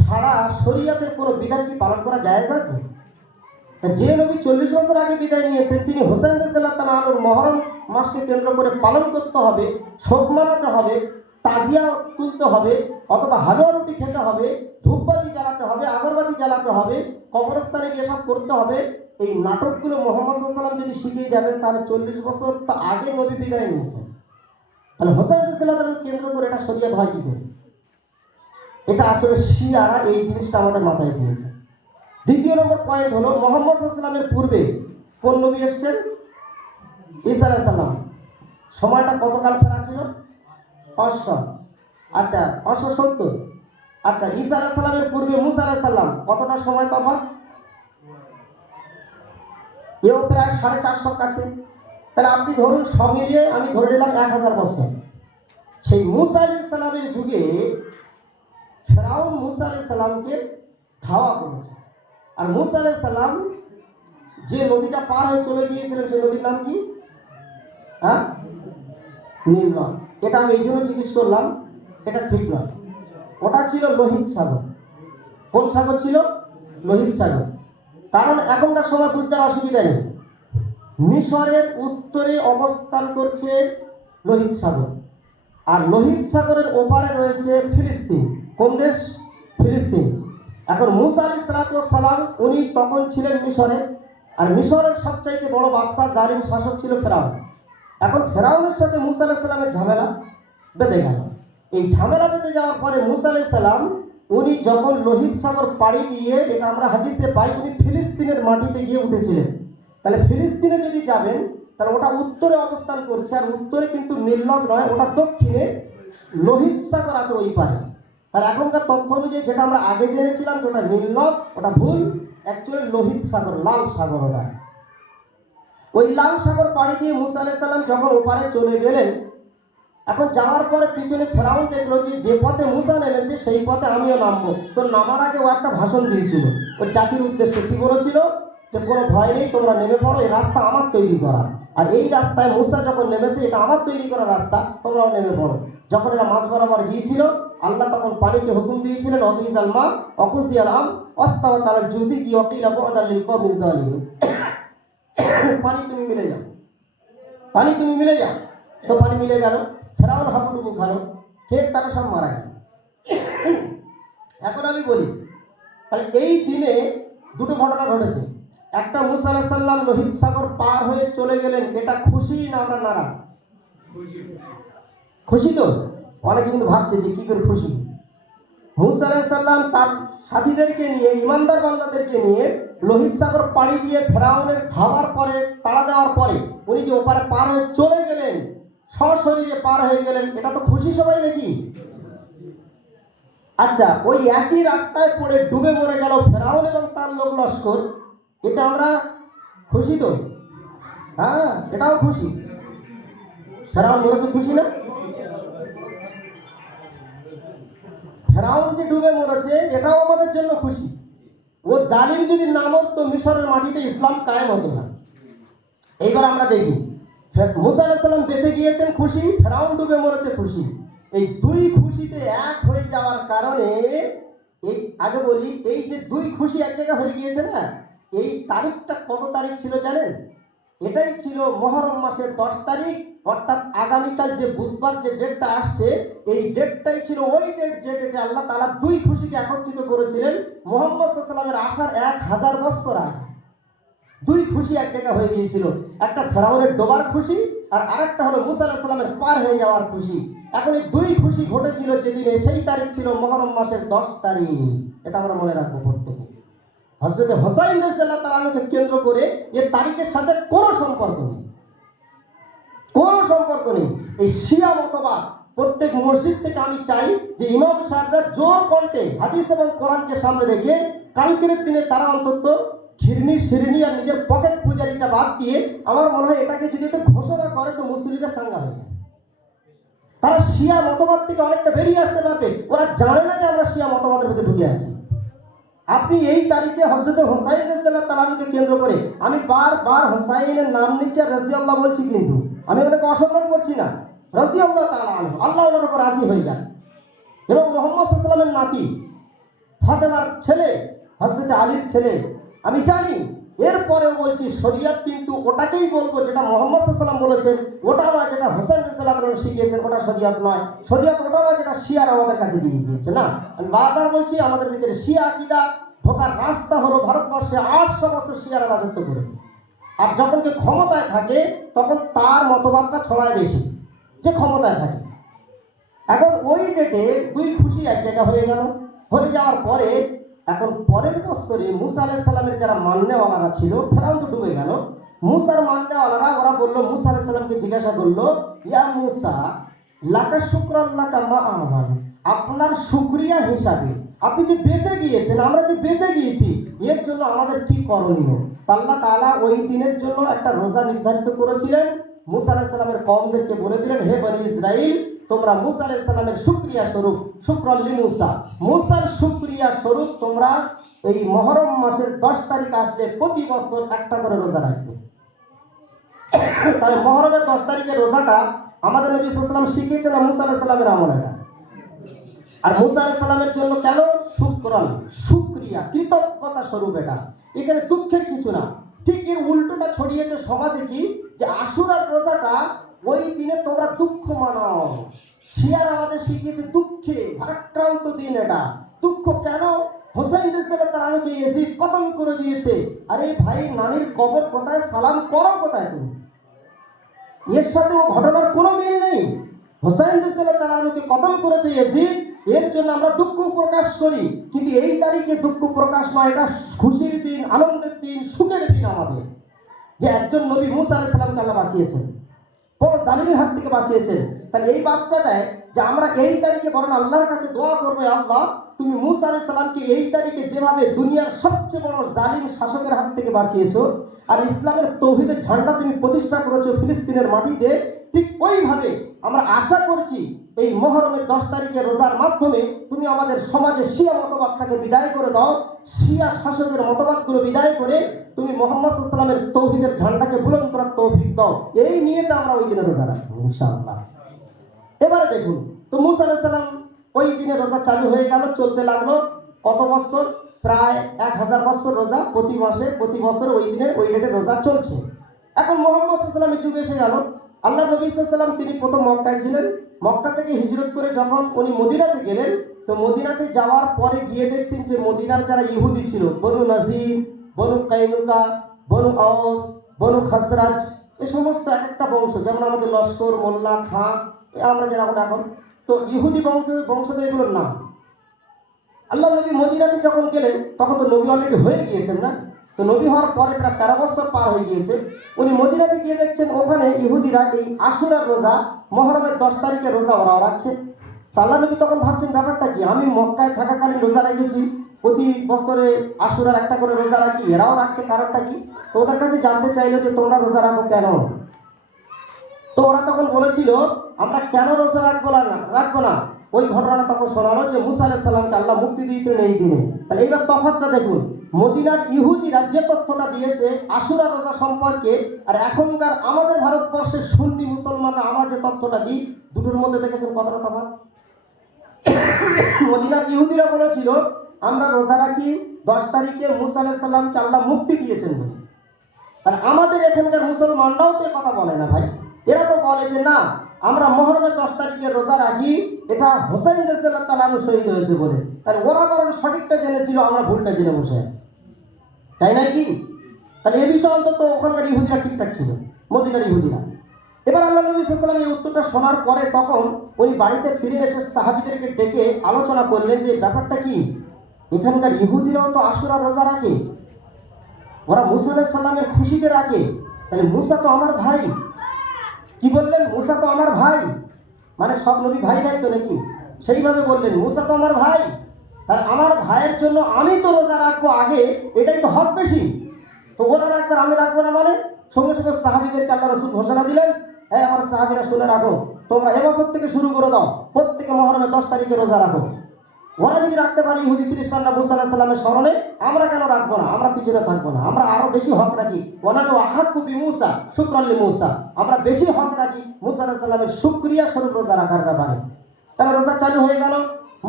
ছাড়া শরীয়তের কোনো বিধান কি পালন করা জায়েজ আছে? যে নবী 40 বছর আগে বিদায় নিয়েছেন তিনি হোসেন রাদিয়াল্লাহু তাআলা আনহুর মুহররম মাসকে কেন্দ্র করে পালন করতে হবে, শোক মানাতে হবে, তাজিয়া তুলতে হবে, অথবা হালুয়া রুটি খেতে হবে, ধূপবাতি জ্বালাতে হবে, আগরবাতি জ্বালাতে হবে, কবরস্থানে গিয়ে সব করতে হবে। এই নাটকগুলো মুহাম্মদ সাল্লাল্লাহু আলাইহি ওয়াসাল্লাম যদি শিখিয়ে যাবেন তাহলে 40 বছর তো আগে নবী বিদায় নিয়েছেন। তাহলে হোসেন রাদিয়াল্লাহু তাআলা কেন্দ্র করে এটা শরীয়ত হয় কি করে? এটা আসলে শিয়ারা এই জিনিসটা আমাদের মাথায় দিয়েছে। দ্বিতীয় নম্বর পয়েন্ট হলো, মুহাম্মদ সাল্লাল্লাহু আলাইহি ওয়াসাল্লামের পূর্বে কোন নবী এসেছেন? ঈসা আলাইহিস সালাম। সময়টা কতকাল ফেরা ছিল? 500। আচ্ছা 570। আচ্ছা ঈসা আলাইহিস সালামের পূর্বে মুসা আলাইহিস সালাম, কতটা সময় তফাৎ? এও প্রায় 450 কাছে। তাহলে আপনি ধরুন সব মিলিয়ে আমি ধরে নিলাম 1000 বছর। সেই মুসা আলাইহিস সালামের যুগে ফেরাউন মুসা আলাইহিস সালামকে ধাওয়া করেছে। আর মুসা আলাইহিস সালাম যে নদীটা পার হয়ে চলে গিয়েছিলেন সেই নদীর নাম কি? হ্যাঁ, নীল নদ। এটা আমি এই জন্য জিজ্ঞেস করলাম, এটা ঠিক নয়। ওটা ছিল লোহিত সাগর। কোন সাগর ছিল? লোহিত সাগর। কারণ এখনকার সময় বুঝতে অসুবিধা নেই, মিশরের উত্তরে অবস্থান করছে লোহিত সাগর, আর লোহিত সাগরের ওপারে রয়েছে ফিলিস্তিন। কোন দেশ? ফিলিস্তিন। এখন মুসা আলাইহিস সালাম উনি তখন ছিলেন মিশরে, আর মিশরের সবচাইতে বড় বাদশা জালিম শাসক ছিল ফেরাউন। এখন ফেরাউনের সাথে মুসা আলাইহিস সালামের ঝামেলা বেঁধে গেল। এই ঝামেলা বেঁধে যাওয়ার পরে মুসা আলাইহিস সালাম উনি যখন লোহিত সাগর পাড়ি দিয়ে, এটা আমরা হাদিসে পাই, উনি ফিলিস্তিনের মাটিতে গিয়ে উঠেছিলেন। তাহলে ফিলিস্তিনে যদি যাবেন তাহলে ওটা উত্তরে অবস্থান করছে, আর উত্তরে কিন্তু নীল নদ নয়, ওটা দক্ষিণে লোহিত সাগর আছে ওই পারে। আর এখনকার তথ্য অনুযায়ী যেটা আমরা আগে জেনেছিলাম ওটা নীল নদ, ওটা ভুল। অ্যাকচুয়ালি লোহিত সাগর, লাল সাগর ওটা। ওই লাল সাগর পাড়ি দিয়ে মুসা আলাইহিস সালাম যখন ওপারে চলে গেলেন, এখন যাওয়ার পরে পিছনে ফেরাউন দেখলো যে পথে মুসা নেমেছে সেই পথে আমিও নামবো। তো নামার আগে ও একটা ভাষণ দিয়েছিল ওই জাতির উদ্দেশ্যে। কি বলেছিল? যে কোনো ভয় নেই, তোমরা নেমে পড়ো, এই রাস্তা আমার তৈরি করা, আর এই রাস্তায় মুসা যখন নেমেছে এটা আমার তৈরি করা রাস্তা, তোমরাও নেমে পড়ো। যখন এরা মাঝ বরাবর গিয়েছিল, আল্লাহ তখন পানিকে হুকুম দিয়েছিলেন, অকিজাল মা অকুজিয়াল আম অস্তাওয়া তাআলা জুদি কি ওয়াকিলা বুআদাল লিল কওমিজ জালিমিন। পানি তুমি মিলে যাও, পানি তুমি মিলে যাও। তো পানি মিলে গেল, ফেরাউন হাবুডুবু খালো, খেয়ে তারা সব মারা গেল। এখন আমি বলি, তাহলে এই দিনে দুটো ঘটনা ঘটেছে। একটা, মুসা আলাইহিস সালাম লোহিত সাগর পার হয়ে চলে গেলেন, এটা খুশি না আমরা নারাজ? খুশি তো। অনেকে কিন্তু ভাবছে যে কি করে খুশি। মুসা আলাইহিস সালাম তার সাথীদেরকে নিয়ে, ইমানদার বান্দাদেরকে নিয়ে লোহিত সাগর পাড়ি দিয়ে ফেরাউনের ধাওয়ার পরে, তাড়া দেওয়ার পরে উনি যে ওপারে পার হয়ে চলে গেলেন, সশরীরে পার হয়ে গেলেন, এটা তো খুশি সবাই নাকি? আচ্ছা, ওই একই রাস্তায় পড়ে ডুবে মরে গেল ফেরাউন এবং তার লোক লস্কর, এটা আমরা খুশি তো? হ্যাঁ, এটাও খুশি। ফেরাউন মরেছে, খুশি না? ফেরাউন যে ডুবে মরেছে এটাও আমাদের জন্য খুশি। ও জালিম যদি না মরতো, মিশরের মাটিতে ইসলাম কায়েম হতো না। এইবার আমরা দেখি, মুসা আলাইহিস সালাম বেঁচে গিয়েছেন, খুশি। ফেরাউন ডুবে মরেছে, খুশি। এই দুই খুশিতে এক হয়ে যাওয়ার কারণে, এই আগে বলি, এই যে দুই খুশি এক জায়গায় হয়ে গিয়েছে না, এই তারিখটা কত তারিখ ছিল জানেন? এটাই ছিল মুহররম মাসের 10 তারিখ, অর্থাৎ আগামীকাল যে বুধবার যে ডেটটা আসছে, এই ডেটটাই ছিল ওই ডেট যেটাকে আল্লাহ তাআলা দুই খুশিকে একত্রিত করেছিলেন মুহাম্মদ সাল্লাল্লাহু আলাইহি ওয়াসাল্লামের আসার 1000 বছর আগে। দুই খুশি এক জায়গা হয়ে গিয়েছিল, একটা ফেরাউনের ডোবার খুশি, আর আরেকটা হলো মুসা আলাইহিস সালামের পার হয়ে যাওয়ার খুশি। এখন এই দুই খুশি ঘটেছিল যেদিনে, সেই তারিখ ছিল মুহররম মাসের 10 তারিখ। এটা আমরা মনে রাখবো প্রত্যেকে। হযরত হুসাইন রাদিয়াল্লাহু তাআলা আনহুকে কেন্দ্র করে এই তারিখের সাথে কোনো সম্পর্ক নেই, কোনো সম্পর্ক নেই। এই শিয়া মতবাদ, প্রত্যেক মসজিদ থেকে আমি চাই যে ইমাম সাহেবরা জোর কণ্ঠে হাদিস এবং কোরআনকে সামনে রেখে কালকের দিনে তারা অন্তত খিরনি শিরনি আর নিজের পকেট পূজারিটা বাদ দিয়ে, আমার মনে হয় এটাকে যদি একটু ঘোষণা করে তো মুসলিমরা চাঙ্গা হয়ে যায়। তারা শিয়া মতবাদ থেকে অনেকটা বেরিয়ে আসতে পারবে। ওরা জানে না যে আমরা শিয়া মতবাদের মধ্যে ঢুকে আছি। আপনি এই তারিখে হযরত হুসাইন রাদিয়াল্লাহু তাআলা আনহুকে কেন্দ্র করে, আমি বারবার হুসাইনের নাম নিচ্ছি আর রাদিয়াল্লাহু বলছি, কিন্তু আমি ওনাকে অসম্মান করছি না। রাদিয়াল্লাহু তাআলা আনহু, আল্লাহ ওনার উপর রাজি হয়ে যান। এবং মুহাম্মদ সাল্লাল্লাহু আলাইহি ওয়াসাল্লামের নাতি, ফাতেমার ছেলে, হযরত আলীর ছেলে, আমি জানি। এরপরেও বলছি, শরীয়ত কিন্তু ওটাকেই বলবো যেটা মুহাম্মদ সাল্লাল্লাহু আলাইহি ওয়াসাল্লাম বলেছেন, ওটা নয় যেটা হুসাইন রাদিয়াল্লাহু আনহু শিখিয়েছেন, ওটা শরীয়ত নয়। শরীয়ত ওটা নয় যেটা শিয়ারা আমাদের কাছে দিয়ে দিয়েছে। না, আমি বারবার বলছি, আমাদের ভিতরে শিয়া আকীদা ঢোকার রাস্তা হলো ভারতবর্ষে 800 বছর শিয়ারা রাজত্ব করেছে। আর যখন কেউ ক্ষমতায় থাকে তখন তার মতবাদটা ছড়ায় বেশি, যে ক্ষমতায় থাকে। এখন ওই ডেটে দুই খুশি এক জায়গা হয়ে গেল। হয়ে যাওয়ার পরে এখন পরের বছরে মুসা আলাইহিস সালামের যারা মান্যওয়ালারা ছিল, ফেরাউন তো ডুবে গেল, মুসার মান্যওয়ালারা ওরা বললো, মুসা আলাইহিস সালামকে জিজ্ঞাসা করলো, ইয়া মুসা লাকা শুকরাল্লাকা মা আমাল, আপনার শুকরিয়া হিসাবে আপনি যে বেঁচে গিয়েছেন, আমরা যে বেঁচে গিয়েছি, এর জন্য আমাদের কি করণীয়? আল্লাহ তাআলা ওই দিনের জন্য একটা রোজা নির্ধারিত করেছিলেন। মুসা আলাইহিস সালামের কওমদেরকে বলে দিলেন, হে বনি ইসরাইল, তোমরা মুসা আলাইহিস সালামের শুকরিয়া স্বরূপ, শুকরান লিমুসা, মুসার শুকরিয়া স্বরূপ তোমরা এই মুহররম মাসের 10 তারিখ আসলে প্রতি বছর একটা করে রোজা রাখবে। তাহলে মুহররমের 10 তারিখের রোজাটা আমাদের নবী সাল্লাল্লাহু আলাইহি ওয়াসাল্লাম শিখিয়েছেন মুসা আলাইহিস সালামের আমল এটা। আর মুসা আলাইহিস সালামের জন্য কেন? শুকরান, শুকরিয়া, কৃতজ্ঞতা স্বরূপ এটা। এখানে দুঃখের কিছু না। ঠিক এর উল্টোটা ছড়িয়েছে সমাজে কি, যে আশুরার রোজাটা ওই দিনে তোমরা দুঃখ মানাও। শিয়ার আমাদের শিখিয়েছে দুঃখে ভারাক্রান্ত দিন এটা। দুঃখ কেন? হোসেন রাদিয়াল্লাহু তাআলাকে ইয়াজিদ কতল করে দিয়েছে। আরে ভাই, নানির কবর কোথায়, সালাম করো কোথায় তুমি? এর সাথে ও ঘটনার কোনো মিল নেই। হোসেন রাদিয়াল্লাহু তাআলাকে কতল করেছে ইয়াজিদ, এর জন্য আমরা দুঃখ প্রকাশ করি। কিন্তু এই তারিখে দুঃখ প্রকাশ নয়, এটা খুশির দিন, আনন্দের দিন, সুখের দিন আমাদের। যে একজন নবী মুসা আলাইহিস সালামকে আল্লাহ বাঁচিয়েছেন, বড় জালিমের হাত থেকে বাঁচিয়েছেন। তাহলে এই বার্তা দেয় যে আমরা এই তারিখে বরং আল্লাহর কাছে দোয়া করবো, আল্লাহ তুমি মুসা আলাইহিস সালামকে এই তারিখে যেভাবে দুনিয়ার সবচেয়ে বড় জালিম শাসকের হাত থেকে বাঁচিয়েছো, আর ইসলামের তৌহিদের ঝান্ডা তুমি প্রতিষ্ঠা করেছো ফিলিস্তিনের মাটিতে, ঠিক ওইভাবে আমরা আশা করছি এই মুহররমের 10 তারিখে রোজার মাধ্যমে তুমি আমাদের সমাজে শিয়া মতবাদটাকে বিদায় করে দাও, শিয়া শাসকের মতবাদগুলো বিদায় করে তুমি মুহাম্মদ সাল্লাল্লাহু আলাইহি ওয়াসাল্লামের তৌহিদের ঝান্ডাকে বুলন্দ করার তৌফিক দাও। এই নিয়ে তো আমরা ওই দিনে রোজা রাখবো ইনশাআল্লাহ। এবারে দেখুন তো মুসা আলাইহিস সালাম ওই দিনে রোজা চালু হয়ে গেল, চলতে লাগলো কত বছর? প্রায় 1000 বছর রোজা প্রতি মাসে, প্রতি বছর ওই দিনে ওই ডেটে রোজা চলছে। এখন মুহাম্মদ সাল্লাল্লাহু আলাইহি ওয়াসাল্লামের যুগ এসে গেল। আল্লাহ নবী সাল্লাল্লাহু আলাইহি ওয়াসাল্লাম তিনি প্রথম মক্কায় ছিলেন। মক্কা থেকে হিজরত করে যখন উনি মদিনাতে গেলেন, তো মদিনাতে যাওয়ার পরে গিয়ে দেখছেন যে মদিনার যারা ইহুদি ছিল, বনু নাজির, বনু কাইনুকা, বনু আওস, বনু খাজরাজ, এই সমস্ত এক একটা বংশ, যেমন আমাদের লস্কর, মোল্লা, খাঁ, আমরা যেরকম এখন, তো ইহুদি বংশধর এগুলোর নাম। আল্লাহ নবী মদিনাতে যখন গেলেন তখন তো নবী অলরেডি হয়ে গিয়েছেন না, তো নবী হওয়ার পরে প্রায় 13 বছর পার হয়ে গিয়েছে। উনি মদিনাতে গিয়ে দেখছেন ওখানে ইহুদিরা এই আশুরার রোজা, মুহররমের 10 তারিখে রোজা ওরা রাখছে। আল্লাহ নবী তখন ভাবছেন ব্যাপারটা কি, আমি মক্কায় থাকাকালীন রোজা রেখেছি, প্রতি বছরে আশুরার একটা করে রোজা রাখি, এরাও রাখছে, কারণটা কি? তো ওদের কাছে জানতে চাইলো যে তোমরা রোজা রাখো কেন? তো ওরা তখন বলেছিল আমরা কেন রোজা রাখবো না। ওই ঘটনাটা তখন শোনানো যে মুসা আলাইহিস সালামকে আল্লাহ মুক্তি দিয়েছেন এই দিনে। তাহলে এইবার তফাৎটা দেখুন, মদিনার ইহুদিরা যে তথ্যটা দিয়েছে আশুরা রোজা সম্পর্কে, আর এখনকার আমাদের ভারতবর্ষের সুন্নি মুসলমানরা আমরা যে তথ্যটা দিই, দুটোর মধ্যে দেখেছেন কতটা তফাৎ। মদিনার ইহুদিরা বলেছিল আমরা রোজা রাখি 10 তারিখে মুসা আলাইহিস সালামকে আল্লাহ মুক্তি দিয়েছেন বলে। আর আমাদের এখানকার মুসলমানরাও তো কথা বলে না ভাই, এরা তো বলে যে না আমরা মুহররমের 10 তারিখে রোজা রাখি, এটা হোসেন রাদিয়াল্লাহু তাআলা শহীদ হয়েছে বলে। তাহলে ওরা বরং সঠিকটা জেনেছিল, আমরা ভুলটা জেনে বসে আছি, তাই নয় কি? তাহলে এই বিষয়ে অন্তত ওখানকার ইহুদিরা ঠিকঠাক ছিল, মদিনার ইহুদিরা। এবার আল্লাহ নবী সাল্লাল্লাহু আলাইহি ওয়াসাল্লাম এই উত্তরটা শোনার পরে তখন ওই বাড়িতে ফিরে এসে সাহাবীদেরকে ডেকে আলোচনা করলেন যে ব্যাপারটা কি, এখানকার ইহুদিরাও তো আশুরা রোজা রাখে, ওরা মুসা আলাইহিস সালামের খুশিতে রাখে, তাহলে মুসা তো আমার ভাই। কি বললেন? মুসা তো আমার ভাই, মানে সব নবী ভাই ভাই তো নাকি? সেইভাবে বললেন মুসা তো আমার ভাই, আর আমার ভাইয়ের জন্য আমি তো রোজা রাখবো আগে, এটাই তো হক বেশি। তো ওরা রাখবে আমি রাখবো না মানে? সঙ্গে সঙ্গে সাহাবীদেরকে আল্লাহ রাসূল ঘোষণা দিলেন, হ্যাঁ আমার সাহাবীরা শুনে রাখো, তোমরা এবছর থেকে শুরু করে দাও, প্রত্যেকে মুহররমের 10 তারিখে রোজা রাখো। ওরা যদি রাখতে পারি ইহুদি খ্রিস্টানরা মুসা আলাইহিস সালামের স্মরণে, আমরা কেন রাখবো না? আমরা পিছনে থাকবো না, আমরা আরো বেশি হক রাখি। ওয়ানানু আহাক্কু বিমূসা শুকরান লিমূসা, আমরা বেশি হক রাখি মুসা আলাইহিস সালামের শুকরিয়া স্বরূপ রোজা রাখার ব্যাপারে। তাহলে রোজা চালু হয়ে গেল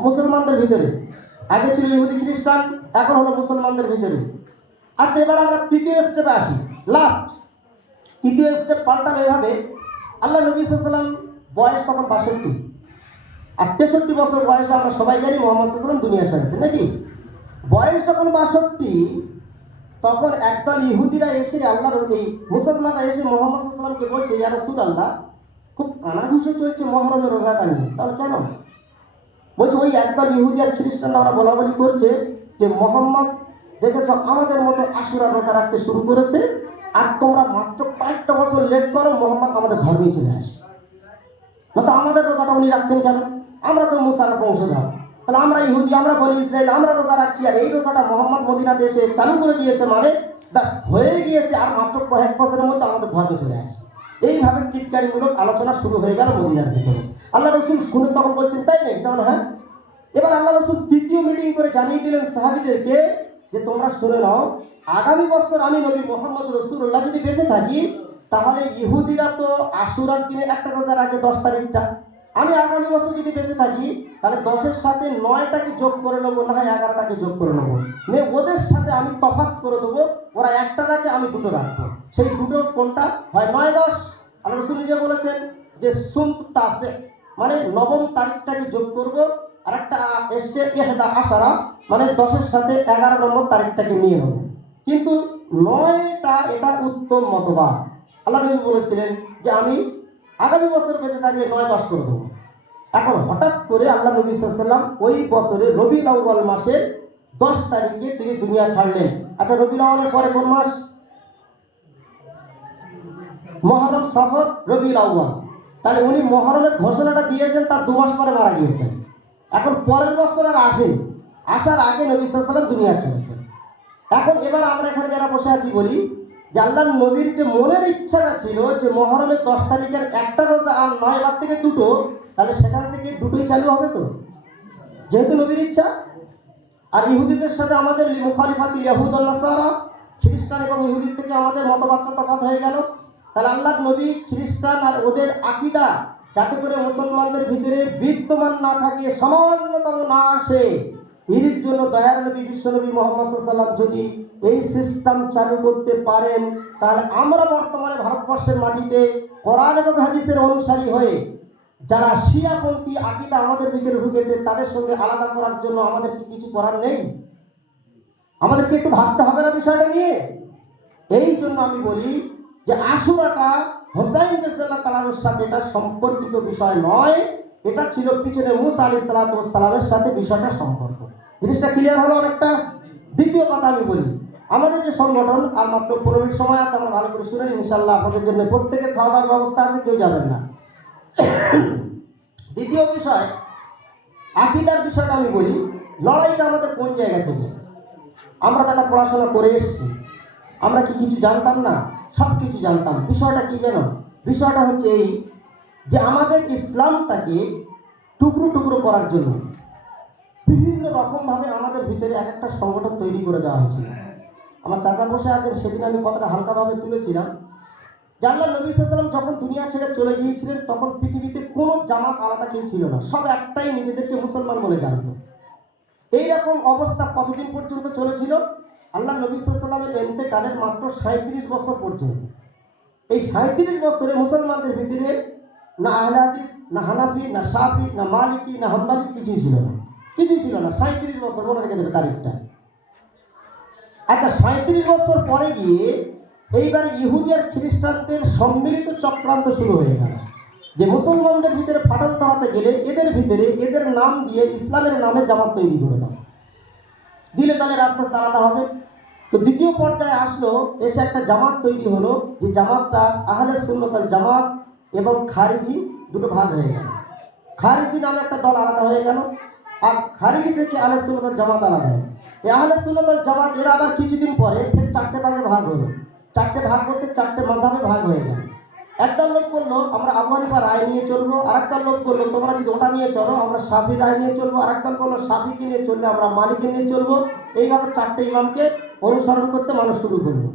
মুসলমানদের ভিতরে, আগে ছিল ইহুদি খ্রিস্টান, এখন হলো মুসলমানদের ভিতরে। আচ্ছা এবার আমরা তৃতীয় স্টেপে আসি, লাস্ট তৃতীয় স্টেপ পাল্টানো এভাবে, আল্লাহ নবী সাল্লাল্লাহু আলাইহি ওয়াসাল্লাম বয়স তখন 62, আর 63 বছর বয়সে আমরা সবাই জানি মুহাম্মদ সাল্লাল্লাহু আলাইহি ওয়াসাল্লাম দুনিয়া ছেড়েছেন নাকি? বয়স যখন 62, তখন একদল ইহুদিরা এসে আল্লাহর এই মুসলমানরা এসে মুহাম্মদ সাল্লাল্লাহু আলাইহি ওয়াসাল্লামকে বলছে ইয়া রাসূলুল্লাহ, খুব কানাঘুষো চলছে মহরমের রোজাটা নিয়ে। তাহলে কেন? বলছে ওই একদল ইহুদি আর খ্রিস্টানরা ওরা বলাবলি করছে যে মোহাম্মদ দেখেছ আমাদের মতো আশুরা রোজা রাখতে শুরু করেছে, আর তোমরা মাত্র কয়েকটা বছর লেট করো, মোহাম্মদ আমাদের ধর্মে চলে আসে। না তো আমাদের রোজাটা উনি রাখছেন কেন? আমরা তো মুসার বংশধর, তাহলে আমরা ইহুদি, আমরা বলি ইসরায়েল, আমরা রোজা রাখছি, আর এই রোজাটা মোহাম্মদ মদিনা দেশে চালু করে দিয়েছে, মানে ব্যাস হয়ে গিয়েছে, আর মাত্র কয়েক বছরের মধ্যে আমাদের ধর্মে চলে আসে। এইভাবে টিটকারিমূলক আলোচনা শুরু হয়ে গেল মদিনার ভিতরে। আল্লাহ রসুল শুনে তখন বলছেন তাই নেই, তাহলে হ্যাঁ। এবার আল্লাহ রসুল তৃতীয় মিটিং করে জানিয়ে দিলেন সাহাবীদেরকে যে তোমরা শুনে নাও, আগামী বছর আমি নবী মোহাম্মদ রসুল্লাহ যদি বেঁচে থাকি, তাহলে ইহুদিরা তো আশুরার দিনে একটা রোজা রাখে 10 তারিখটা, আমি আগামী বছর যদি বেঁচে থাকি তাহলে 10-এর সাথে 9টাকে যোগ করে নেবো, না হয় 11টাকে যোগ করে নেবো, ওদের সাথে আমি তফাৎ করে দেবো, ওরা একটা রাখে আমি দুটো রাখবো, সেই দুটো কোনটা হয় 9-10। আল্লাহ রসুল নিজে বলেছেন যে সুন্তাসে মানে 9ম তারিখটাকে যোগ করবো, আর একটা এসছে ইহদা আশারা মানে 10-এর সাথে 11 নম্বর তারিখটাকে নিয়ে নেবো। কিন্তু 9টা এটা উত্তম মতবাদ। আল্লাহ নবী বলেছিলেন যে আমি আগামী বছর বেঁচে থাকলে 9-10 করে দেবো। এখন হঠাৎ করে আল্লাহ নবী সাল্লাল্লাহু আলাইহি ওয়াসাল্লাম ওই বছরে রবিউল আউয়াল মাসের 10 তারিখে তিনি দুনিয়া ছাড়লেন। আচ্ছা, রবিউল আউয়ালের পরে কোন মাস? মুহররম, সফর, রবিউল আউয়াল। তাহলে উনি মুহররমের ঘোষণাটা দিয়েছেন, তার 2 মাস পরে মারা গিয়েছেন। এখন পরের বছর আর আসেন, আসার আগে নবী সাল্লাল্লাহু আলাইহি ওয়াসাল্লাম দুনিয়া ছেড়েছেন। এখন এবার আমরা এখানে যারা বসে আছি বলি যে আল্লাহর নবীর যে মনের ইচ্ছাটা ছিল যে মুহররমের 10 তারিখের একটা রোজা আর 9 বার থেকে দুটো, তাহলে সেখান থেকে দুটোই চালু হবে তো, যেহেতু নবীর ইচ্ছা। আর ইহুদিদের সাথে আমাদের মুখালিফাতি ইয়াহুদ ওয়ান নাসারা, খ্রিস্টান এবং ইহুদি থেকে আমাদের মতবাদটা তফাৎ হয়ে গেল। তাহলে আল্লাহর নবী খ্রিস্টান আর ওদের আকীদা যাতে করে মুসলমানদের ভিতরে বিদ্যমান না থাকে, সামান্যতম না আসে, এর জন্য দয়ার নবী বিশ্বনবী মুহাম্মদ সাল্লাল্লাহু আলাইহি ওয়াসাল্লাম যদি এই সিস্টেম চালু করতে পারেন, তাহলে আমরা বর্তমানে ভারতবর্ষের মাটিতে কোরআন এবং হাদিসের অনুসারী হয়ে যারা শিয়াপন্থী আকীদা আমাদের ভিতরে ঢুকেছে, তাদের সঙ্গে আলাদা করার জন্য আমাদের কি কিছু করার নেই? আমাদেরকে একটু ভাবতে হবে না বিষয়টা নিয়ে? এই জন্য আমি বলি যে আশুরাটা হোসাইন রাদিয়াল্লাহু তাআলার সাথে এটা সম্পর্কিত বিষয় নয়, এটা ছিল পিছনে মুসা আলাইহিস সালাতু ওয়াস সালামের সাথে বিষয়টা সম্পর্ক। জিনিসটা ক্লিয়ার হলো অনেকটা। দ্বিতীয় কথা আমি বলি, আমাদের যে সংগঠন, আর মাত্র 15 মিনিট সময় আছে, আমরা ভালো করে শুনেন, ইনশাআল্লাহ আপনাদের জন্য প্রত্যেকের খাওয়া দাওয়ার ব্যবস্থা আছে, কেউ যাবেন না। দ্বিতীয় বিষয় আকীদার বিষয়টা আমি বলি, লড়াইটা আমাদের কোন জায়গা থেকে? আমরা যারা পড়াশোনা করে এসেছি, আমরা কি কিছু জানতাম না? সব কিছু জানতাম। বিষয়টা কি জানো? বিষয়টা হচ্ছে এই যে আমাদের ইসলামটাকে টুকরো টুকরো করার জন্য বিভিন্ন রকমভাবে আমাদের ভিতরে এক একটা সংগঠন তৈরি করে দেওয়া হয়েছিল। আমার চাচা বসে আছেন, সেদিন আমি কথাটা হালকাভাবে তুলেছিলাম। আল্লাহর নবী সাল্লাল্লাহু আলাইহি ওয়াসাল্লাম যখন দুনিয়া ছেড়ে চলে গিয়েছিলেন, তখন পৃথিবীতে কোনো জামাত আলাদা কেউ ছিল না, সব একটাই নিজেদেরকে মুসলমান বলে জানতো। এইরকম অবস্থা কতদিন পর্যন্ত চলেছিল? আল্লাহর নবী সাল্লাল্লাহু আলাইহি ওয়াসাল্লামের ইন্তেকালের মাত্র 37 বছর পর্যন্ত। এই 37 বছরে মুসলমানদের ভিতরে না আহলে হাদিস, না হানাফি, না শাফি, না মালিকি, না হাম্বলি কিছুই ছিল না, কিছুই ছিল না। 37 বছর, মনে রেখে দেবে তারিখটা। আচ্ছা, 37 বছর পরে গিয়ে এইবার ইহুদি আর খ্রিস্টানদের সম্মিলিত চক্রান্ত শুরু হয়ে গেল যে মুসলমানদের ভিতরে ফাটল ধরাতে গেলে এদের ভিতরে এদের নাম দিয়ে ইসলামের নামে জামাত তৈরি করে দাও, দিলে তাহলে রাস্তা চালাতে হবে। তো দ্বিতীয় পর্যায়ে আসলো, এসে একটা জামাত তৈরি হলো, যে জামাতটা আহলে সুন্নাত ওয়াল জামাত এবং খারিজি দুটো ভাগ হয়ে গেল। খারিজি নামে একটা দল আলাদা হয়ে গেল, আর খারিজি থেকে আহলে সুন্নাত ওয়াল জামাত আলাদা হলো। এই আহলে সুন্নাত ওয়াল জামাত এরা আবার কিছুদিন পরে ফের 4টে ভাগে ভাগ হলো। 4টে ভাগ করতে 4টে মাযহাবে ভাগ হয়ে গেল। একটা লোক বললো আমরা আবু হানিফার রায় নিয়ে চলবো, আরেকটা লোক বললো তোমরা যদি ওটা নিয়ে চলো আমরা শাফি রায় নিয়ে চলবো, আরেকটা বললো শাফিকে নিয়ে চললে আমরা মালিককে নিয়ে চলবো। এইভাবে 4টে ইমামকে অনুসরণ করতে মানুষ শুরু করলো।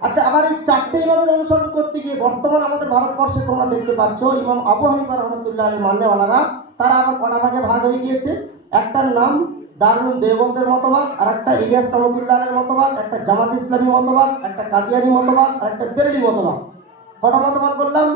আচ্ছা, আবার এই 4টে ইমামের অনুসরণ করতে গিয়ে বর্তমান আমাদের ভারতবর্ষে তোমরা দেখতে পাচ্ছ ইমাম আবু হানিফা রাহমাতুল্লাহ আলাইহি মাননেওয়ালারা তারা আবার কটা ভাগে ভাগ হয়ে গিয়েছে। একটার নাম দারুল দেওবন্দের মতবাদ, আর একটা ইলিয়াস রহমতুল্লাহ আলাইহির মতবাদ, একটা জামাত ইসলামী মতবাদ, একটা কাদিয়ানী মতবাদ, আর একটা বেরেলি মতবাদ। কটা মতবাদ বললাম?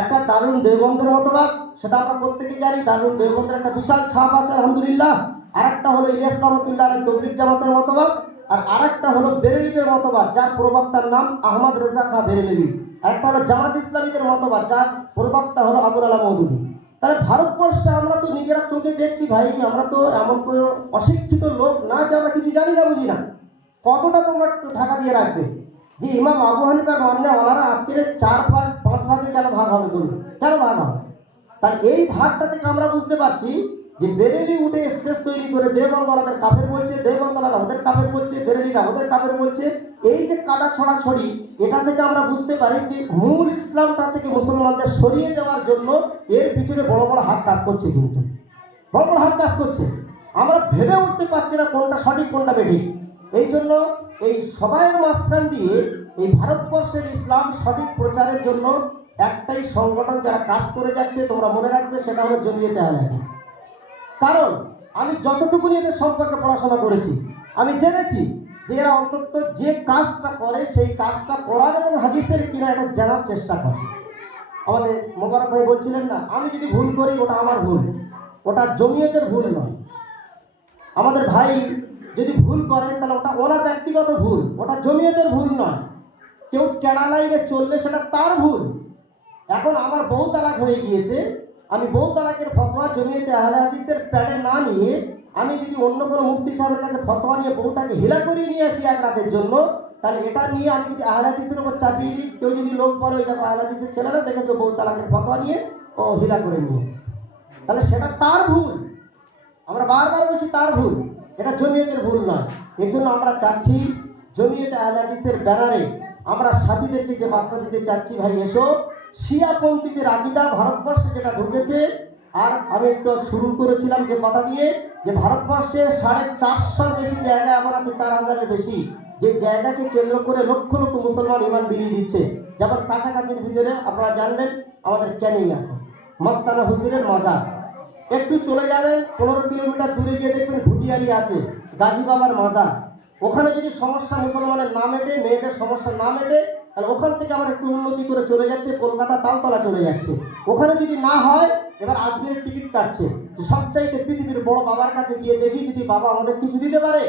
একটা দারুল দেওবন্দের মতবাদ, সেটা আমরা প্রত্যেকে জানি, দারুল দেওবন্দের একটা বিশাল ছাপ আছে আলহামদুলিল্লাহ। আর একটা হলো ইলিয়াস রহমতুল্লাহ আলাইহি তবলিগ জামাতের মতবাদ, আর আরেকটা হলো বেরেলিদের মতবাদ, যার প্রবক্তার নাম আহমদ রেজা খাঁ বেরেলভী। একটা হলো জামাত ইসলামীদের মতবাদ, যার প্রবক্তা হলো আবুল আলা মওদুদী। তাহলে ভারতবর্ষে আমরা তো নিজেরা চোখে দেখছি ভাই, আমরা তো এমন কোনো অশিক্ষিত লোক না যে আমরা কিছু জানি না বুঝি না। কতটা তোমরা একটু ঢাকা দিয়ে রাখবে যে ইমাম আবু হানিফার মান্যে ওনারা আজকে 4 ভাগ 5 ভাগে কেন ভাগ হবে বলুন, কেন ভাগ হবে? তাই এই ভাগটা থেকে আমরা বুঝতে পারছি যে বেরেলি উঠে স্টেজ তৈরি করে দেওবন্দওয়ালাদের কাফের বলছে, দেওবন্দওয়ালারা ওদের কাফের বলছে, বেরেলিরা ওদের কাফের বলছে। এই যে কাদা ছড়াছড়ি, এটা থেকে আমরা বুঝতে পারি যে মূল ইসলামটা থেকে মুসলমানদের সরিয়ে দেওয়ার জন্য এর পিছনে বড় বড় হাত কাজ করছে, কিন্তু বড় বড় হাত কাজ করছে। আমরা ভেবে উঠতে পারছি না কোনটা সঠিক কোনটা বেঠিক। এই জন্য এই সবাইয়ের মাঝখান দিয়ে এই ভারতবর্ষের ইসলাম সঠিক প্রচারের জন্য একটাই সংগঠন যারা কাজ করে যাচ্ছে, তোমরা মনে রাখবে, সেটা হলো জমিয়তে আহলে হাদিস। কারণ আমি যতটুকুনি এদের সম্পর্কে পড়াশোনা করেছি, আমি জেনেছি যে এরা অন্তত যে কাজটা করে সেই কাজটা কোরআন এবং হাদিসের কিনা এটা জানার চেষ্টা করে। আমাদের মোবারক ভাই বলছিলেন না, আমি যদি ভুল করি ওটা আমার ভুল, ওটা জমিয়তের ভুল নয়। আমাদের ভাই যদি ভুল করেন তাহলে ওটা ওনার ব্যক্তিগত ভুল, ওটা জমিয়তের ভুল নয়। কেউ টেনা লাইনে চললে সেটা তার ভুল। এখন আমার বউ তালাক হয়ে গিয়েছে, আমি বউ তালাকের ফতোয়া জমিয়তে আহলে হাদিসের প্যাডে না নিয়ে আমি যদি অন্য কোনো মুফতি সাহেবের কাছে ফতোয়া নিয়ে বউটাকে হিলা করিয়ে নিয়ে আসি এক রাতের জন্য, তাহলে এটা নিয়ে আমি যদি আহলে হাদিসের উপর চাপিয়ে দিই, কেউ যদি লোক বলে ওই দেখো আহলে হাদিসের ছেলেরা দেখেছো বউ তালাকের ফতোয়া নিয়ে ও হিলা করে নিয়ে, তাহলে সেটা তার ভুল। আমরা বারবার বলছি তার ভুল, এটা জমিয়তের ভুল নয়। এর জন্য আমরা চাচ্ছি জমিয়তে আহলে হাদিসের ব্যানারে আমরা সাথীদেরকে যে বার্তা দিতে চাচ্ছি, ভাই এসো, শিয়াপন্থীদের আকীদা ভারতবর্ষে যেটা ঢুকেছে। আর আমি একটু শুরু করেছিলাম যে কথা দিয়ে যে ভারতবর্ষে 450 বেশি জায়গা আমার আছে, 4000-এর বেশি, যে জায়গাকে কেন্দ্র করে লক্ষ লক্ষ মুসলমান ইমান বিলিয়ে দিচ্ছে। যেমন কাছাকাছির ভিতরে আপনারা জানলেন আমাদের ক্যানিং আছে, মস্তানা হুজুরের মাজার। একটু চলে যাবেন 15 কিলোমিটার দূরে গিয়ে দেখবেন ভুটিয়ারি আছে, গাজী বাবার মাজার। ওখানে যদি সমস্যা মুসলমানের না মেটে, মেয়েদের সমস্যা না মেটে, তাহলে ওখান থেকে আমার একটু উন্নতি করে চলে যাচ্ছে কলকাতা তালতলা চলে যাচ্ছে। ওখানে যদি না হয় এবার আজমিরের টিকিট কাটছে যে সবচাইতে পৃথিবীর বড় বাবার কাছে গিয়ে দেখি যদি বাবা আমাদের কিছু দিতে পারে।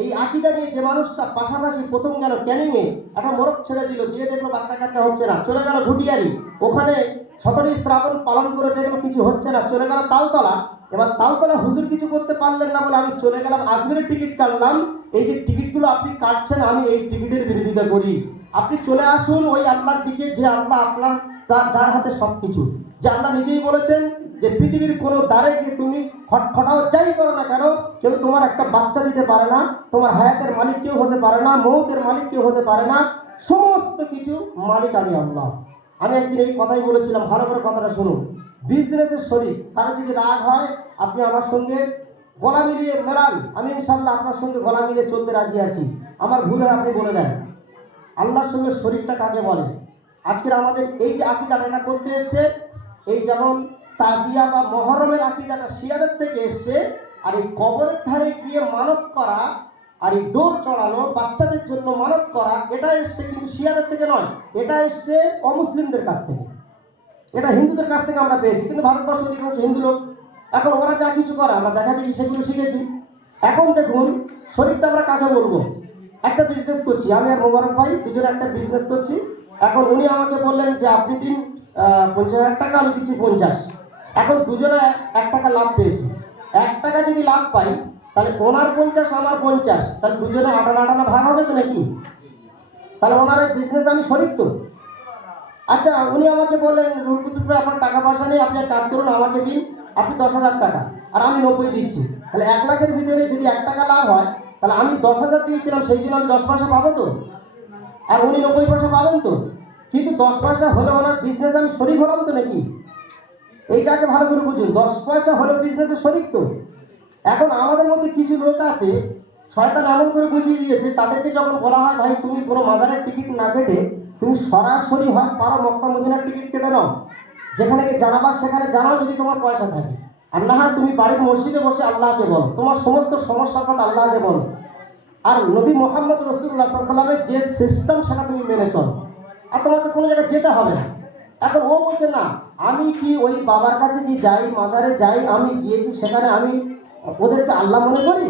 এই আকীদা নিয়ে যে মানুষটা পাশাপাশি প্রথম গেল ক্যানিংয়ে, একটা মোরগ ছেড়ে দিল, দিয়ে দেখলো বাচ্চা কাচ্চা হচ্ছে না, চলে গেল ভুটিয়ারি, ওখানে 17ই শ্রাবণ পালন করে দেখলো কিছু হচ্ছে না, চলে গেল তালতলা। এবার তালতলা হুজুর কিছু করতে পারলেন না বলে আমি চলে গেলাম আজমিরের টিকিট কাটলাম। এই যে টিকিটগুলো আপনি কাটছেন, আমি এই টিকিটের বিরোধিতা করি। আপনি চলে আসুন ওই আল্লাহর দিকে যে আল্লাহ আপনার যার হাতে সবকিছু, যে আল্লাহ নিজেই বলেছেন যে পৃথিবীর কোনো দ্বারে গিয়ে তুমি খটখটাও যাই করো না কেন, কেউ তোমার একটা বাচ্চা দিতে পারে না, তোমার হায়াতের মালিক কেউ হতে পারে না, মৌতের মালিক কেউ হতে পারে না, সমস্ত কিছু মালিক আমি আল্লাহ। আমি একদিন এই কথাই বলেছিলাম, ভালো করে কথাটা শুনুন। বিজনেসের শরীর তার যদি রাগ হয়, আপনি আমার সঙ্গে গলা মিলিয়ে মেলান, আমি ইনশাল্লাহ আপনার সঙ্গে গলা মিলিয়ে চলতে রাজি আছি। আমার ভুল হয় আপনি বলে দেন। আল্লাহর সঙ্গে শরীরটা কাকে বলে? আজকে আমাদের এই যে আকীদাটা এটা করতে এসছে, এই যেমন তাজিয়া বা মহরমের আকীদাটা শিয়াদের থেকে এসছে, আর এই কবরের ধারে গিয়ে মানত করা আর এই দৌড় চড়ানো বাচ্চাদের জন্য মানত করা, এটা এসছে কিন্তু শিয়াদের থেকে নয়, এটা এসছে অমুসলিমদের কাছ থেকে। এটা হিন্দুদের কাছ থেকে আমরা পেয়েছি, কিন্তু ভারতবর্ষ থেকে হিন্দু লোক এখন ওরা যা কিছু করে আমরা দেখা যায় সেগুলো শিখেছি। এখন দেখুন শরীরটা আমরা কাকে বলবো? একটা বিজনেস করছি, আমি আর মোবারক ভাই দুজনে একটা বিজনেস করছি। এখন উনি আমাকে বললেন যে আপনি দিন 50,000 টাকা, আমি দিচ্ছি 50। এখন দুজনে 1 টাকা লাভ পেয়েছি। 1 টাকা যদি লাভ পাই তাহলে ওনার 50 আমার 50, তাহলে দুজনে 58 ভাগ হবে তো নাকি? তাহলে ওনার এই বিজনেস আমি শরীর তো। আচ্ছা, উনি আমাকে বললেন রুলকুতুস ভাই আপনার টাকা পয়সা নেই, আপনি এক কাজ করুন আমাকে দিন, আপনি 10,000 টাকা আর আমি 90 দিচ্ছি। তাহলে 1 লাখের ভিতরে যদি 1 টাকা লাভ হয়, তাহলে আমি 10,000 দিয়েছিলাম, সেই জন্য আমি 10 পয়সা পাবো তো, আর উনি 90 পয়সা পাবেন তো। কিন্তু 10 পয়সা হলে ওনার বিজনেস আমি শরীক হলাম তো নাকি? এইটাকে ভালো করে বুঝুন, 10 পয়সা হলে বিজনেসের শরীক তো। এখন আমাদের মধ্যে কিছু লোক আছে, শয়তান এমন করে বুঝিয়ে দিয়েছে, তাদেরকে যখন বলা হয় ভাই তুমি কোনো মাজারের টিকিট না কেটে তুমি সরাসরি হয় পারো মক্কা মদিনার টিকিট কেটে নাও, যেখানে গিয়ে জানাবার সেখানে জানাও যদি তোমার পয়সা থাকে, আর না হয় তুমি বাড়ির মসজিদে বসে আল্লাহকে বলো, তোমার সমস্ত সমস্যার কথা আল্লাহকে বলো। আর নবী মোহাম্মদ রাসূলুল্লাহ সাল্লাল্লাহু আলাইহি ওয়াসাল্লামের যে সিস্টেম সেটা তুমি মেনে চলো, আর তোমাকে কোনো জায়গায় যেতে হবে না। এখন ও বলছে না, আমি কি ওই বাবার কাছে কি যাই, মাজারে যাই, আমি গিয়েছি সেখানে আমি ওদেরকে আল্লাহ মনে করি?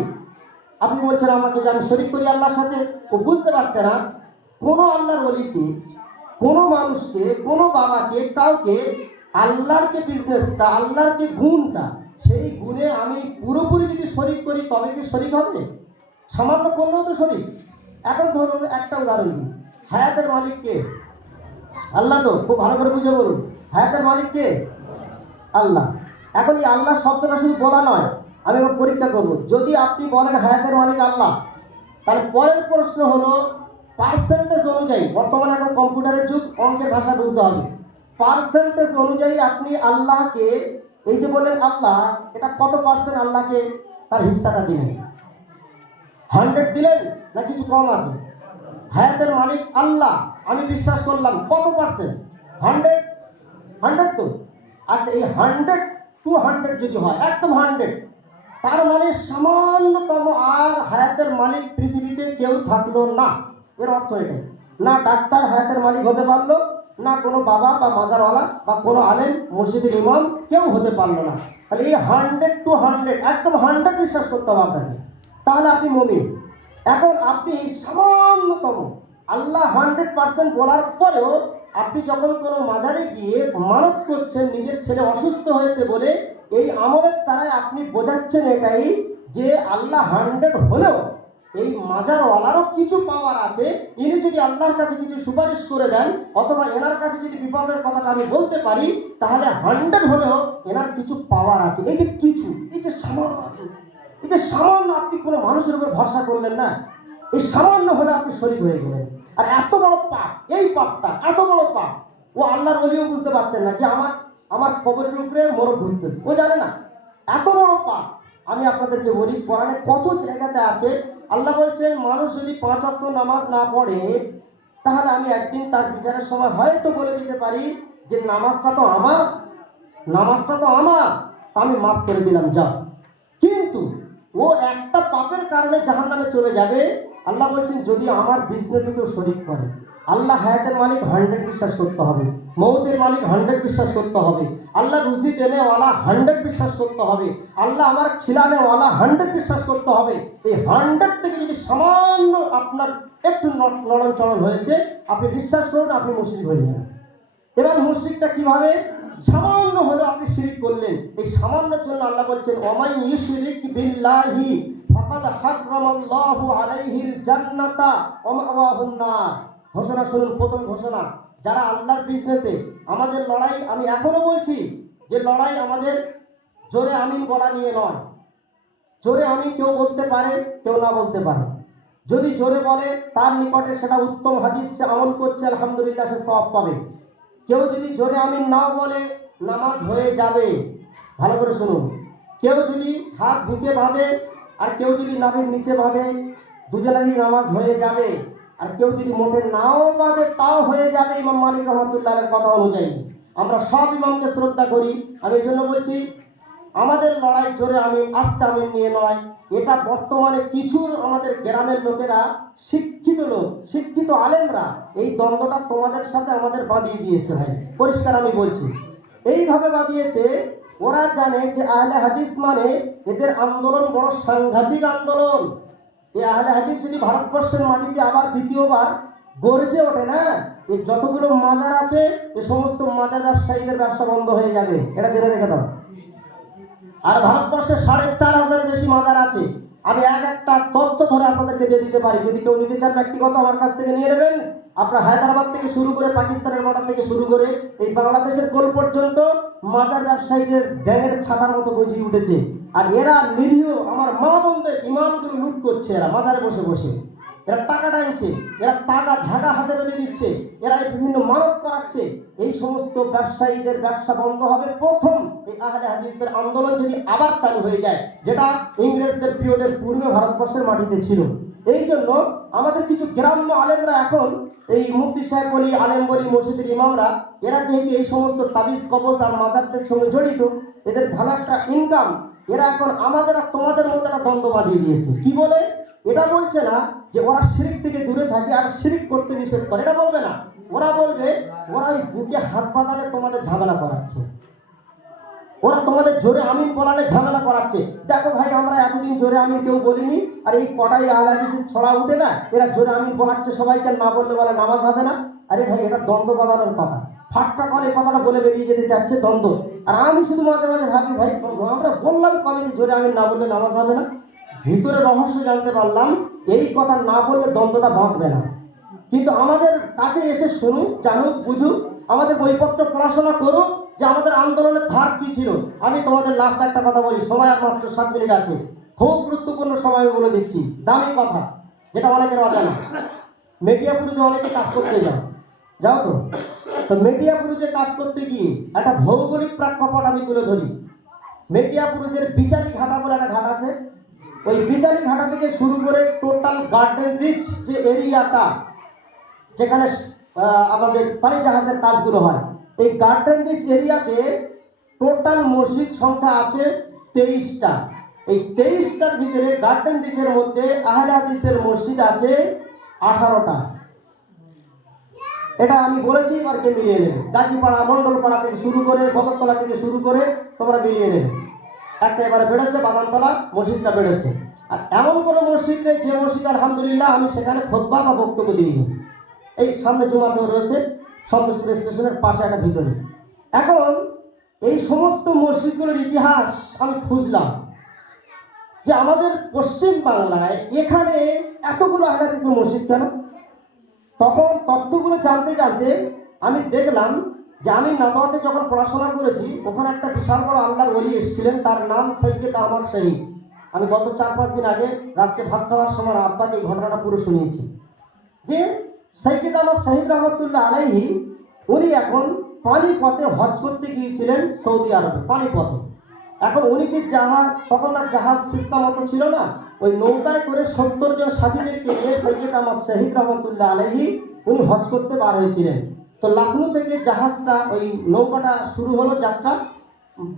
আপনি বলছেন আমাকে যে আমি শরীক করি আল্লাহর সাথে। ও বুঝতে পারছে না কোনো আল্লাহর ওলিকে কোনো মানুষকে, কোনো বাবাকে, কাউকে আল্লাহর যে বিজনেসটা, আল্লাহর যে গুণটা, সেই গুণে আমি পুরোপুরি যদি শরিক করি তবে কি শরিক হবে? সামান্য করলেও তো শরিক। এখন ধরুন একটা উদাহরণ দিই, হায়াতের মালিক কে? আল্লাহ। তো খুব ভালো করে বুঝে বলুন, হায়াতের মালিক কে? আল্লাহ। এখন এই আল্লাহ শব্দটা শুধু বলা নয়, আমি এবার পরীক্ষা করব। যদি আপনি বলেন হায়াতের মালিক আল্লাহ, তাহলে পরের প্রশ্ন হলো পার্সেন্টেজ অনুযায়ী, বর্তমানে এখন কম্পিউটারের যুগ, অঙ্কের ভাষা বুঝতে হবে। পার্সেন্টেজ অনুযায়ী আপনি আল্লাহকে, এই যে বলেন আল্লাহ, এটা কত পার্সেন্ট আল্লাহকে তার হিস্সাটা দিলেন? 100 দিলেন না কিছু কম আছে? হায়াতের মালিক আল্লাহ আমি বিশ্বাস করলাম, কত পার্সেন্ট? 100। 100 তো? আচ্ছা, এই 100 to 100 যদি হয়, একদম 100, তার মানে সামান্যতম আর হায়াতের মালিক পৃথিবীতে কেউ থাকলো না। এর অর্থ এটাই। না ডাক্তার হায়াতের মালিক হতে পারলো, না কোনো বাবা বা মাজারওয়ালা বা কোনো আলেম, মসজিদের ইমাম, কেউ হতে পারলো না। তাহলে এই 100 to 100, একদম 100 বিশ্বাস করতে হবে আপনাকে, তাহলে আপনি মুমিন। এখন আপনি সামান্যতম আল্লাহ 100% বলার পরেও আপনি যখন কোনো মাজারে গিয়ে মানত করছেন নিজের ছেলে অসুস্থ হয়েছে বলে, এই আমলের দ্বারাই আপনি বোঝাচ্ছেন এটাই যে আল্লাহ 100 হলেও এই মাজারওয়ালারও কিছু পাওয়ার আছে। ইনি যদি আল্লাহর কাছে কিছু সুপারিশ করে দেন, অথবা এনার কাছে যদি বিপদের কথাটা আমি বলতে পারি, তাহলে 100 হলেও এনার কিছু পাওয়ার আছে। এই যে কিছু, এই যে সামান্য, এই যে সামান্য আপনি কোনো মানুষের উপর ভরসা করলেন না, এই সামান্য হলে আপনি শরীক হয়ে গেলেন। আর এত বড় পাপ, এই পাপটা এত বড় পাপ, ও আল্লাহর ওলিও বুঝতে পারছেন না যে আমার আমার কবরের উপরে মোরগ ঘুরতেছে, ও জানে না এত বড় পাপ। আমি আপনাদেরকে বলি, কোরআনে কত জায়গাতে আছে, আল্লাহ বলছেন মানুষ যদি 5 ওয়াক্ত নামাজ না পড়ে, তাহলে আমি একদিন তার বিচারের সময় হয়তো বলে দিতে পারি যে নামাজটা তো আমার, নামাজটা তো আমার, আমি মাফ করে দিলাম, যা। কিন্তু ও একটা পাপের কারণে জাহান্নামে চলে যাবে। আল্লাহ বলছেন যদি আমার বিজনেসে কেউ শরীক করে, আল্লাহ হায়াতের মালিক 100 বিশ্বাস করতে হবে, মৌতের মালিক 100 বিশ্বাস করতে হবে, আল্লাহ রুজি দেনেওয়ালা 100 বিশ্বাস করতে হবে, আল্লাহ আমার খিলানেওয়ালা 100 বিশ্বাস করতে হবে। এই 100 থেকে যদি সামান্য আপনার একটু নড়ন চড়ন হয়েছে, আপনি বিশ্বাস করুন আপনি মুশরিক হয়ে যাবেন। এবার মুশরিকটা কিভাবে? সামান্য হলো আপনি শিরক করলেন, এই সামান্যের জন্য আল্লাহ বলছেন ওমাই ইউশরিক বিল্লাহি ফাকাদ হারামাল্লাহু আলাইহিল জান্নাতা ওয়া মাওয়াহুন নার। ঘোষণা শুনুন, প্রথম ঘোষণা, যারা আল্লাহর বিজনেসে, আমাদের লড়াই, আমি এখনো বলছি যে লড়াই আমাদের জোরে আমিন বলা নিয়ে নয়। জোরে আমিন কেউ বলতে পারে, কেউ না বলতে পারে। যদি জোরে বলে তার নিকটে সেটা উত্তম হাদিস, সে আমল করছে, আলহামদুলিল্লাহ, সে সওয়াব পাবে। কেউ যদি জোরে আমিন নাও বলে, নামাজ হয়ে যাবে। ভালো করে শুনুন, কেউ যদি হাত বুকে বাঁধে আর কেউ যদি নাভির নিচে বাঁধে, দুজনেরই নামাজ হয়ে যাবে। আর কেউ যদি মোটে নাও বাঁধে, তাও হয়ে যাবে ইমাম মালিক রহমতুল্লাহের কথা অনুযায়ী। আমরা সব ইমামকে শ্রদ্ধা করি। আমি এই জন্য বলছি, আমাদের লড়াই জোরে আমিন আস্তে আমিন নিয়ে নয়। এটা বর্তমানে কিছু আমাদের গ্রামের লোকেরা, শিক্ষিত লোক, শিক্ষিত আলেমরা এই দ্বন্দ্বটা তোমাদের সাথে আমাদের বাঁধিয়ে দিয়েছে। ভাই পরিষ্কার আমি বলছি, এইভাবে বাঁধিয়েছে। ওরা জানে যে আহলে হাদিস মানে এদের আন্দোলন বড় সাংঘাতিক আন্দোলন। এই আহলে হাদিস যদি ভারতবর্ষের মাটিতে আবার দ্বিতীয়বার গর্জে ওঠে না, এই যতগুলো মাজার আছে এই সমস্ত মাজার ব্যবসায়ীদের ব্যবসা বন্ধ হয়ে যাবে, এটা জেনে রেখে দাও। আর ভারতবর্ষে 4,500 বেশি মাজার আছে। আমি একটা তথ্য ধরে আপনাদেরকে দিয়ে দিতে পারি, যদি কেউ নিতে চান ব্যক্তিগত আমার কাছ থেকে নিয়ে নেবেন। আপনার হায়দ্রাবাদ থেকে শুরু করে পাকিস্তানের বর্ডার থেকে শুরু করে এই বাংলাদেশের কোল পর্যন্ত মাজার ব্যবসায়ীদের ব্যাঙের ছাতার মতো গজিয়ে উঠেছে। আর এরা নিরীহ আমার মা বোনদের ইমামগুলো লুট করছে, এরা মাজারে বসে বসে এরা টাকা টানছে, এরা টাকা ধাগা হাতে বেঁধে দিচ্ছে, এরা বিভিন্ন মানত করাচ্ছে। এই সমস্ত ব্যবসায়ীদের ব্যবসা বন্ধ হবে প্রথম এই আহলে হাদিসদের আন্দোলন যদি আবার চালু হয়ে যায়, যেটা ইংরেজদের পিরিয়ডের পূর্বে ভারতবর্ষের মাটিতে ছিল। এই জন্য আমাদের কিছু গ্রাম্য আলেমরা এখন, এই মুফতি সাহেব বলি, আলেম বলি, মসজিদের ইমামরা, এরা যেহেতু এই সমস্ত তাবিজ কবজ আর মাজারদের সঙ্গে জড়িত, এদের ভালো একটা ইনকাম। এরা এখন আমাদের আর তোমাদের মধ্যে একটা দ্বন্দ্ব বাঁধিয়ে দিয়েছে। কি বলে? এটা বলছে না যে ওরা শিরিক থেকে দূরে থাকে আর শিরিক করতে নিষেধ করে, এটা বলবে না। ওরা বলবে ওরা ওই বুকে হাত বাঁধালে তোমাদের ঝামেলা করাচ্ছে, ওরা তোমাদের জোরে আমিন বলালে ঝামেলা করাচ্ছে। দেখো ভাই, আমরা এতদিন জোরে আমিন কেউ বলিনি, আর এই কটাই আহলে হাদিসের ছড়া উঠে না, এরা জোরে আমিন বলাচ্ছে সবাইকে, না বললে বলে নামাজ হবে না। আরে ভাই এটা দ্বন্দ্ব বাঁধানোর কথা, ফাটকা করে কথাটা বলে বেরিয়ে যেতে চাচ্ছে দ্বন্দ্ব। আর আমি শুধু মাঝে মাঝে ভাবি ভাই আমরা বললাম কবে যে জোরে আমি না বললে নামাজ হবে না? ভিতরে রহস্য জানতে পারলাম এই কথা না বললে দ্বন্দ্বটা বাঁধবে না। কিন্তু আমাদের কাছে এসে শুনুক, জানুক, বুঝুক, আমাদের বইপত্র পড়াশোনা করুক যে আমাদের আন্দোলনের ধার কি ছিল। আমি তোমাদের লাস্ট একটা কথা বলি, সময় আর মাত্র 7 মিনিট আছে, খুব গুরুত্বপূর্ণ সময় বলে দিচ্ছি, দামি কথা, যেটা অনেকের অজানা। মেডিয়াপুরে অনেকে কাজ করতে যাও, যাও তো। তো মেডিয়াপুরে কাজ করতে গিয়ে একটা ভৌগোলিক প্রেক্ষাপট আমি তুলে ধরি। মেডিয়াপুরের বিচারি ঘাটা বলে একটা ঘাট আছে, ওই বিচারি ঘাটা থেকে শুরু করে টোটাল গার্ডেন রিচ যে এরিয়াটা, যেখানে আমাদের পানি জাহাজের কাজগুলো হয়, এই গার্ডেন রিচ এরিয়াতে টোটাল মসজিদ সংখ্যা আছে 23টা। এই 23টার ভিতরে গার্ডেন রিচের মধ্যে আহলে হাদিসের মসজিদ আছে 18টা। এটা আমি বলেছি, আর কে মিলিয়ে নেবে। গাজীপাড়া, মন্ডলপাড়া থেকে শুরু করে, বদরতলা থেকে শুরু করে তোমরা মিলিয়ে নেবে। একটা এবারে বেড়েছে, বাগানতলা মসজিদটা বেড়েছে। আর এমন কোনো মসজিদ নেই যে মসজিদ আলহামদুলিল্লাহ আমি সেখানে খুতবা বা বক্তব্য দিইনি। এই সামনে জুমাতেও রয়েছে, সন্তোষপুর স্টেশনের পাশে একটা ভিতরে। এখন এই সমস্ত মসজিদগুলোর ইতিহাস আমি খুঁজলাম যে আমাদের পশ্চিম বাংলায় এখানে এতগুলো আহলে হাদিসের মসজিদ কেন। তখন তথ্যগুলো জানতে জানতে আমি দেখলাম যে আমি নাটোয়াতে যখন পড়াশোনা করেছি ওখানে একটা বিশাল বড় আল্লাহর ওলি এসেছিলেন, তার নাম সৈয়দ আহমদ শহীদ। আমি গত 4-5 দিন আগে রাত্রে ভাত খাওয়ার সময় আব্বাকে এই ঘটনাটা পুরো শুনিয়েছি যে সৈয়দ আহমদ শহীদ রহমতুল্লাহ আলাইহি উনি এখন পানিপথে হজ করতে গিয়েছিলেন সৌদি আরবে, পানিপথে। এখন উনি কি জাহাজ, তখন আর জাহাজ সিস্টেম মতো ছিল না, ওই নৌকায় করে 70 জন সাথীদেরকে নিয়ে সৈয়দ আহমদ শহীদ রহমতুল্লাহ আলাইহি উনি হজ করতে বার হয়েছিলেন। তো লখনৌ থেকে জাহাজটা, ওই নৌকাটা শুরু হলো যাত্রা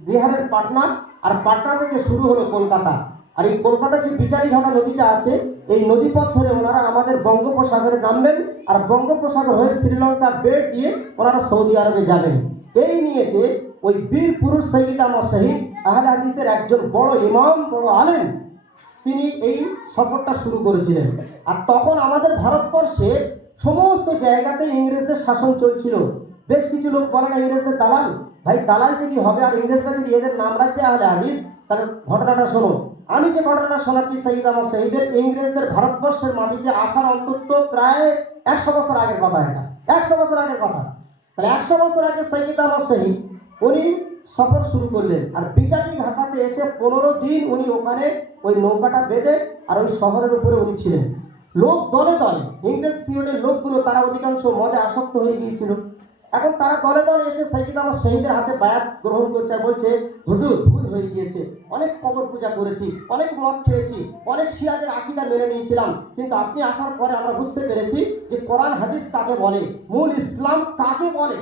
বিহারের পাটনা, আর পাটনা থেকে শুরু হলো কলকাতা। আর এই কলকাতার যে বিচারীঘাটা নদীটা আছে, এই নদীপথ ধরে ওনারা আমাদের বঙ্গোপসাগরে নামবেন, আর বঙ্গোপসাগর হয়ে শ্রীলঙ্কা বেট দিয়ে ওনারা সৌদি আরবে যাবেন। এই নিয়েতে ওই বীর পুরুষ সৈয়দ আহমদ শহীদ আহলে হাদিসের একজন বড় ইমাম, বড় আলেম, তিনি এই সফরটা শুরু করেছিলেন। আর তখন আমাদের ভারতবর্ষে সমস্ত জায়গাতে ইংরেজদের শাসন চলছিল। বেশ কিছু লোক বলে না ইংরেজদের দালাল। ভাই দালাল যদি হবে আর ইংরেজরা যদি এদের নাম রাখবে আহলে হাদিস, তাহলে ঘটনাটা শোনো। আমি যে ঘটনাটা শোনাচ্ছি সৈয়দ আহমদ শহীদের ইংরেজদের ভারতবর্ষের মাটিতে আসার অন্তত প্রায় 100 বছর আগের কথা। এটা 100 বছর আগের কথা। তাহলে 100 বছর আগে সৈয়দ আহমদ শহীদ উনি সফর শুরু করলেন। আর বিচারি ঘাটাতে এসে 15 দিন উনি ওখানে ওই নৌকাটা বেঁধে আর ওই শহরের উপরে উনি ছিলেন। লোক দলে দলে, ইংরেজ পিরিয়ডের লোকগুলো তারা অধিকাংশ মদে আসক্ত হয়ে গিয়েছিল। এখন তারা দলে দলে এসে সৈয়দ আহমদ শহীদের হাতে বায়াত গ্রহণ করছে, বলছে হুজুর ভুল হয়ে গিয়েছে, অনেক কবর পূজা করেছি, অনেক মদ খেয়েছি, অনেক শিয়াদের আকীদা মেনে নিয়েছিলাম, কিন্তু আপনি আসার পরে আমরা বুঝতে পেরেছি যে কোরআন হাদিস কাকে বলে, মূল ইসলাম কাকে বলে।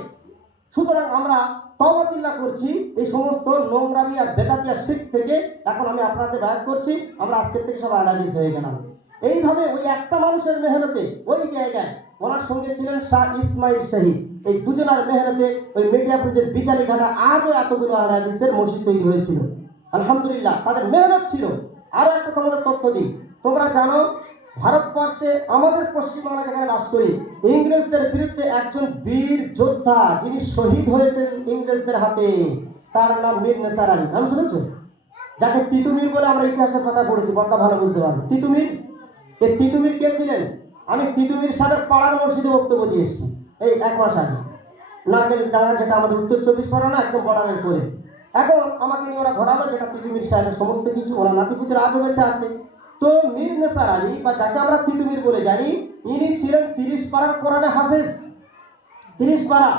সুতরাং আমরা তওবাতিল্লাহ করছি এই সমস্ত নোংরামি আর বেদাতিয়া শিরক থেকে। এখন আমি আপনাদের বায়াত করছি, আমরা আজকের থেকে সব আহলে হাদিস হয়ে গেলাম। এইভাবে ওই একটা মানুষের মেহনতে ওই জায়গায়, ওনার সঙ্গে ছিলেন শাহ ইসমাইল শহীদ, এই দুজনের মেহনতে ওই মিডিয়াপুরের বিচারি ঘাটা আজও এতগুলো আহলে হাদিসের মসজিদ তৈরি হয়েছিল। আলহামদুলিল্লাহ তাদের মেহনত ছিল। আরো একটা তোমাদের তথ্য দিই, তোমরা জানো ভারতবর্ষে আমাদের পশ্চিমবাংলা যেখানে বাস করি, ইংরেজদের বিরুদ্ধে একজন বীর যোদ্ধা যিনি শহীদ হয়েছেন ইংরেজদের হাতে, তার নাম মীর নেসার আলী। নাম শুনেছো? যাকে তিতুমির বলে আমরা ইতিহাসের কথা পড়েছি, বড়টা ভালো বুঝতে পারবো। তিতুমির, এই তিতুমির কে ছিলেন? আমি তিতুমির সাহেবের পাড়ার মসজিদে বক্তব্য দিয়ে এসেছি এই 1 মাস আগে, নারকেল ডাঙ্গা, যেটা আমাদের উত্তর 24 পরগনা একদম বর্ডারের করে। এখন আমাকে নিয়ে ওরা ঘোরালো, যেটা তিতুমির সাহেবের সমস্ত কিছু ওরা নাতিপুতির আজও বেঁচে আছে। তো মীর নেসার আলী বা যাকে আমরা তিতুমির বলে জানি, ইনি ছিলেন 30 পারার কোরআনে হাফেজ, 30 পারা।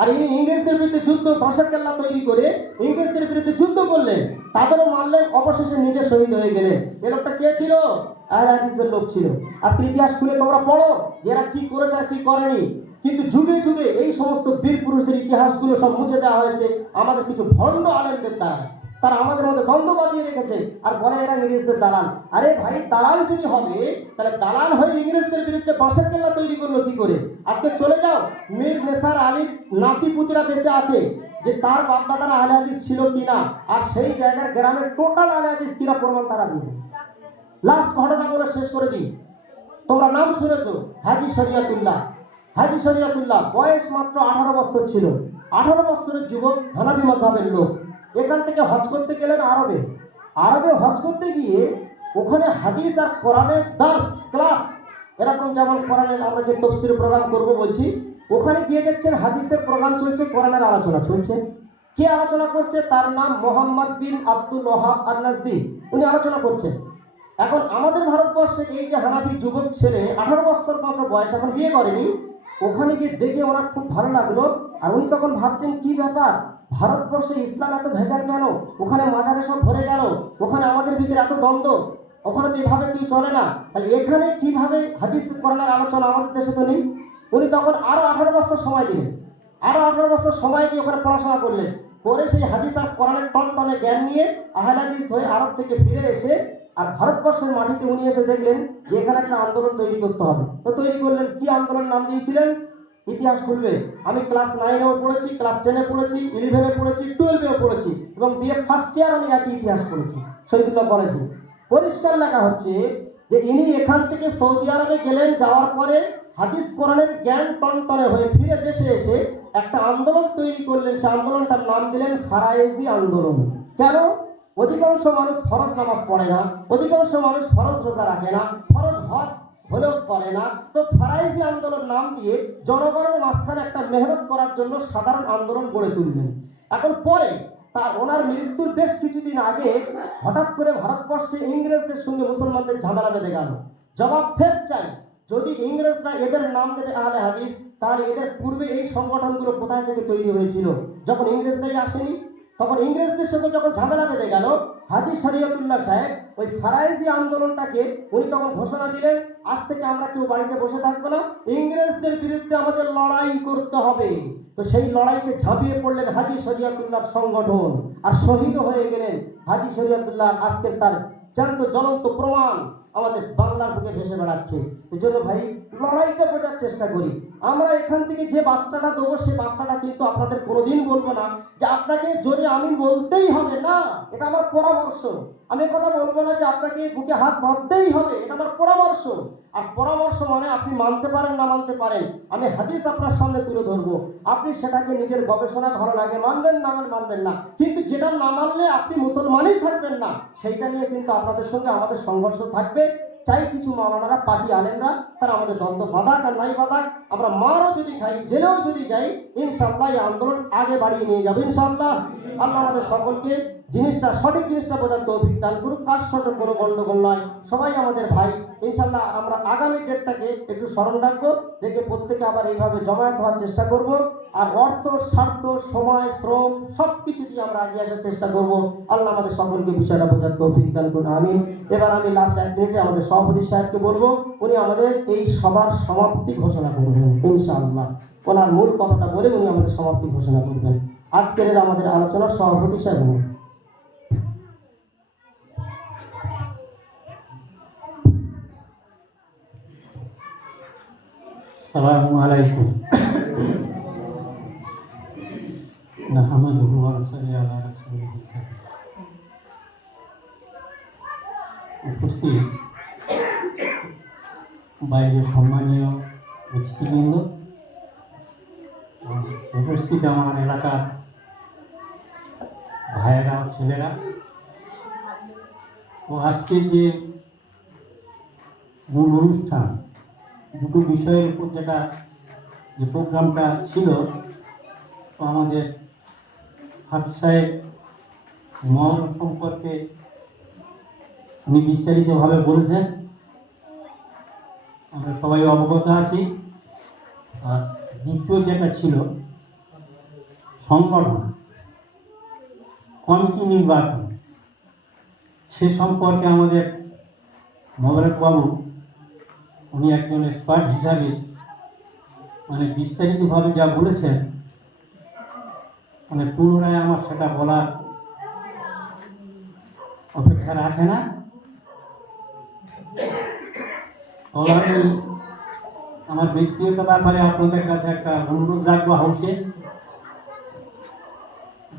আর ইনি ইংরেজদের বিরুদ্ধে যুদ্ধ, বাঁশের কেল্লা তৈরি করে ইংরেজদের বিরুদ্ধে যুদ্ধ করলেন, তাদেরও মারলেন, অবশেষে নিজে শহীদ হয়ে গেলেন। এ লোকটা কে ছিল? আহলে হাদিসের লোক ছিল। আজকে ইতিহাস খুলে তোমরা পড়ো যে এরা কি করেছে আর কি করেনি। কিন্তু যুগে যুগে এই সমস্ত বীর পুরুষদের ইতিহাসগুলো সব মুছে দেওয়া হয়েছে আমাদের কিছু ভণ্ড আলেমদের দ্বারা। তারা আমাদের মধ্যে দ্বন্দ্ব বাঁধিয়ে রেখেছে আর বলে এরা ইংরেজদের দালাল। আরে ভাই দালাল যদি হবে তাহলে দালাল হয়ে ইংরেজদের বিরুদ্ধে বাঁশের কেল্লা তৈরি করলো কি করে? আজকে চলে যাও, মীর নেসার আলীর নাতি পুতিরা বেঁচে আছে, যে তার বাপদাদারা আহলে হাদিস ছিল কিনা, আর সেই জায়গার গ্রামের টোটাল আহলে হাদিস কিনা প্রমাণ তারা দিবে। লাস্ট ঘটনা বলে শেষ করে দিই, তোমরা নাম শুনেছো হাজী শরিয়তুল্লাহ। হাজী শরীয়তুল্লাহ বয়স মাত্র 18 বছর ছিল। 18 বছরের যুবক, হানাফি মাযহাবের লোক। এখান থেকে হজ করতে গেলেন আরবে। আরবে হজ করতে গিয়ে ওখানে হাদিস আর কোরআনের দার্স ক্লাস, এরকম যেমন কোরআনের আমরা যে তাফসীর প্রোগ্রাম করব বলছি, ওখানে গিয়ে দেখছেন হাদিসের প্রোগ্রাম চলছে, কোরআনের আলোচনা চলছে। কে আলোচনা করছে? তার নাম মোহাম্মদ বিন আব্দুল ওয়াহাব আন-নাজদি। উনি আলোচনা করছেন। এখন আমাদের ভারতবর্ষে এই যে হানাফি যুবক ছেলে 18 বছর মাত্র বয়স, এখন বিয়ে করেনি, ওখানে গিয়ে দেখে ওনার খুব ভালো লাগলো। আর উনি তখন ভাবছেন কি ব্যাপার, ভারতবর্ষে ইসলাম এত ভেজাল কেন, ওখানে মাজারে সব ভরে গেল, ওখানে আমাদের ভিতরে এত দ্বন্দ্ব, ওখানে তো এভাবে কি চলে না, তাহলে এখানে কিভাবে হাদিস কোরআনের আলোচনা, আমাদের দেশে তো নেই। উনি তখন আরো 18 বছর সময় দিলেন। আরো 18 বছর সময় দিয়ে ওখানে পড়াশোনা করলেন, করে সেই হাদিস আর কোরআনের টনটনে জ্ঞান নিয়ে আহলে হাদিস হয়ে আরব থেকে ফিরে এসে আর ভারতবর্ষের মাটিতে উনি এসে দেখলেন যে এখানে একটা আন্দোলন তৈরি করতে হবে। তো তৈরি করলেন। কি আন্দোলন নাম দিয়েছিলেন? ইতিহাস খুলবে। আমি ক্লাস 9-এও পড়েছি, ক্লাস 10-এ পড়েছি, 11-এ পড়েছি, 12-এও পড়েছি এবং বিএ ফার্স্ট ইয়ার আমি একই ইতিহাস পড়েছি শহীদুল্লাহ কলেজে। পরিষ্কার লেখা হচ্ছে যে ইনি এখান থেকে সৌদি আরবে গেলেন, যাওয়ার পরে হাদিস কোরআনের জ্ঞান টনটনে হয়ে ফিরে দেশে এসে একটা আন্দোলন তৈরি করলেন। সেই আন্দোলনটার নাম দিলেন ফারায়েজি আন্দোলন। কেন? অধিকাংশ মানুষ ফরজ নামাজ পড়ে না, অধিকাংশ মানুষ ফরজ রোজা রাখে না, ফরজ হজ হলেও করে না। তো ফারায়েজি আন্দোলন নাম দিয়ে জনগণের মাঝখানে একটা মেহনত করার জন্য সাধারণ আন্দোলন গড়ে তুললেন। এখন পরে তার ওনার মৃত্যুর বেশ কিছুদিন আগে হঠাৎ করে ভারতবর্ষে ইংরেজদের সঙ্গে মুসলমানদের ঝামেলা বেঁধে গেল। জবাব ফের চাই, যদি ইংরেজরা এদের নাম দেবে আহলে হাদিস, তাহলে এদের পূর্বে এই সংগঠনগুলো কোথায় থেকে তৈরি হয়েছিল? যখন ইংরেজরাই আসেনি, তখন ইংরেজদের সঙ্গে যখন ঝামেলা বেঁধে গেল, হাজী শরীয়তুল্লাহ সাহেব ওই ফারায়েজি আন্দোলনটাকে উনি তখন ঘোষণা দিলেন, আজ থেকে আমরা কেউ বাড়িতে বসে থাকবো না, ইংরেজদের বিরুদ্ধে আমাদের লড়াই করতে হবে। তো সেই লড়াইতে ঝাঁপিয়ে পড়লেন হাজী শরীয়তুল্লাহর সংগঠন, আর শহীদ হয়ে গেলেন হাজী শরীয়তুল্লাহ। আজকে তার জ্যান্ত জ্বলন্ত প্রমাণ আমাদের বাংলার বুকে ভেসে বেড়াচ্ছে। এই জন্য ভাই লড়াইটা বোঝার চেষ্টা করি। আমরা এখান থেকে যে বার্তাটা দেবো, সেই বার্তাটা কিন্তু আপনাদের কোনোদিন বলবো না যে আপনাকে জোরে আমি বলতেই হবে, না, এটা আমার পরামর্শ। আমি কথা বলবো না যে আপনাকে বুকে হাত বাঁধতেই হবে, এটা আমার পরামর্শ। আর পরামর্শ মানে আপনি মানতে পারেন না মানতে পারেন, আমি হাদিস আপনার সামনে তুলে ধরবো, আপনি সেটাকে নিজের গবেষণা ভালো লাগে মানবেন না, মানবেন না, কিন্তু যেটা না মানলে আপনি মুসলমানই থাকবেন না, সেইটা নিয়ে কিন্তু আপনাদের সঙ্গে আমাদের সংঘর্ষ থাকবে। চাই কিছু মাওলানারা, পাতি আলেমরা, তারা আমাদের দ্বন্দ্ব বাঁধাক আর নাই বাঁধাক, আমরা মারও যদি খাই, জেলেও যদি যাই, ইনশাআল্লাহ এই আন্দোলন আগে বাড়িয়ে নিয়ে যাবে ইনশাআল্লাহ। আল্লাহ আমাদের সকলকে জিনিসটা, সঠিক জিনিসটা বোঝার তৌফিক দান করুক। কার সাথে কোনো গন্ডগোল নয়, সবাই আমাদের ভাই ইনশাআল্লাহ। আমরা আগামী ডেটটাকে একটু স্মরণ রাখবো, দেখে প্রত্যেকে আবার এইভাবে জমায়েত হওয়ার চেষ্টা করব। আর অর্থ, স্বার্থ, সময়, শ্রম সব কিছু দিয়ে আমরা এগিয়ে আসার চেষ্টা করব। আল্লাহ আমাদের সকলকে বিষয়টা বোঝার তৌফিক দান করুন, আমিন। এবার আমি লাস্ট 1 মিনিটে আমাদের সভাপতি সাহেবকে বলবো, উনি আমাদের এই সভার সমাপ্তি ঘোষণা করবেন ইনশাআল্লাহ। ওনার মূল কথাটা বলে উনি আমাদের সমাপ্তি ঘোষণা করবেন। আজকের আমাদের আলোচনার সভাপতি সাহেব। আসসালামু আলাইকুম। নাহমাদুহু ওয়া নুসাল্লি আলা রাসূলিল কারীম। উপস্থিত বাইরে সম্মানীয় অতিথিবৃন্দ, উপস্থিত আমার এলাকার ভাইয়েরা, ছেলেরা, ও আজকের যে মূল অনুষ্ঠান, দুটো বিষয়ের উপর যেটা যে প্রোগ্রামটা ছিল, তো আমাদের হাফিজ সাহেব মহল সম্পর্কে উনি বিস্তারিতভাবে বলেছেন, আমরা সবাই অবগত আছি। আর দ্বিতীয় যেটা ছিল সংগঠন, কমিটি নির্বাচন, সে সম্পর্কে আমাদের মোবারক বাবু উনি একজন এক্সপার্ট হিসাবে মানে বিস্তারিতভাবে যা বলেছেন, মানে পুনরায় আমার সেটা বলার অপেক্ষা রাখে না। তবে আমার ব্যক্তিগত ব্যাপারে আপনাদের কাছে একটা অনুরোধ রাখবো হাউসে,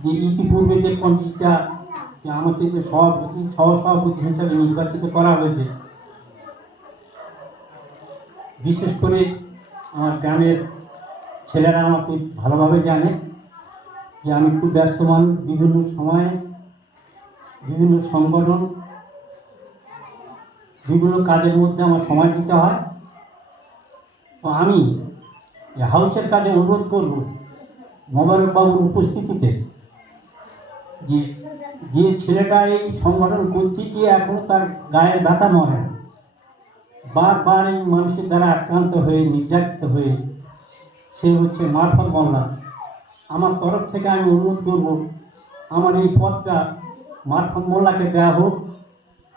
যে ইতিপূর্বে যে কমিটিটা আমাদেরকে সভাপতি, সহসভাপতি হিসাবে নির্বাচিত করা হয়েছে, বিশেষ করে আমার গ্রামের ছেলেরা আমাকে ভালোভাবে জানে যে আমি খুব ব্যস্ত মানুষ, বিভিন্ন সময়ে বিভিন্ন সংগঠন, বিভিন্ন কাজের মধ্যে আমার সময় দিতে হয়। তো আমি এই হাউসের কাজে অনুরোধ করব মোবারক বাবুর উপস্থিতিতে যে যে ছেলেটা এই সংগঠন করছে কি এখনো তার গায়ের ব্যথা মরে না, বারবার এই মানুষের দ্বারা আক্রান্ত হয়ে নির্যাতিত হয়ে সে হচ্ছে মারফত মোল্লা। আমার তরফ থেকে আমি অনুরোধ করব আমার এই পদটা মারফত মোল্লাকে দেওয়া হোক।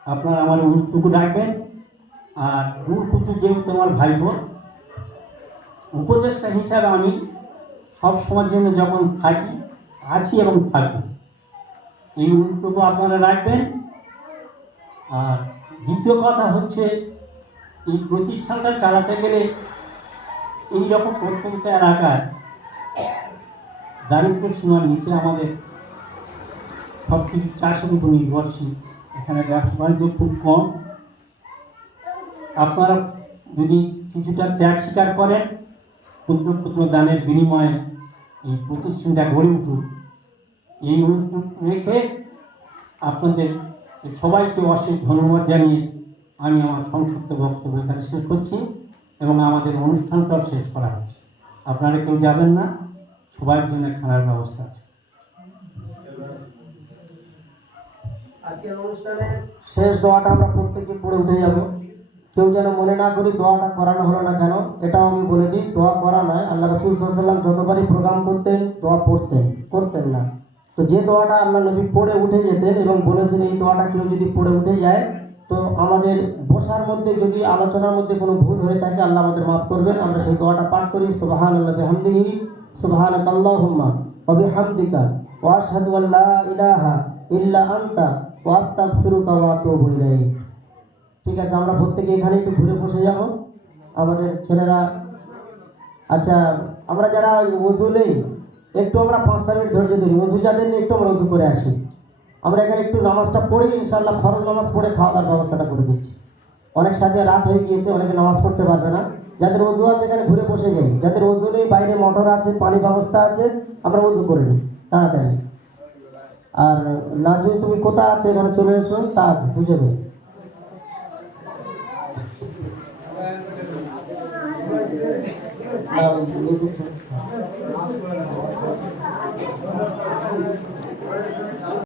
আপনারা আমার অনুরোধটুকু রাখবেন। আর নূরকুতু যেহেতু আমার ভাই বোন, উপদেষ্টা হিসাবে আমি সব সময়ের জন্য যখন থাকি, আছি এবং থাকি, এই অনুরোধটুকু আপনারা রাখবেন। আর দ্বিতীয় কথা হচ্ছে এই প্রতিষ্ঠানটা চালাতে গেলে এই রকম প্রত্যন্ত এলাকায় দারিদ্র সীমার নিচে আমাদের সব কিছু চাষের উপর নির্ভরশীল, এখানে ব্যবসা বাণিজ্য খুব কম। আপনারা যদি কিছুটা ত্যাগ স্বীকার করেন, ক্ষুদ্র ক্ষুদ্র দানের বিনিময়ে এই প্রতিষ্ঠানটা গড়ে উঠুক, এই অনুরোধ রেখে আপনাদের সবাইকে অশেষ ধন্যবাদ জানিয়ে আমি আমার সংক্ষিপ্ত বক্তব্য এখানে শেষ করছি এবং আমাদের অনুষ্ঠানটাও শেষ করা হচ্ছে। আপনারা কেউ যাবেন না, সবার জন্য খানার ব্যবস্থা আছে। আজকের অনুষ্ঠানে শেষ দোয়াটা আমরা প্রত্যেকে পড়ে উঠে যাব। কেউ যেন মনে না করি দোয়াটা করানো হলো না কেন, এটাও আমি বলে দিই, দোয়া করা নয়। আল্লাহ রাসূল সাল্লাল্লাহু আলাইহি ওয়াসাল্লাম যতবারই প্রোগ্রাম করতেন দোয়া করতেন না। তো যে দোয়াটা আল্লাহ নবী পড়ে উঠে যেতেন এবং বলেছেন এই দোয়াটা কেউ যদি পড়ে উঠে যায়, তো আমাদের বসার মধ্যে যদি আলোচনার মধ্যে কোনো ভুল হয়ে থাকে আল্লাহ আমাদের মাফ করবেন। আমরা সেই দোয়াটা পাঠ করি, সুবহানাল্লাহি ওয়া বিহামদিহি, সুবহানাকাল্লাহুম্মা ওয়া বিহামদিকা ওয়া আশহাদু আল্লা ইলাহা ইল্লা আনতা ওয়া আস্তাগফিরুকা ওয়া আতুবু ইলাইক। ঠিক আছে, আমরা প্রত্যেকে এখানে একটু ঘুরে বসে যাব। আমাদের ছেলেরা, আচ্ছা আমরা যারা ওযু নেই একটু আমরা 5 মিনিট ধৈর্য ধরি, ওযু যাদের নেই একটু আমরা ওযু করে আসি। আমরা এখানে একটু নামাজটা পড়ি, ইনশাআল্লাহ ফরজ নামাজ পড়ে খাওয়া দাওয়ার ব্যবস্থাটা করে দিচ্ছি। অনেক সাথে রাত হয়ে গিয়েছে, অনেকে নামাজ পড়তে পারবে না। যাদের ওযু আছে এখানে ঘুরে বসে যাই, যাদের ওযু নেই বাইরে মোটর আছে, পানি ব্যবস্থা আছে, আমরা ওযু করে নিই তাড়াতাড়ি। আর নাজমি তুমি কোথায় আছে, এখানে চলে এসো, তাজ দুজনে।